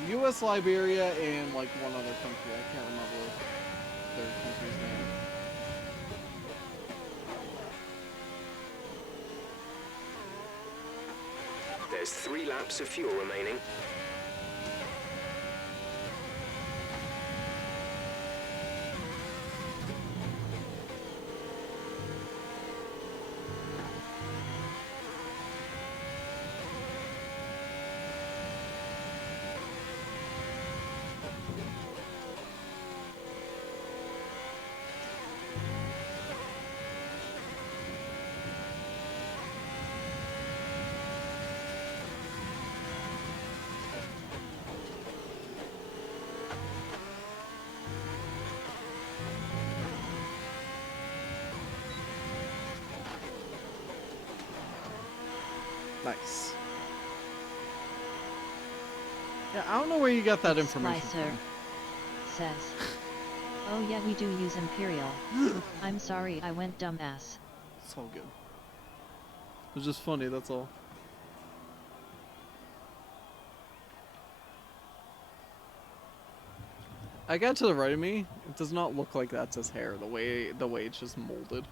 US, Liberia, and like one other country. I can't remember the third country's name. There's 3 laps of fuel remaining. Nice. Yeah, I don't know where you got that information Splicer from. says. Oh yeah, we do use imperial. I'm sorry, I went dumbass. It's all good. It was just funny, that's all. I got to the right of me. It does not look like that's his hair. The way it's just molded.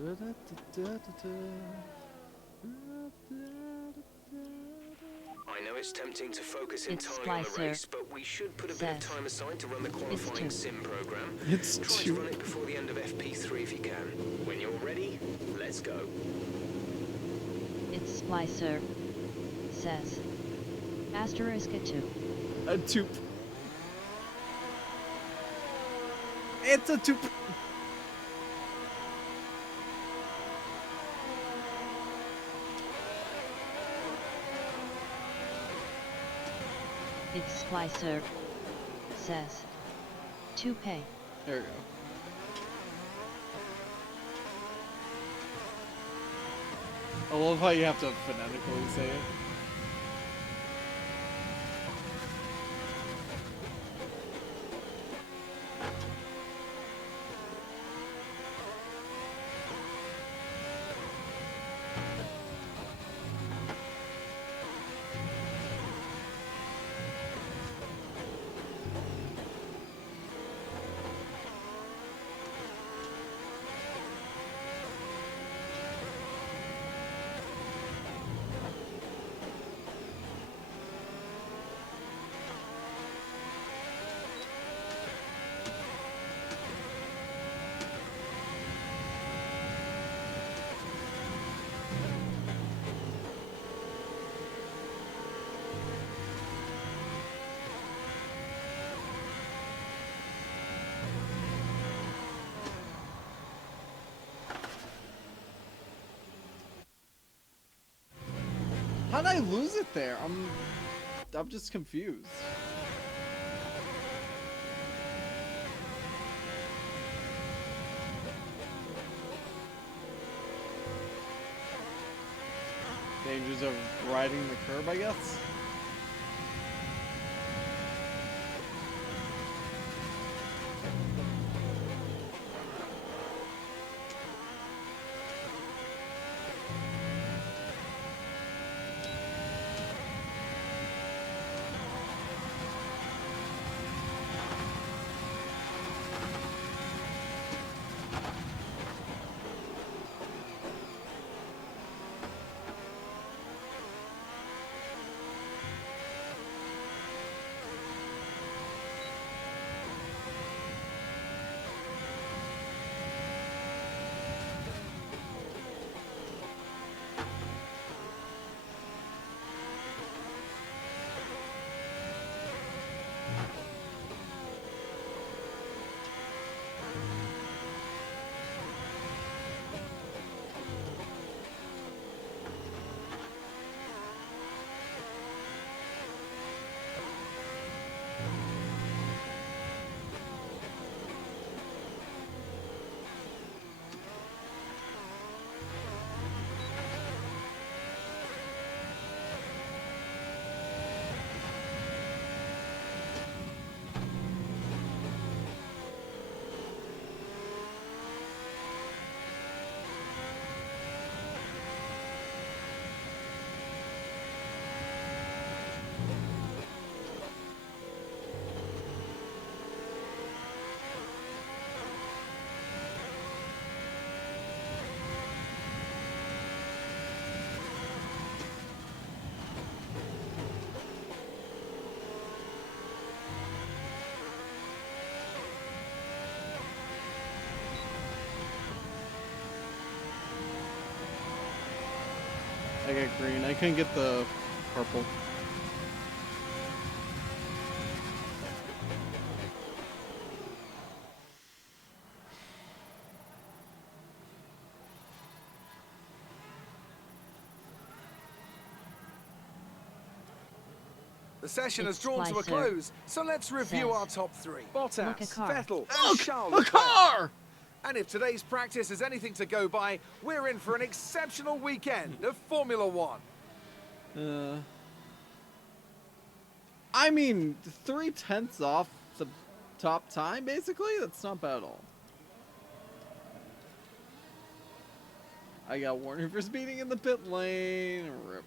I know it's tempting to focus entirely on the race, but we should put a bit of time aside to run the qualifying sim program. Try to run it before the end of FP3 if you can. When you're ready, let's go. It's Splicer. Says. Asterisk a 2. A toop. It's a toop. It's Splicer. Says. Toupee. There we go. I love how you have to phonetically say it. How'd I lose it there? I'm just confused. Dangers of riding the curb, I guess. I got green. I couldn't get the purple. The session has It's drawn to a Splicer. close, so let's review our top three. Bottas, Look, a car. Vettel, and Charles A Leclerc. car! And if today's practice is anything to go by, we're in for an exceptional weekend of Formula One. I mean, 3/10 off the top time, basically? That's not bad at all. I got Warner for speeding in the pit lane. Rip.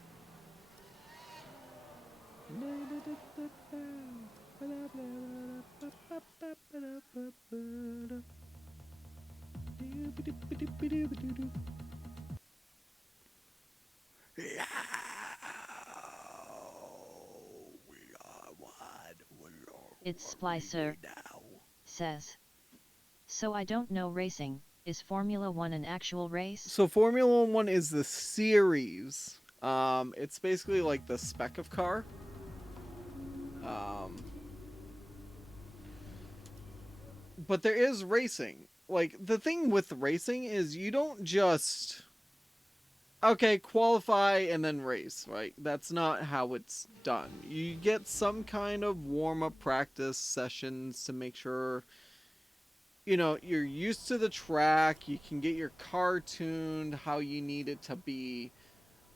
It's Splicer says. So I don't know racing. Is Formula 1 an actual race? So Formula 1 is the series. It's basically like the spec of car. But there is racing. Like, the thing with racing is you don't just, okay, qualify and then race, right? That's not how it's done. You get some kind of warm-up practice sessions to make sure, you know, you're used to the track, you can get your car tuned how you need it to be,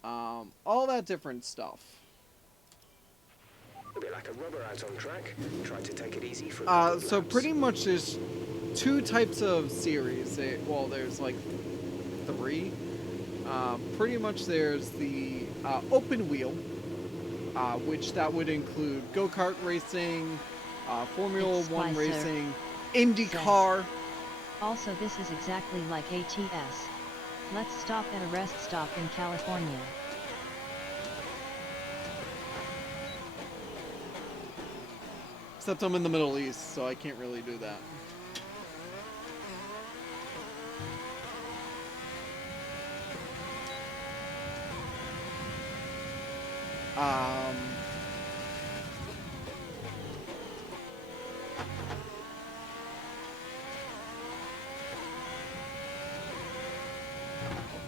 all that different stuff. A bit like a rubber out on track. Try to take it easy for so pretty much there's two types of series. Well, there's like three. Pretty much there's the open wheel, which that would include go-kart racing, Formula 1 racing, IndyCar. Also, this is exactly like ATS. Let's stop at a rest stop in California. Except I'm in the Middle East, so I can't really do that.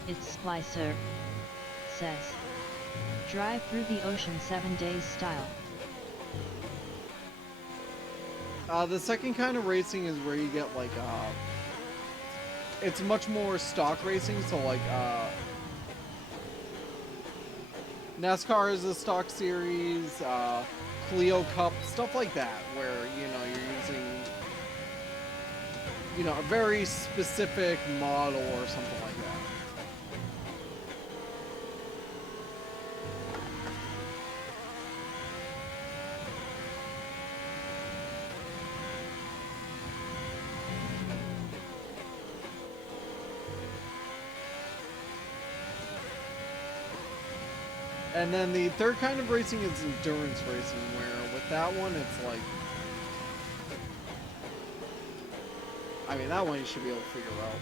It's Splicer says. Drive through the ocean 7 days style. The second kind of racing is where you get like it's much more stock racing, so like NASCAR is a stock series, Clio Cup, stuff like that, where, you know, you're using, you know, a very specific model or something like that. And then the third kind of racing is endurance racing, where with that one, it's like, I mean, that one you should be able to figure out.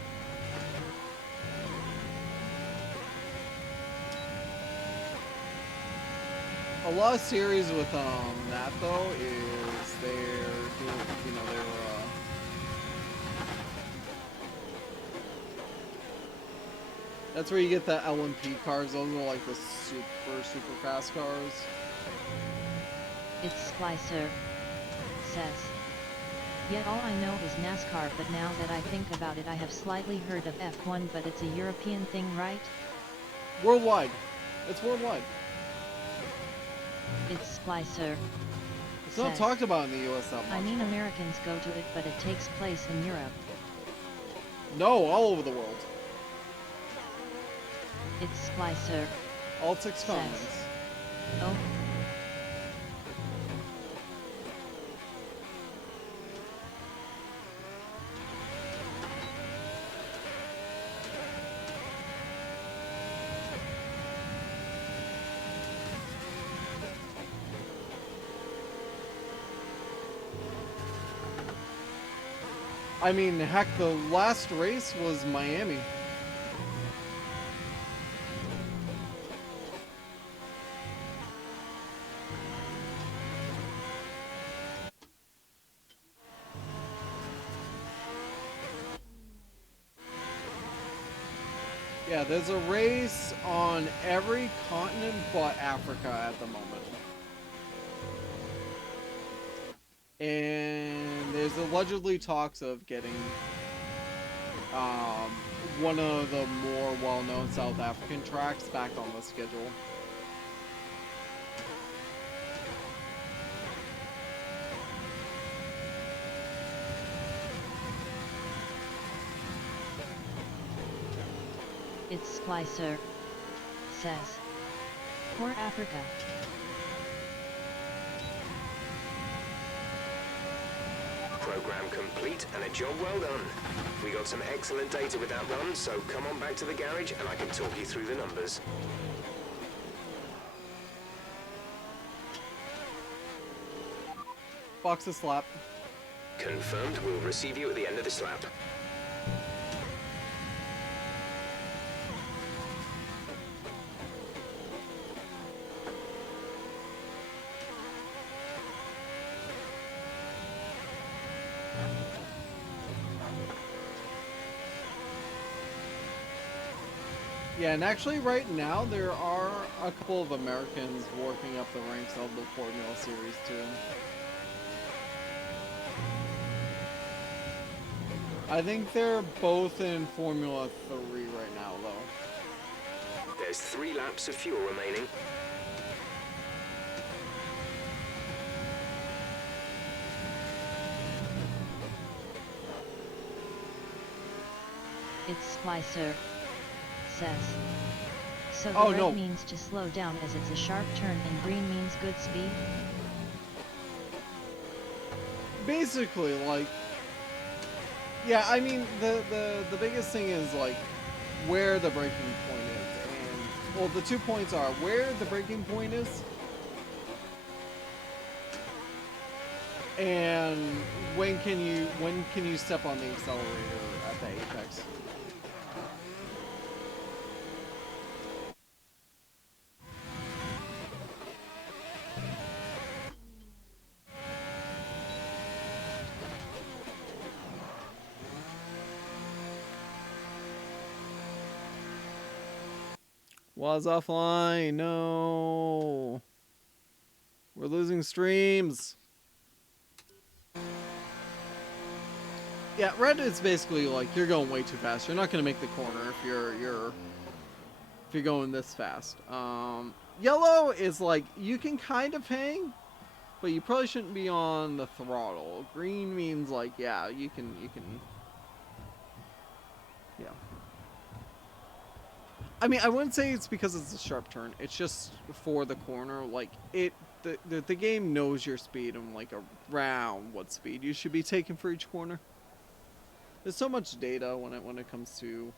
A lot of series with that though is they're doing, you know, they're that's where you get the LMP cars. Those are like the super fast cars. It's Splicer says. Yet all I know is NASCAR, but now that I think about it, I have slightly heard of F1, but it's a European thing, right? Worldwide. It's worldwide. It's Splicer. It's not talked about in the US that much. I mean, Americans go to it, but it takes place in Europe. No, all over the world. It's Splicer. All 6 continents. Oh. I mean, heck, the last race was Miami. Yeah, there's a race on every continent but Africa at the moment. And there's allegedly talks of getting one of the more well-known South African tracks back on the schedule. It's Splicer says. For Africa. Pro program complete and a job well done. We got some excellent data with that run, so come on back to the garage and I can talk you through the numbers. Box the slap. Confirmed. We'll receive you at the end of this lap. Yeah, and actually right now there are a couple of Americans working up the ranks of the Formula Series too. I think they're both in Formula 3 right now though. There's 3 laps of fuel remaining. It's Splicer says. So the Oh, red no. means to slow down as it's a sharp turn and green means good speed? Basically, like, yeah, I mean, the biggest thing is, like, where the breaking point is. And, well, the 2 points are where the breaking point is and when can you step on the accelerator at the apex. Was offline. No. We're losing streams. Yeah, red is basically like you're going way too fast. You're not going to make the corner if you're going this fast. Yellow is like you can kind of hang, but you probably shouldn't be on the throttle. Green means like yeah, you can yeah. I mean, I wouldn't say it's because it's a sharp turn. It's just for the corner. Like the game knows your speed and like around what speed you should be taking for each corner. There's so much data when it comes to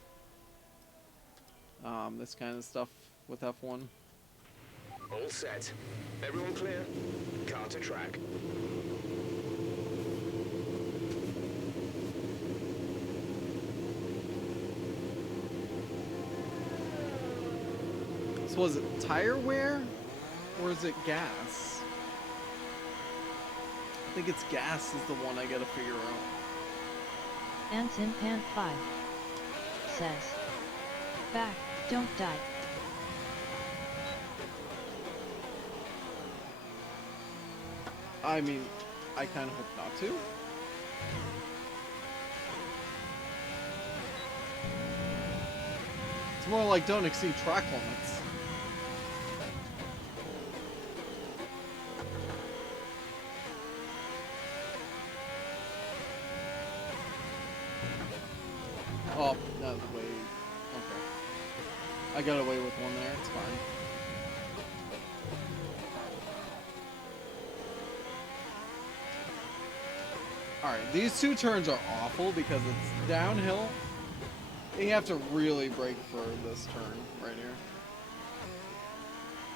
this kind of stuff with F1. All set. Everyone clear? Car to track. So was it tire wear or is it gas? I think it's gas is the one I gotta figure out. Anson Pan 5 says, back, don't die. I mean, I kind of hope not to. It's more like don't exceed track limits. Oh, that was way... Okay. I got away with one there, it's fine. Alright, these 2 turns are awful because it's downhill. And you have to really brake for this turn right here.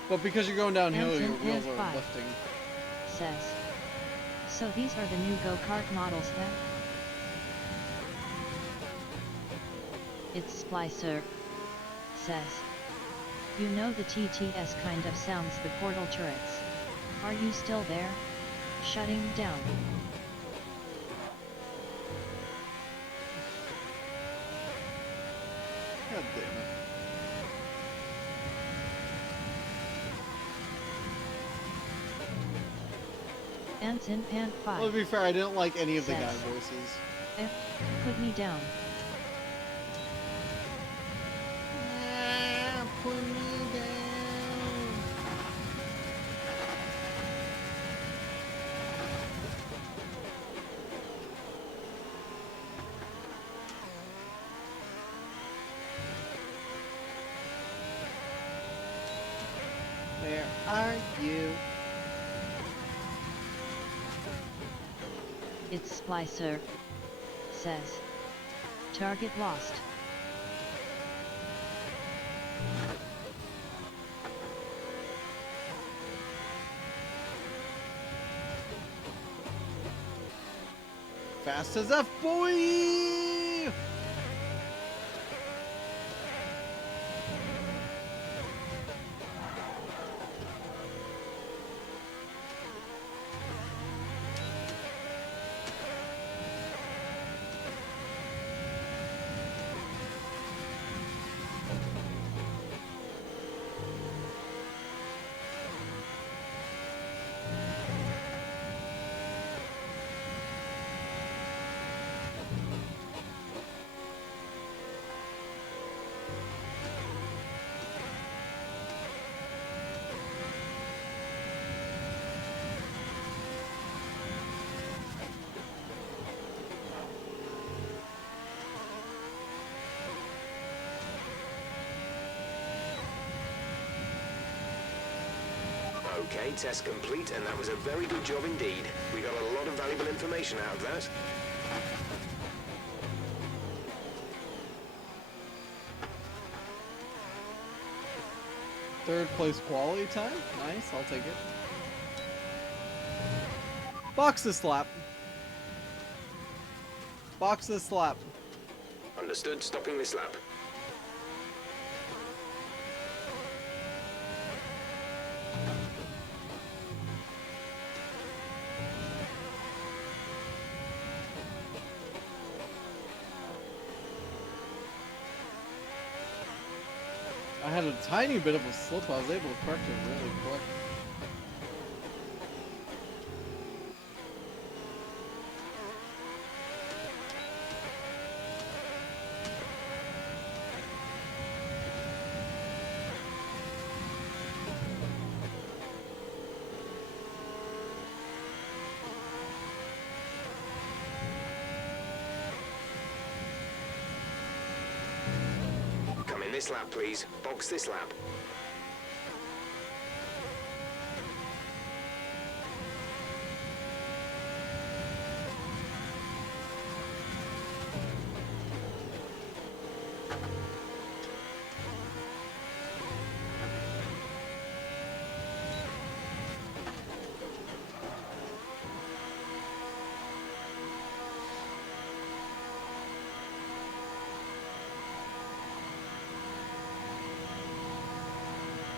But because you're going downhill, Anson your wheels Pan are 5 lifting. says, so these are the new go-kart models then? It's Splicer says, you know the TTS kind of sounds the portal turrets. Are you still there? Shutting down. God damn it. Anson Pan 5 Well, to be fair, I didn't like any of the says, guy voices. put me down. Put me down. Where are you? Its splicer says. Target lost. Fast as F, boy! Okay, test complete, and that was a very good job indeed. We got a lot of valuable information out of that. Third place quality time. Nice, I'll take it. Box this lap. Box this lap. Understood, stopping this lap. I had a tiny bit of a slip. I was able to correct it really quick. Come in this lap, please. Box this lap.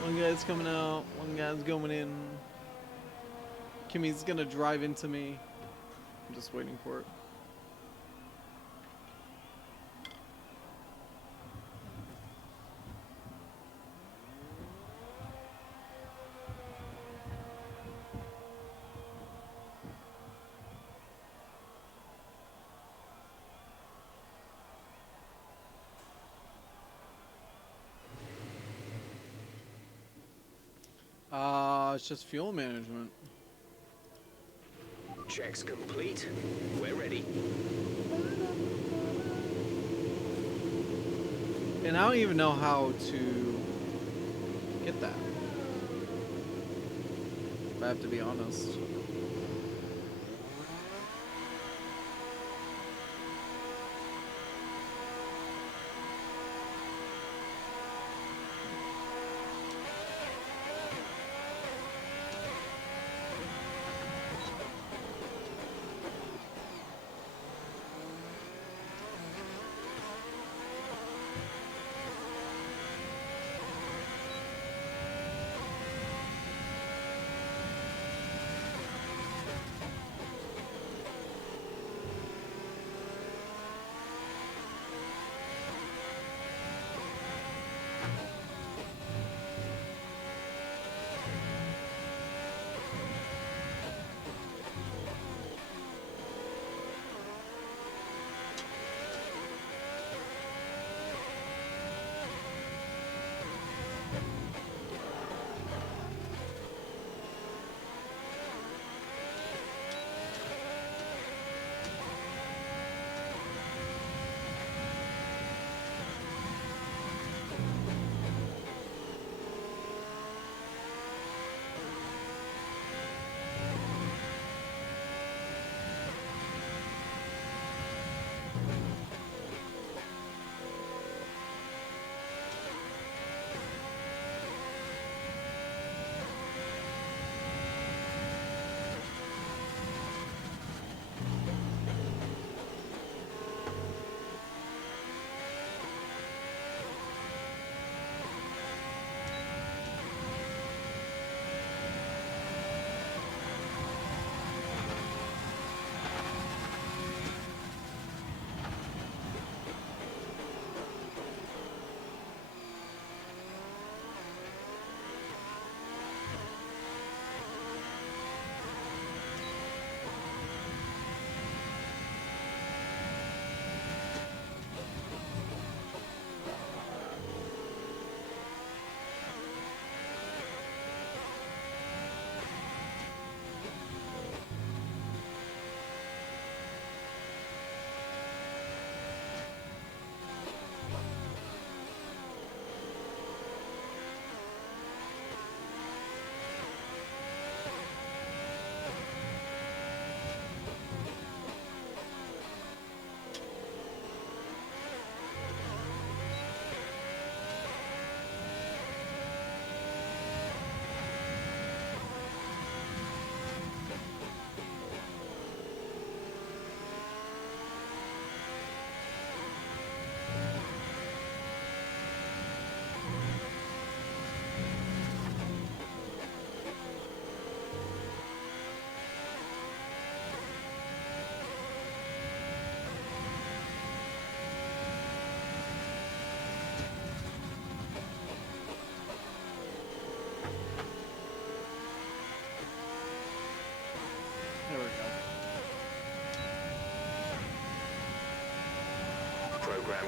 One guy's coming out, one guy's going in. Kimmy's gonna drive into me. I'm just waiting for it. It's just fuel management. Checks complete. We're ready. And I don't even know how to get that, if I have to be honest.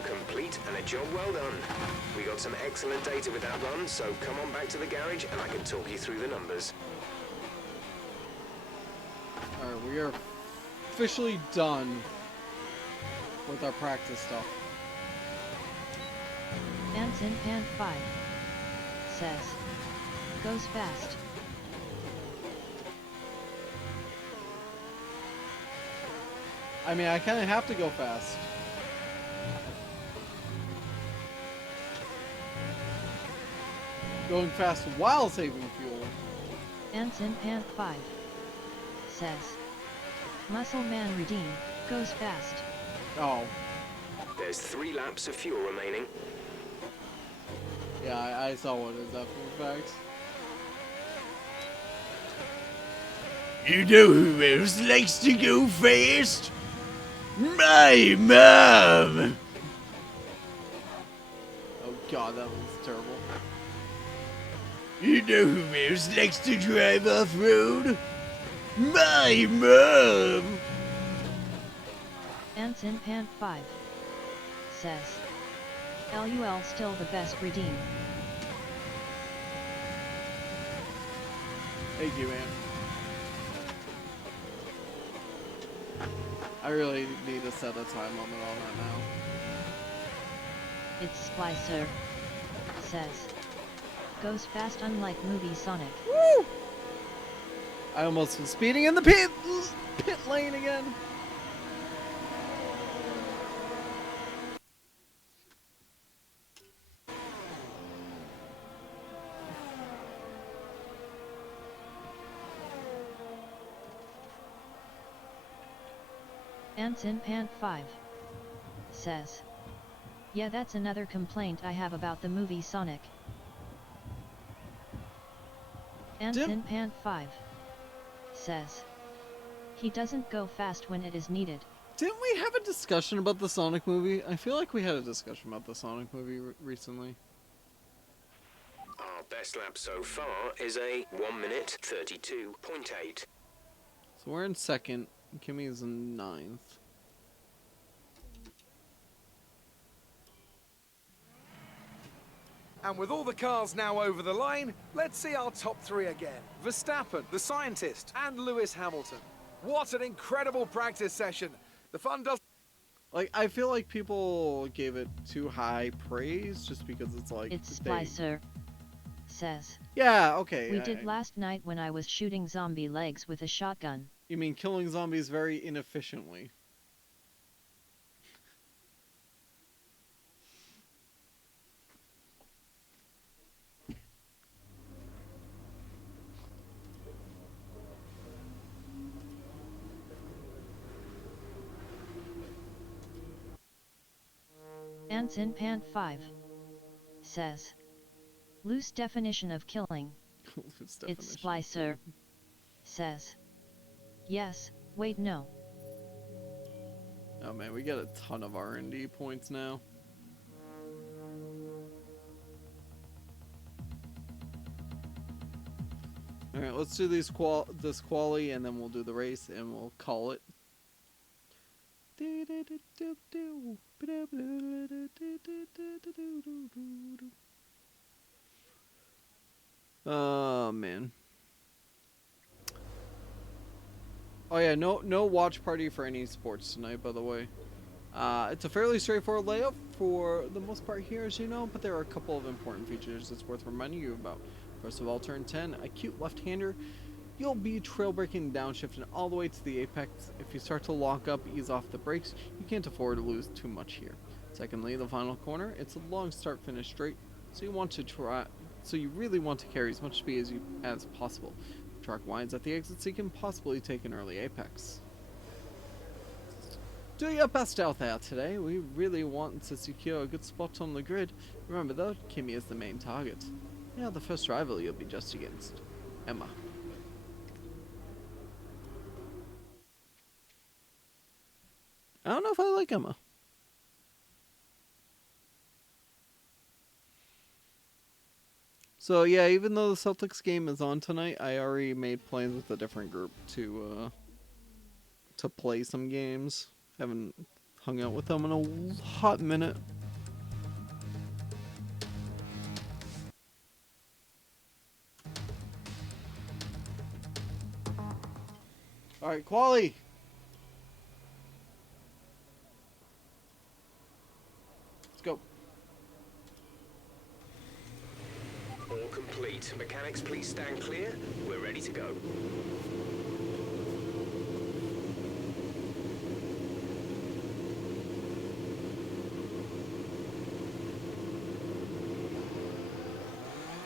complete and a job well done. We got some excellent data with that run, so come on back to the garage and I can talk you through the numbers. Alright, we are officially done with our practice stuff. Anson Pan 5 says, goes fast. I mean, I kind of have to go fast. Going fast while saving fuel. Anson Pan 5 says, Muscle Man Redeem, goes fast. Oh. There's 3 laps of fuel remaining. Yeah, I saw what is that for a fact. You know who else likes to go fast? My mom! Oh god, that was terrible. You know who else likes to drive off-road? My mom! Anson Pan 5 says, LUL still the best redeem. Thank you, man. I really need to set a time limit on that now. It's Splicer says, goes fast unlike movie Sonic. Woo! I almost was speeding in the pit lane again. Anson Pan 5 says, yeah, that's another complaint I have about the movie Sonic. Anson Pan 5 says, he doesn't go fast when it is needed. Didn't we have a discussion about the Sonic movie? I feel like we had a discussion about the Sonic movie recently. Our best lap so far is a 1 minute 32.8. So we're in second. Kimmy is in 9th. And with all the cars now over the line, let's see our top 3 again. Verstappen, the scientist, and Lewis Hamilton. What an incredible practice session. The fun does... Like, I feel like people gave it too high praise just because it's like... It's Splicer says, yeah, okay. We did last night when I was shooting zombie legs with a shotgun. You mean killing zombies very inefficiently? Anson Pan 5 says, loose definition of killing. It's Splicer says, yes, wait, no. Oh man, we get a ton of R&D points now. Alright, let's do this quali and then we'll do the race and we'll call it. Oh man. Oh yeah, no watch party for any sports tonight, by the way. It's a fairly straightforward layout for the most part here, as you know, but there are a couple of important features it's worth reminding you about. First of all, turn 10, a cute left-hander. You'll be trail braking downshifting all the way to the apex. If you start to lock up, ease off the brakes, you can't afford to lose too much here. Secondly, the final corner, it's a long start-finish straight, so you really want to carry as much speed as possible. The track winds at the exit, so you can possibly take an early apex. Do your best out there today. We really want to secure a good spot on the grid. Remember though, Kimmy is the main target. Yeah, the first rival you'll be just against, Emma. I don't know if I like Emma. So yeah, even though the Celtics game is on tonight, I already made plans with a different group to play some games. Haven't hung out with them in a hot minute. Alright, quali! Let's go. All complete. Mechanics, please stand clear. We're ready to go.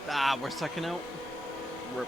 Ah, we're second out. Rip.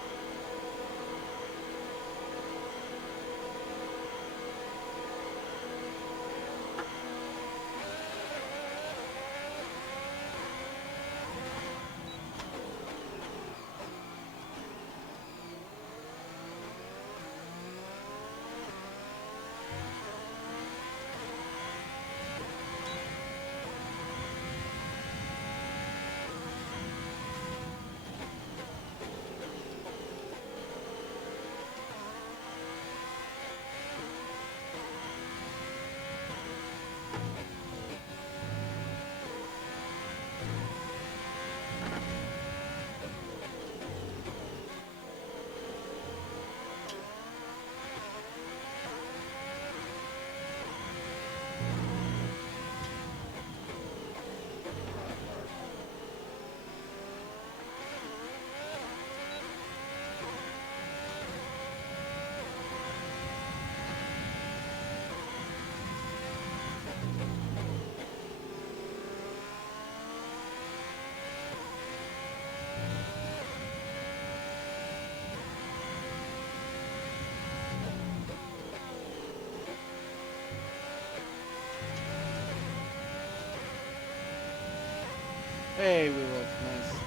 Hey, we live. Nice.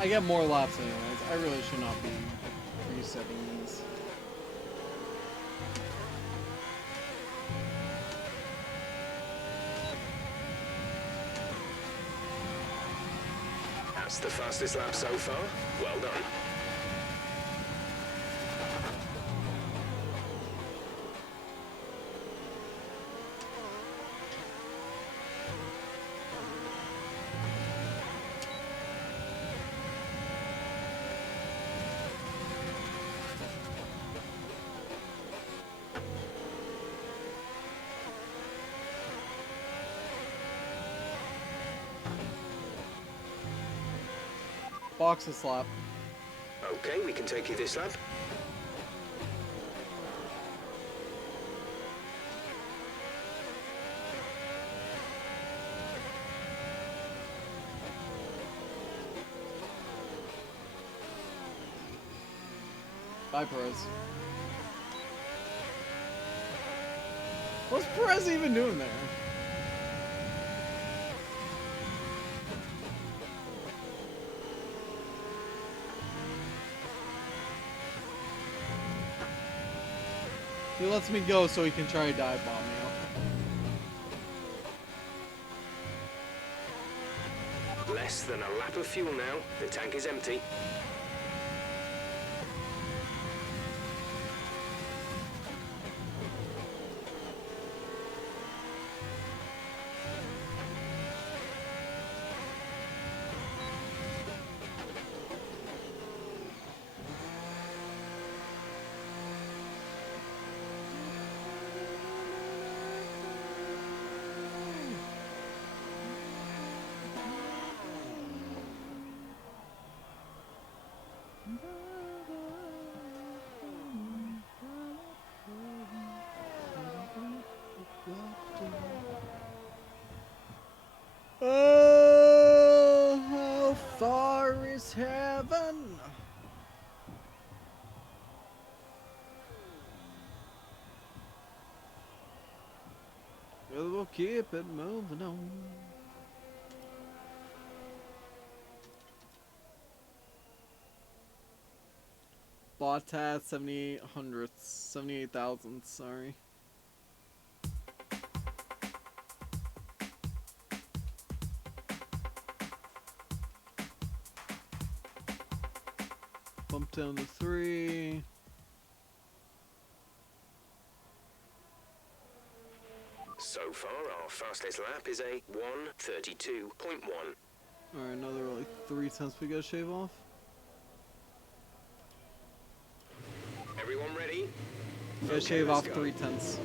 I get more laps anyways. I really should not be resetting these. That's the fastest lap so far. Well done. Box a slap. Okay, we can take you this lap. Bye, Perez. What's Perez even doing there? He lets me go so he can try to dive bomb me. Less than a lap of fuel now. The tank is empty. Oh, how far is heaven? We'll keep it moving on. Bottas 7,800, 78,000, sorry. Bump down to 3. So far, our fastest lap is a 1:32.1. Alright, another like 3 tenths we gotta shave off. Everyone ready? Gotta shave off 3 tenths.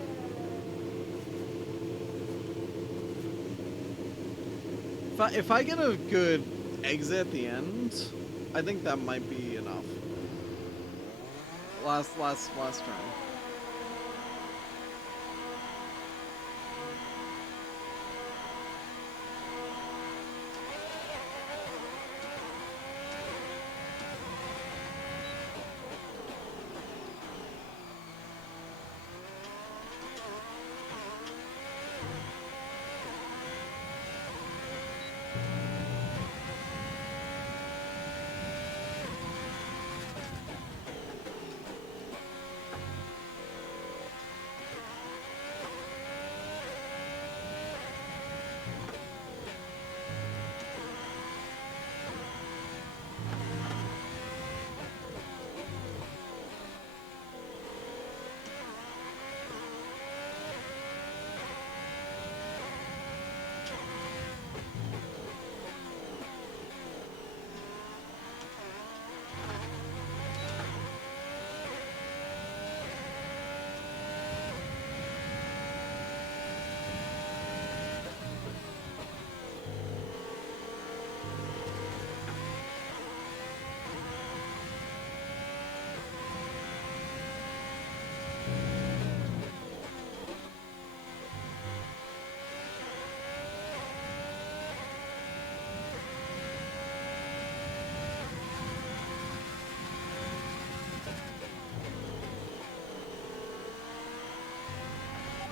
If I get a good exit at the end, I think that might be enough. Last turn.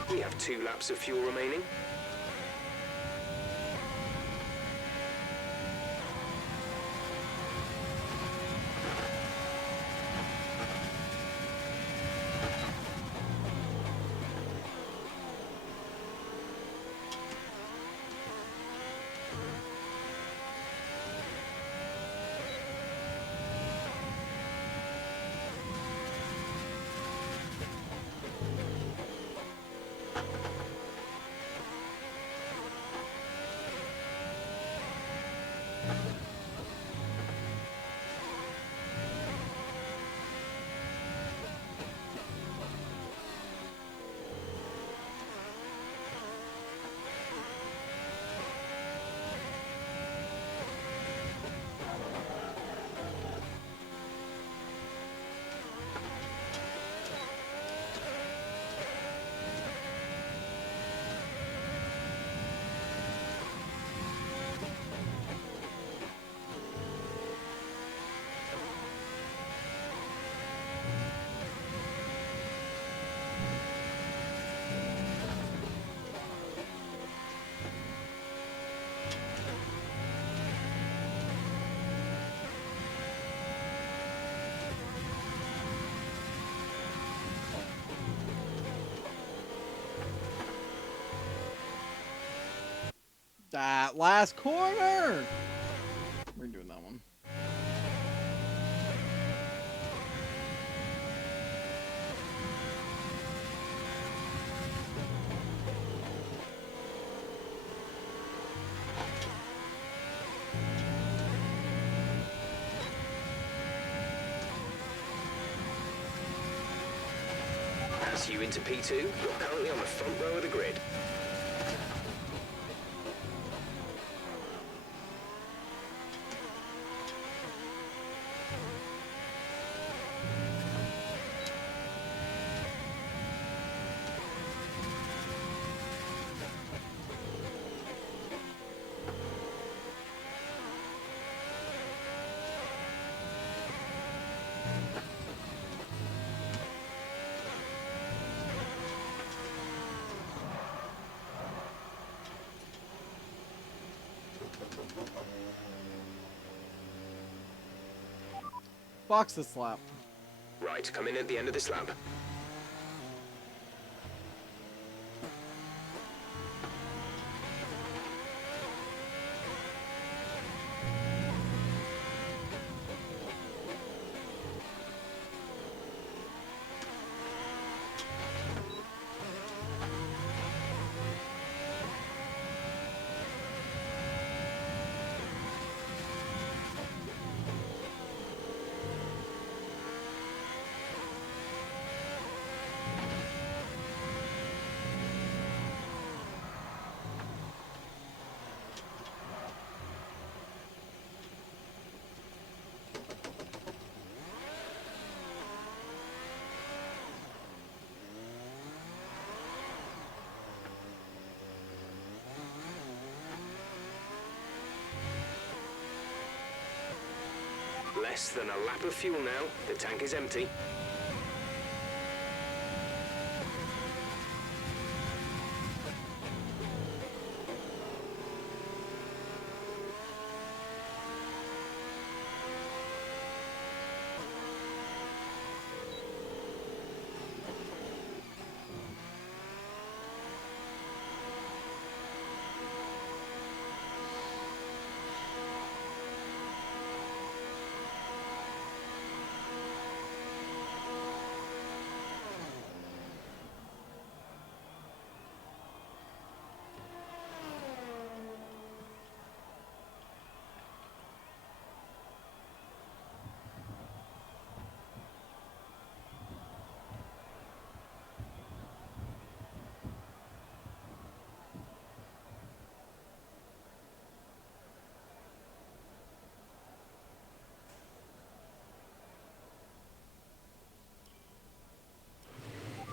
We have 2 laps of fuel remaining. That last corner! We're doing that one. As you into P2, you're currently on the front row of the grid. Box this lap. Right, come in at the end of this lap. Less than a lap of fuel now. The tank is empty.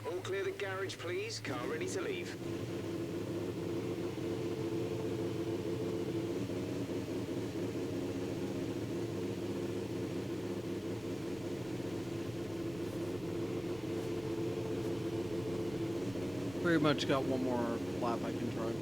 All clear the garage, please. Car ready to leave. Pretty much got one more lap I can try.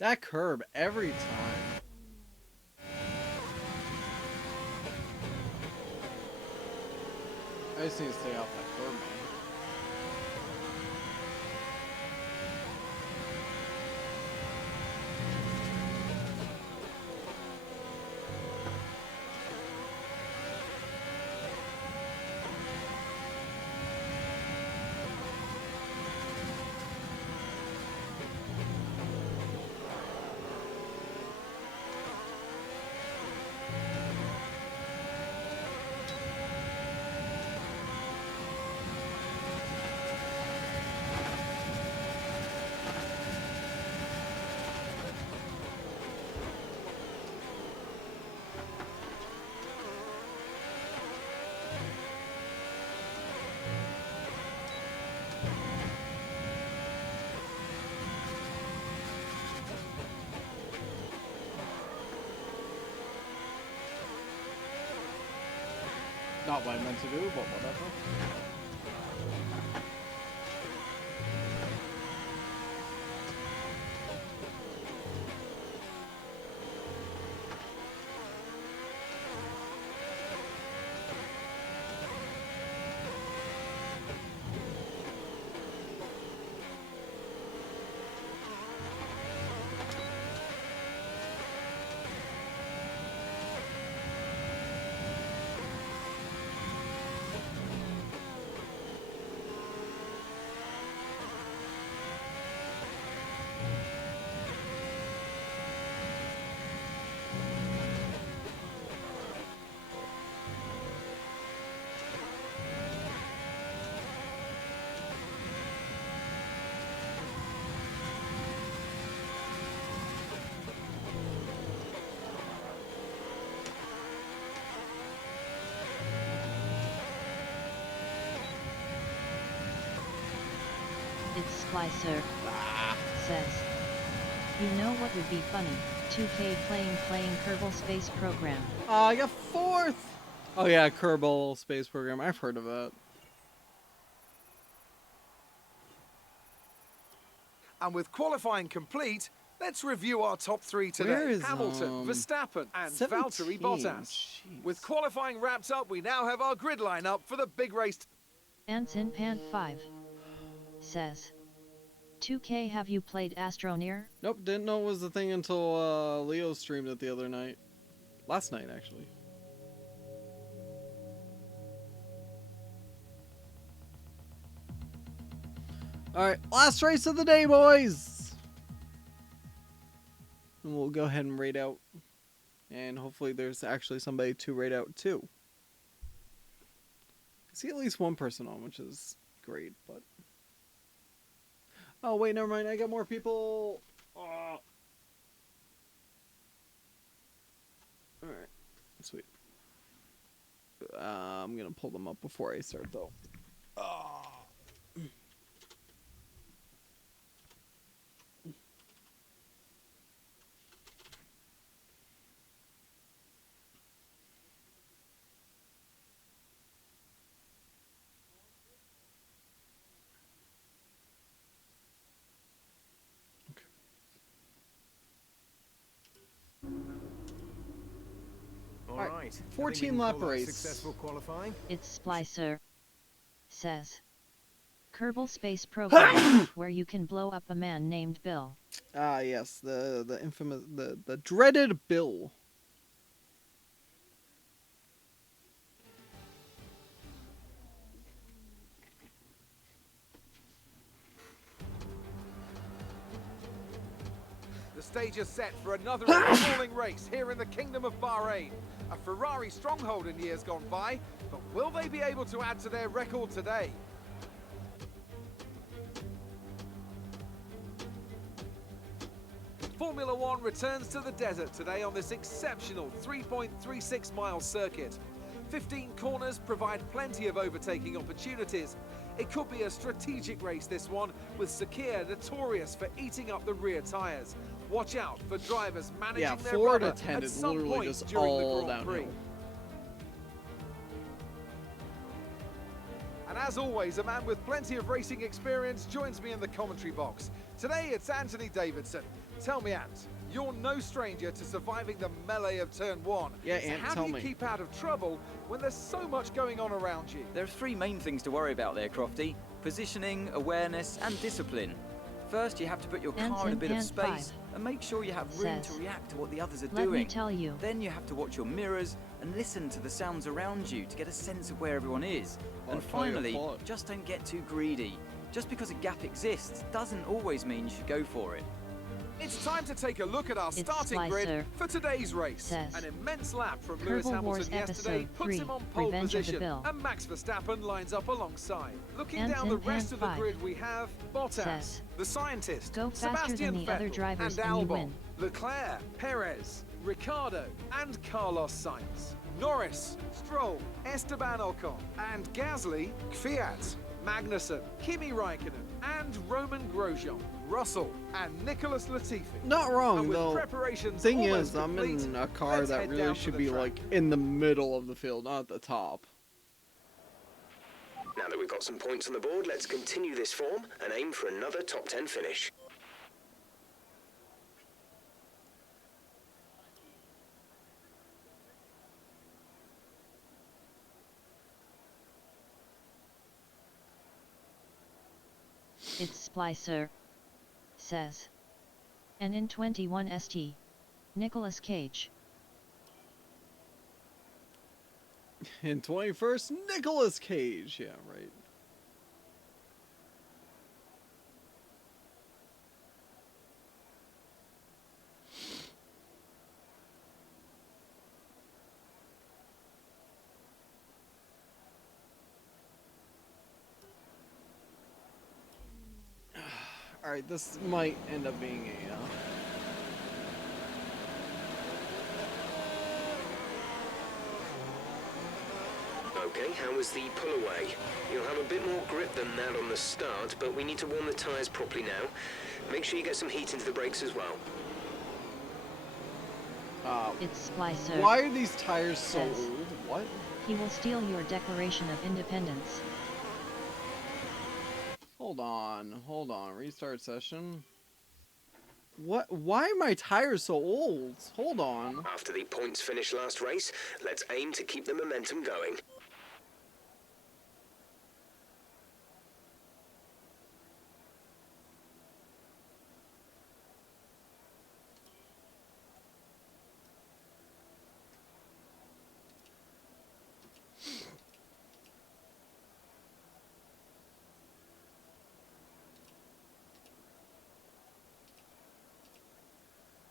That curb every time. I just need to stay off that curb, man. Not what I meant to do, but whatever. It's Splicer. Says. You know what would be funny? 2K playing Kerbal Space Program. I got 4th! Oh yeah, Kerbal Space Program. I've heard of it. And with qualifying complete, let's review our top 3 today. Where is, Hamilton, Verstappen, and 17? Valtteri Bottas. Jeez. With qualifying wrapped up, we now have our grid lineup for the big race. Anson Pant 5 says. 2K, have you played Astroneer? Nope, didn't know it was the thing until Leo streamed it the other night. Last night, actually. Alright, last race of the day, boys! And we'll go ahead and rate out. And hopefully there's actually somebody to rate out too. I see at least one person on, which is great, but... Oh, wait, never mind. I got more people. Oh. Alright. Sweet. I'm going to pull them up before I start, though. Oh. All right. 14 lap race. Successful qualifying. It's Splicer. Says. Kerbal Space Program, where you can blow up a man named Bill. Ah, yes, the infamous, the dreaded Bill. The stage is set for another enthralling race here in the Kingdom of Bahrain. A Ferrari stronghold in years gone by, but will they be able to add to their record today? Formula One returns to the desert today on this exceptional 3.36 mile circuit. 15 corners provide plenty of overtaking opportunities. It could be a strategic race, this one, with Sakir notorious for eating up the rear tyres. Watch out for drivers managing their Ford rubber attended at some literally point just during the all Grand Prix. downhill. And as always, a man with plenty of racing experience joins me in the commentary box. Today it's Anthony Davidson. Tell me, Ant, You're no stranger to surviving the melee of turn 1. Yeah, so Ant, how tell do you me. keep out of trouble when there's so much going on around you? There are three main things to worry about there, Crofty. Positioning, awareness, and discipline. First, you have to put your car in a bit of space and make sure you have room to react to what the others are doing. Let me tell you. Then you have to watch your mirrors and listen to the sounds around you to get a sense of where everyone is. And finally, just don't get too greedy. Just because a gap exists doesn't always mean you should go for it. It's time to take a look at our starting grid for today's race. An immense lap from Lewis Hamilton yesterday puts him on pole position, and Max Verstappen lines up alongside. Looking down the rest of the grid, we have Bottas, the scientist, Sebastian Vettel, and Albon, Leclerc, Perez, Ricciardo, and Carlos Sainz, Norris, Stroll, Esteban Ocon, and Gasly, Kvyat, Magnussen, Kimi Raikkonen, and Roman Grosjean, Russell, and Nicholas Latifi. Not wrong, and though. Thing is, I'm in a car that really should be like in the middle of the field, not at the top. Now that we've got some points on the board, let's continue this form and aim for another top 10 finish. It's Splicer says. And in 21 ST, Nicolas Cage. In 21st, Nicolas Cage. Yeah, right. Alright, this might end up being a, Okay, how was the pull away? You'll have a bit more grip than that on the start, but we need to warm the tyres properly now. Make sure you get some heat into the brakes as well. It's Splicer. Why are these tires so old? What? He will steal your Declaration of Independence. Hold on, restart session. What? Why are my tires so old? Hold on. After the points finish last race, let's aim to keep the momentum going.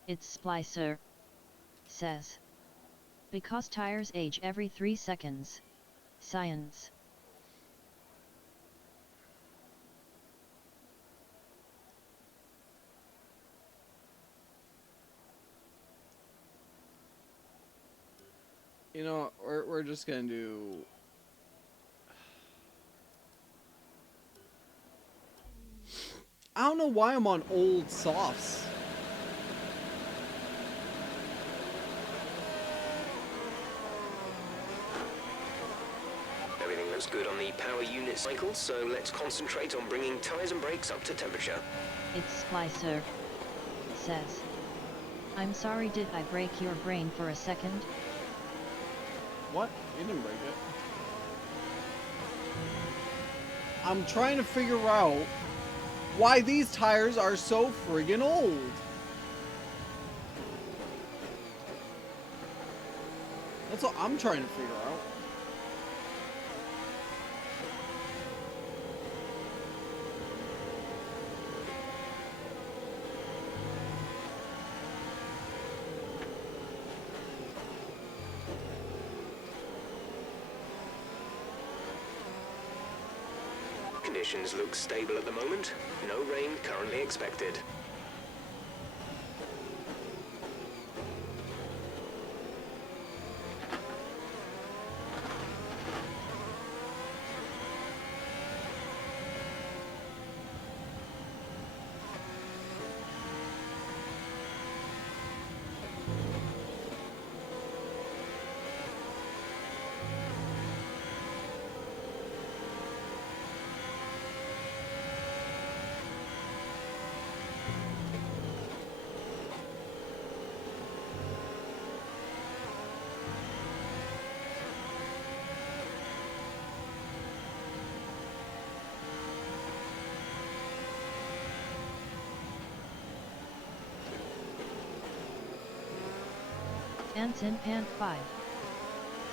It's Splicer says. Because tires age every 3 seconds. Science. You know, we're just gonna do. I don't know why I'm on old softs. Everything looks good on the power unit cycle, so let's concentrate on bringing tyres and brakes up to temperature. It's Splicer says. I'm sorry, did I break your brain for a second? What? You didn't break it. I'm trying to figure out why these tires are so friggin' old. That's what I'm trying to figure out. Conditions look stable at the moment. No rain currently expected. Anson Pant 5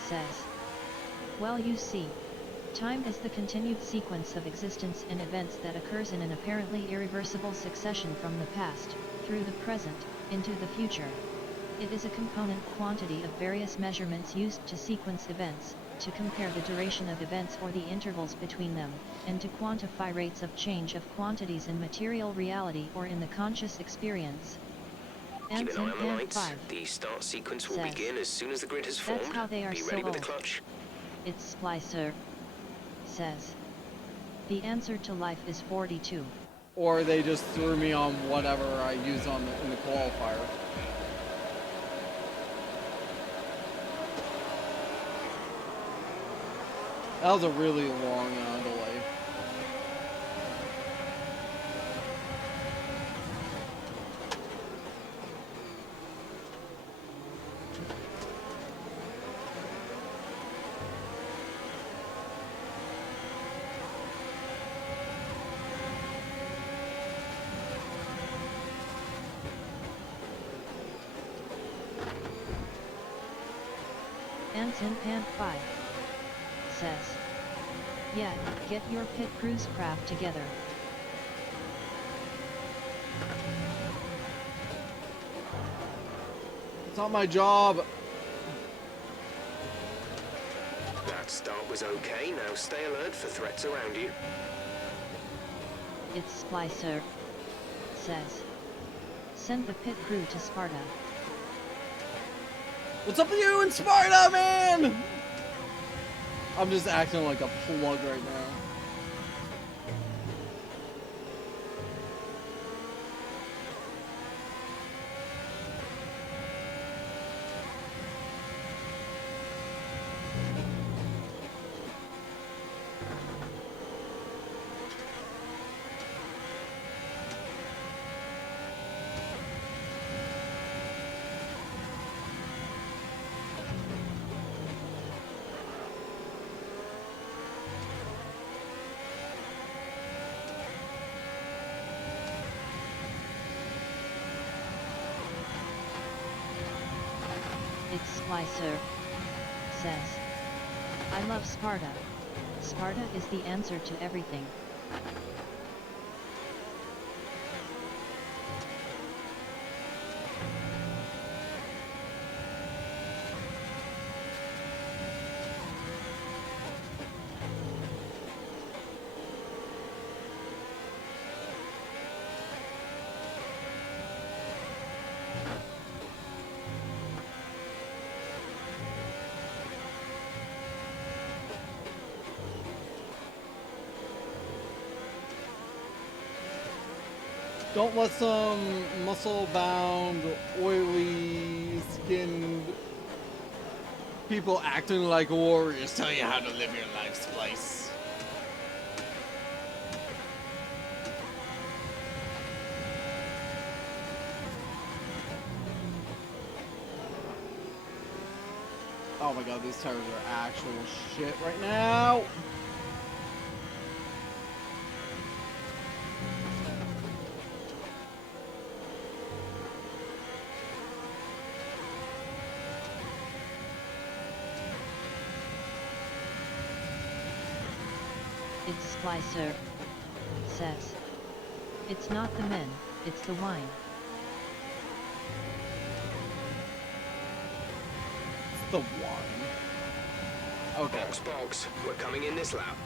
says, well, you see, time is the continued sequence of existence and events that occurs in an apparently irreversible succession from the past, through the present, into the future. It is a component quantity of various measurements used to sequence events, to compare the duration of events or the intervals between them, and to quantify rates of change of quantities in material reality or in the conscious experience. Keep an eye on the Pant lights. 5 The start sequence will says, begin as soon as the grid has formed. that's how they are Be so ready with the old. clutch. It's Splicer says, the answer to life is 42. Or they just threw me on whatever I use in the qualifier. That was a really long delay. Anson Pant 5 says, yeah, get your pit cruise craft together. It's not my job. That start was okay. Now stay alert for threats around you. It's Splicer says, send the pit crew to Sparta. What's up with you in Sparta, man? I'm just acting like a plug right now. It's Splicer says, I love Sparta. Sparta is the answer to everything. Don't let some muscle-bound, oily-skinned people acting like warriors tell you how to live your life's place. Oh my god, these tires are actual shit right now. It's Splicer says, it's not the men, it's the wine. It's the wine. Okay. Box. We're coming in this lap.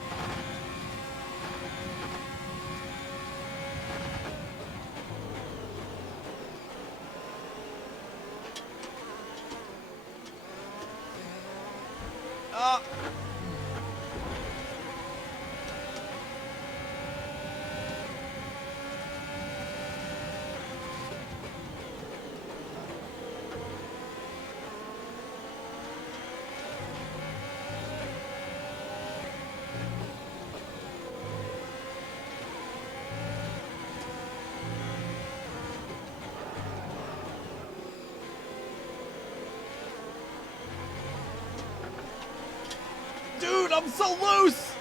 Dude, I'm so loose!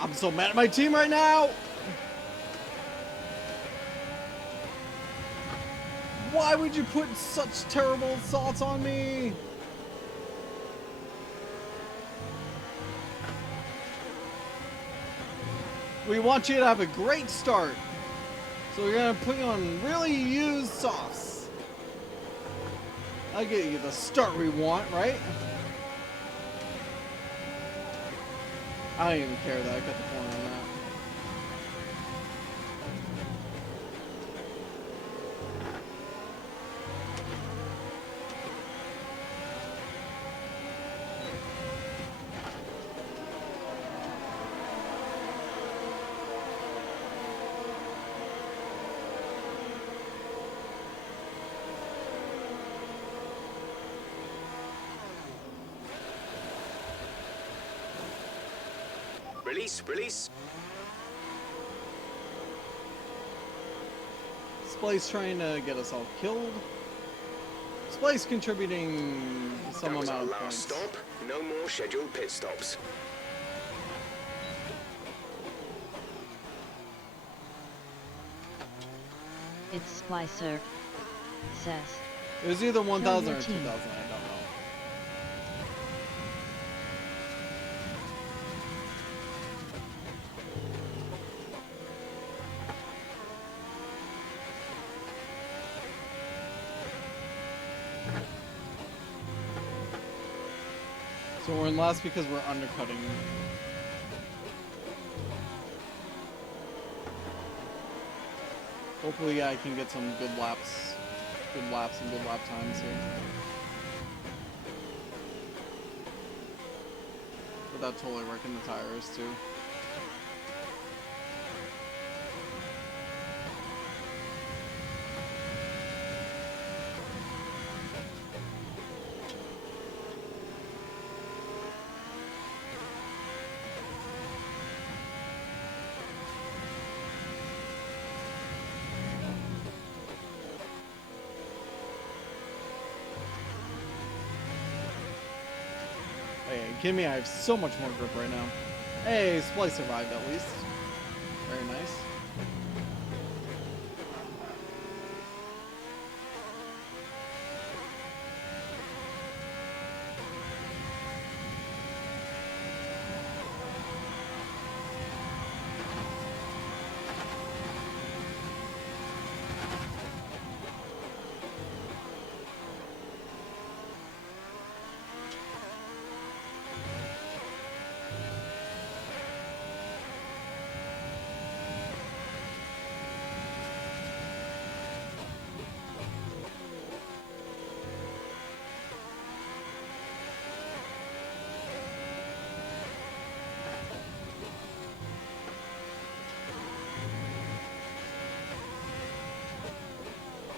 I'm so mad at my team right now! Why would you put such terrible thoughts on me? We want you to have a great start. So we're gonna put you on really used softs. I'll get you the start we want, right? I don't even care that I got the corner on that. Release, release. Splay's trying to get us all killed. Splay's contributing some That was our amount of last points. stop. No more scheduled pit stops. It's Splicer. Says. It was either 1,000 your or team. 2,000, I don't know. So we're in last because we're undercutting. Hopefully I can get some good laps and good lap times here. Without totally wrecking the tires too. Hey, kidding me? I have so much more grip right now. Hey, Splice survived at least. Very nice.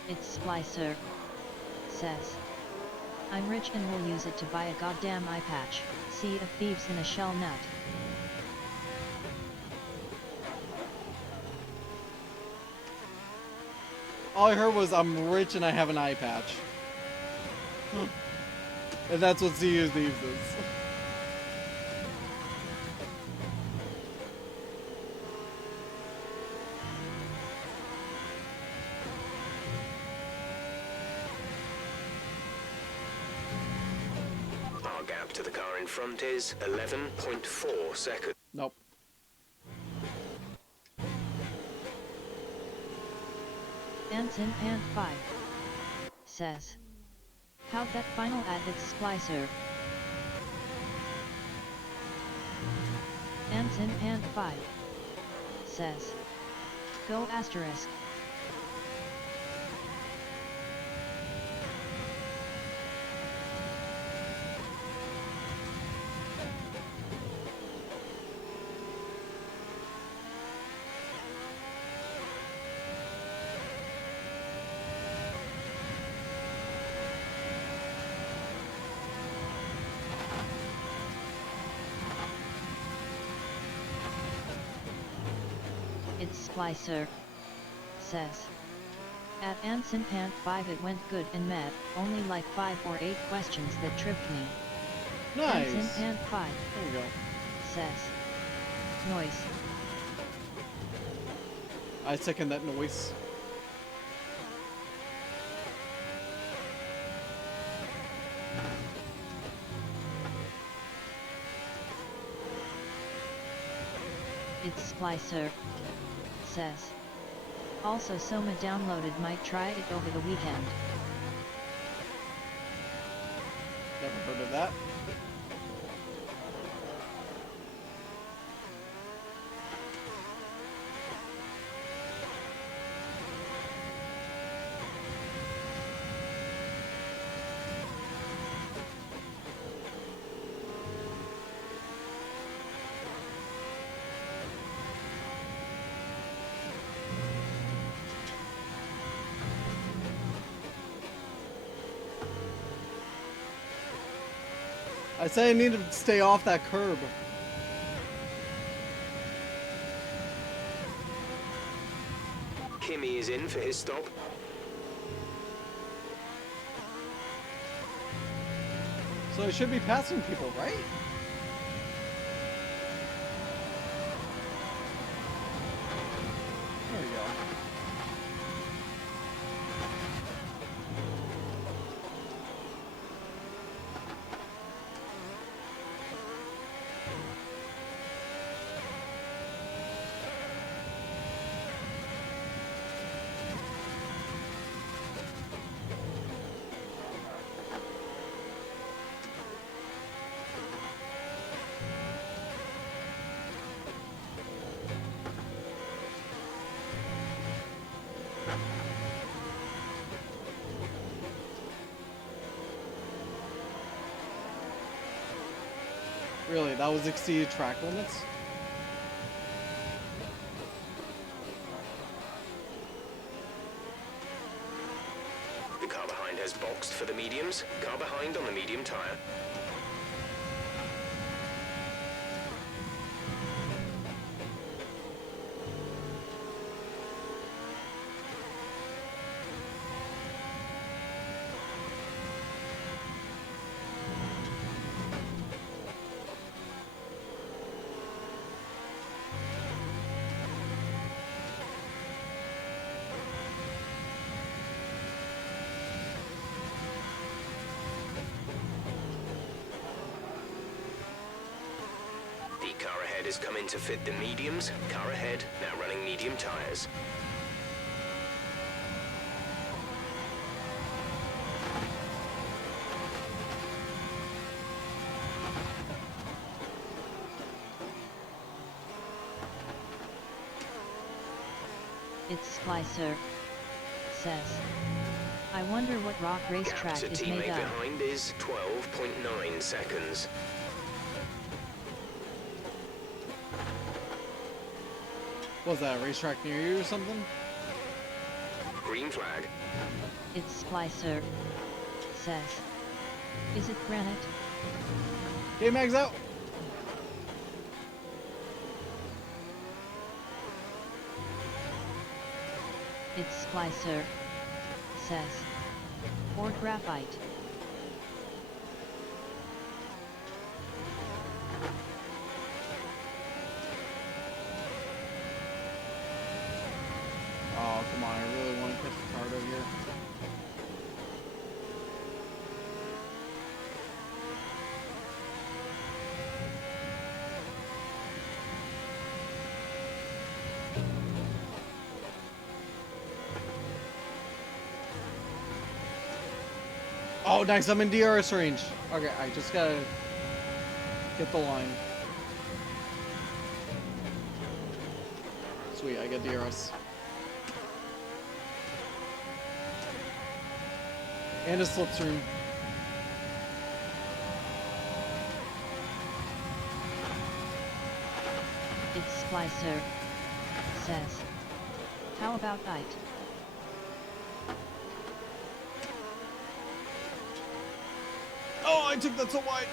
It's Splicer. Says. I'm rich and will use it to buy a goddamn eye patch. Sea of Thieves in a shell nut. All I heard was I'm rich and I have an eye patch. And that's what Sea of Thieves is. Our gap to the car in front is 11.4 seconds. Nope. Anson Pant 5. Says. How'd that final at its Splicer? Anson Pant 5. Says. Go asterisk. It's Splicer. Says. At Anson Pant 5 it went good and met, only like 5 or 8 questions that tripped me. Nice. Anson Pant 5. There you go. Says. Noise. I second that noise. It's Splicer says. Also Soma downloaded, might try it over the weekend. Never heard of that. I say I need to stay off that curb. Kimmy is in for his stop. So I should be passing people, right? There we go. Really, that was exceeded track limits? The car behind has boxed for the mediums. Car behind on the medium tyre. The car ahead has come in to fit the mediums. Car ahead, now running medium tyres. It's Splicer says. I wonder what rock racetrack Gap to is teammate made of. behind is 12.9 seconds. Was that a racetrack near you or something? Green flag. It's Splicer says. Is it granite? Game mag's out! It's Splicer says. Or graphite. Oh, come on, I really want to catch the card over here. Oh, nice, I'm in DRS range. Okay, I just gotta get the line. Sweet, I get DRS. And a slipstream. It's Splicer says. How about it? Oh, I took that so wide.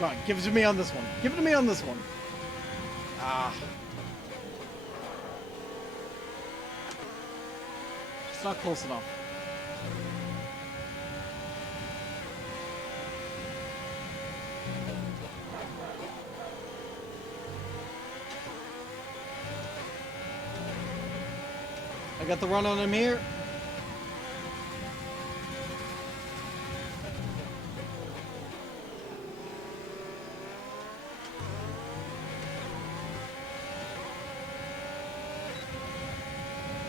Come on, give it to me on this one. Give it to me on this one. Ah. It's not close enough. I got the run on him here.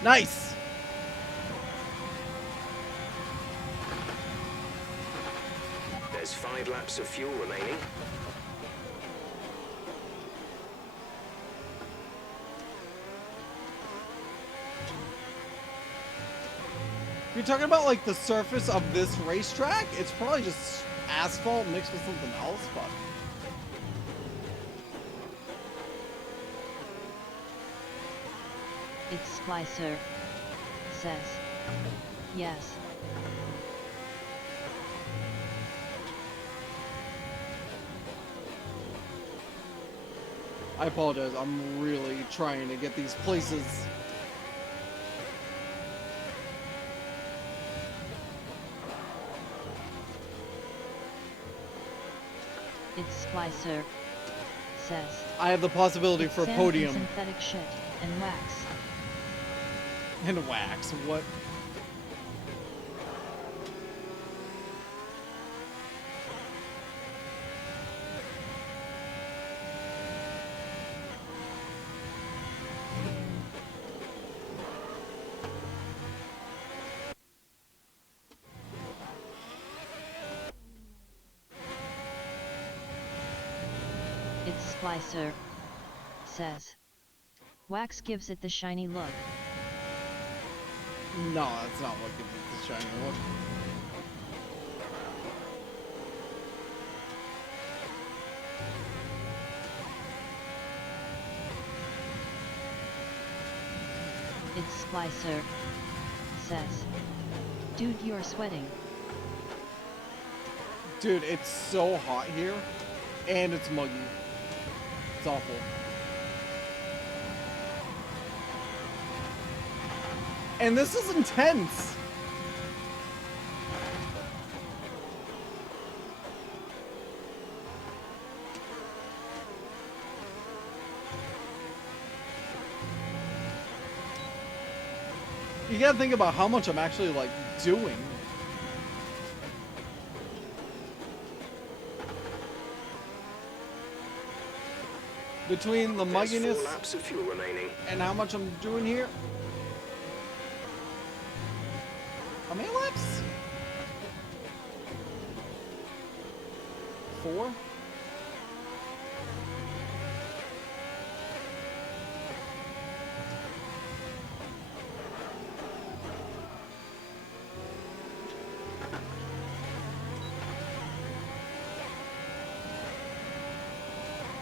Nice. There's 5 laps of fuel remaining. If you're talking about like the surface of this racetrack, it's probably just asphalt mixed with something else, but It's Splicer. Says. Yes. I apologize. I'm really trying to get these places. It's Splicer. Says. I have the possibility for a Sand podium. and synthetic shit and wax. And wax. What? It's Splicer. Says. Wax gives it the shiny look. No, that's not what gives it the shiny look. It's Splicer. Says. Dude, you're sweating. Dude, it's so hot here. And it's muggy. It's awful. And this is intense. You gotta think about how much I'm actually like doing. Between the There's 4 mugginess laps of fuel remaining. and how much I'm doing here. How many laps? 4?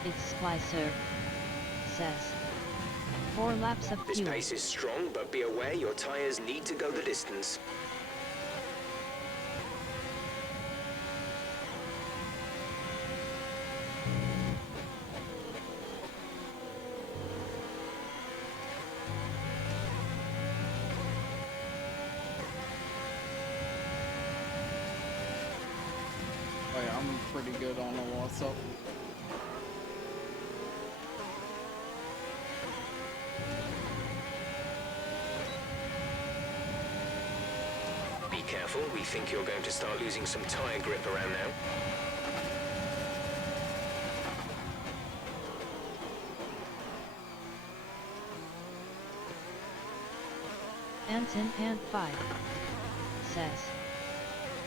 It's Splicer. Says. 4 laps of This fuel. pace is strong, but be aware your tires need to go the distance. Oh yeah, I'm pretty good on a lot of stuff. Be careful, we think you're going to start losing some tire grip around now. Anton and 5. Says.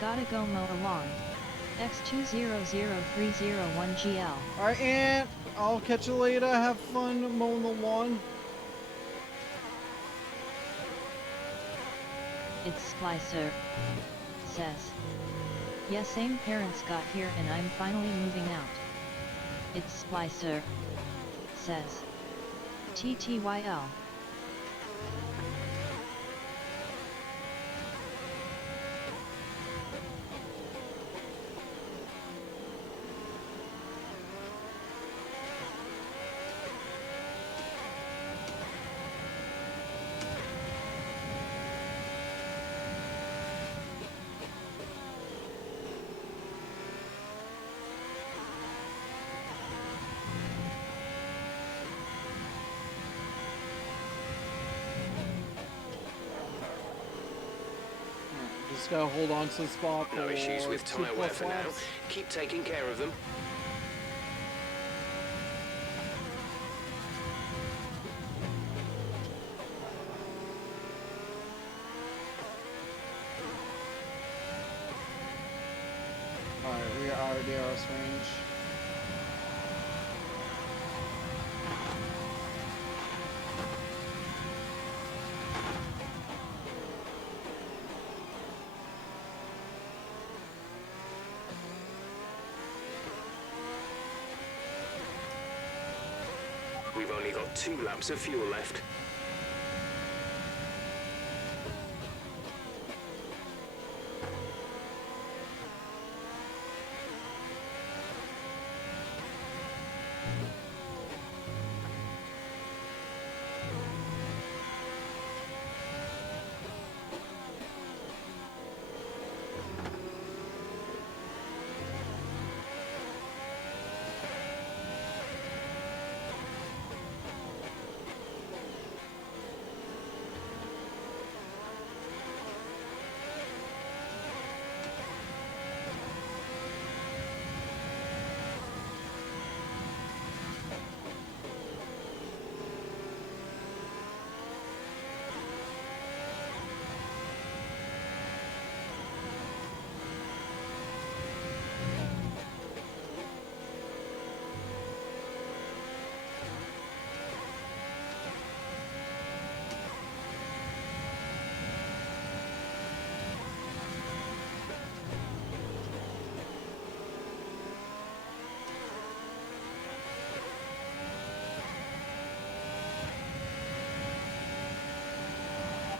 Gotta go mow a lawn. X200301GL. Alright, Ant. I'll catch you later. Have fun mowing the lawn. It's Splicer. Says. Yeah, same parents got here and I'm finally moving out. It's Splicer. Says. TTYL. Just gotta hold on to the spot. No issues with for tyre wear 2+ for now. laps. Keep taking care of them. Alright, we are out of DRS range. We've only got 2 laps of fuel left.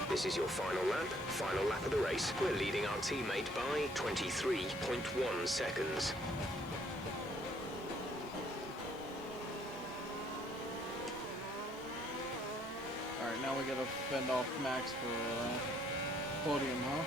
This is your final lap of the race. We're leading our teammate by 23.1 seconds. Alright, now we gotta fend off Max for podium, huh?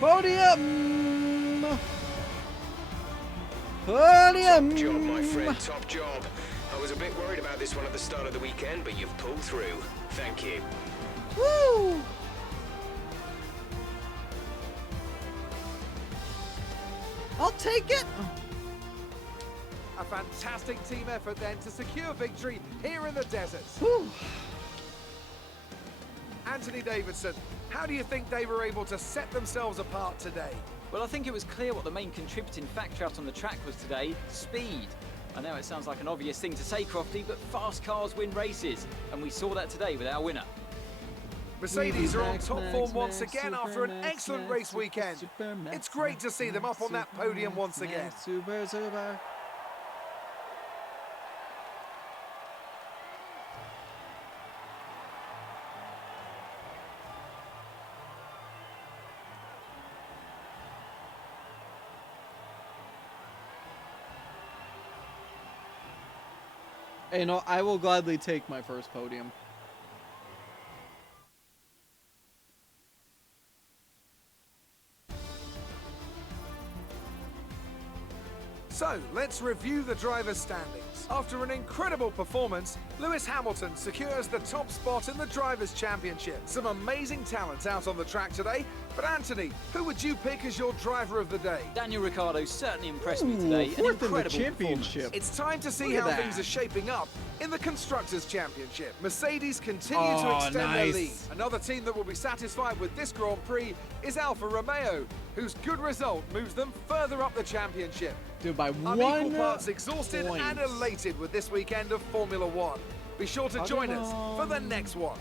Podium! Podium! Top job, my friend, top job. I was a bit worried about this one at the start of the weekend, but you've pulled through. Thank you. Woo! I'll take it! A fantastic team effort then to secure victory here in the deserts. Whew. Anthony Davidson, how do you think they were able to set themselves apart today? Well, I think it was clear what the main contributing factor out on the track was today: speed. I know it sounds like an obvious thing to say, Crofty, but fast cars win races, and we saw that today with our winner. Mercedes are on top form once again after an excellent race weekend. It's great to see them up on that podium once again. Super. Hey, no, I will gladly take my first podium. So, let's review the drivers' standings. After an incredible performance, Lewis Hamilton secures the top spot in the Drivers' Championship. Some amazing talent out on the track today, but Anthony, who would you pick as your driver of the day? Daniel Ricciardo certainly impressed me today. An Fourth in the incredible championship. performance. It's time to see Look at how that. things are shaping up in the Constructors' Championship. Mercedes continue to Oh, extend nice. their lead. Another team that will be satisfied with this Grand Prix is Alfa Romeo, whose good result moves them further up the championship. Dude, by I'm one equal parts exhausted point. and elated with this weekend of Formula One. Be sure to join us for the next one.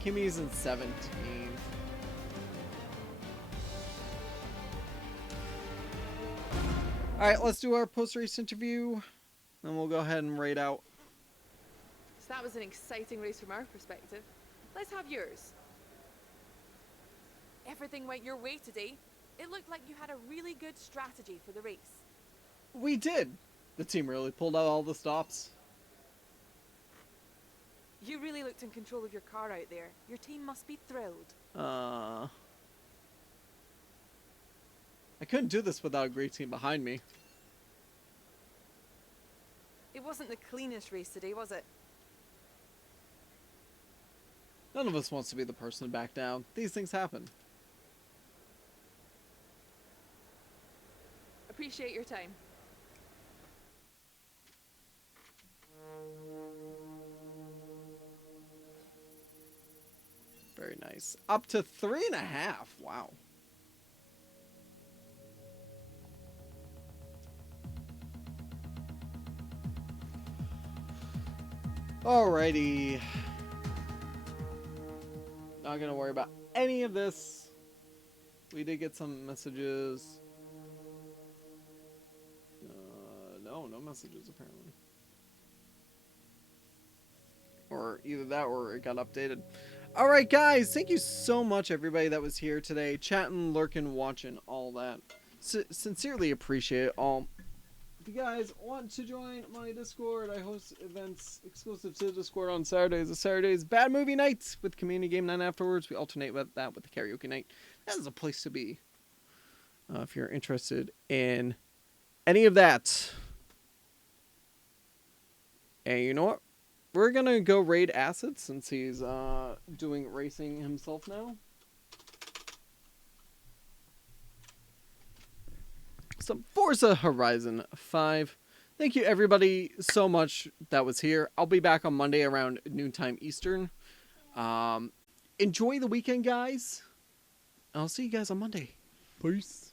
Kimmy's in 17th. All right, let's do our post-race interview, and we'll go ahead and rate out. So that was an exciting race from our perspective. Let's have yours. Everything went your way today. It looked like you had a really good strategy for the race. We did. The team really pulled out all the stops. You really looked in control of your car out there. Your team must be thrilled. I couldn't do this without a great team behind me. It wasn't the cleanest race today, was it? None of us wants to be the person to back down. These things happen. Appreciate your time. Very nice. Up to 3.5. Wow. Alrighty. Not gonna worry about any of this. We did get some messages. No messages apparently. Or either that or it got updated. Alright guys, thank you so much everybody that was here today. Chatting, lurking, watching, all that. Sincerely appreciate it all. If you guys want to join my Discord, I host events exclusive to Discord on Saturdays. The Saturdays Bad Movie Nights with Community Game Night afterwards. We alternate with that with the Karaoke Night. That is a place to be. If you're interested in any of that. And you know what? We're going to go raid Acid since he's doing racing himself now. Some Forza Horizon 5. Thank you everybody so much that was here. I'll be back on Monday around noontime Eastern. Enjoy the weekend, guys. I'll see you guys on Monday. Peace.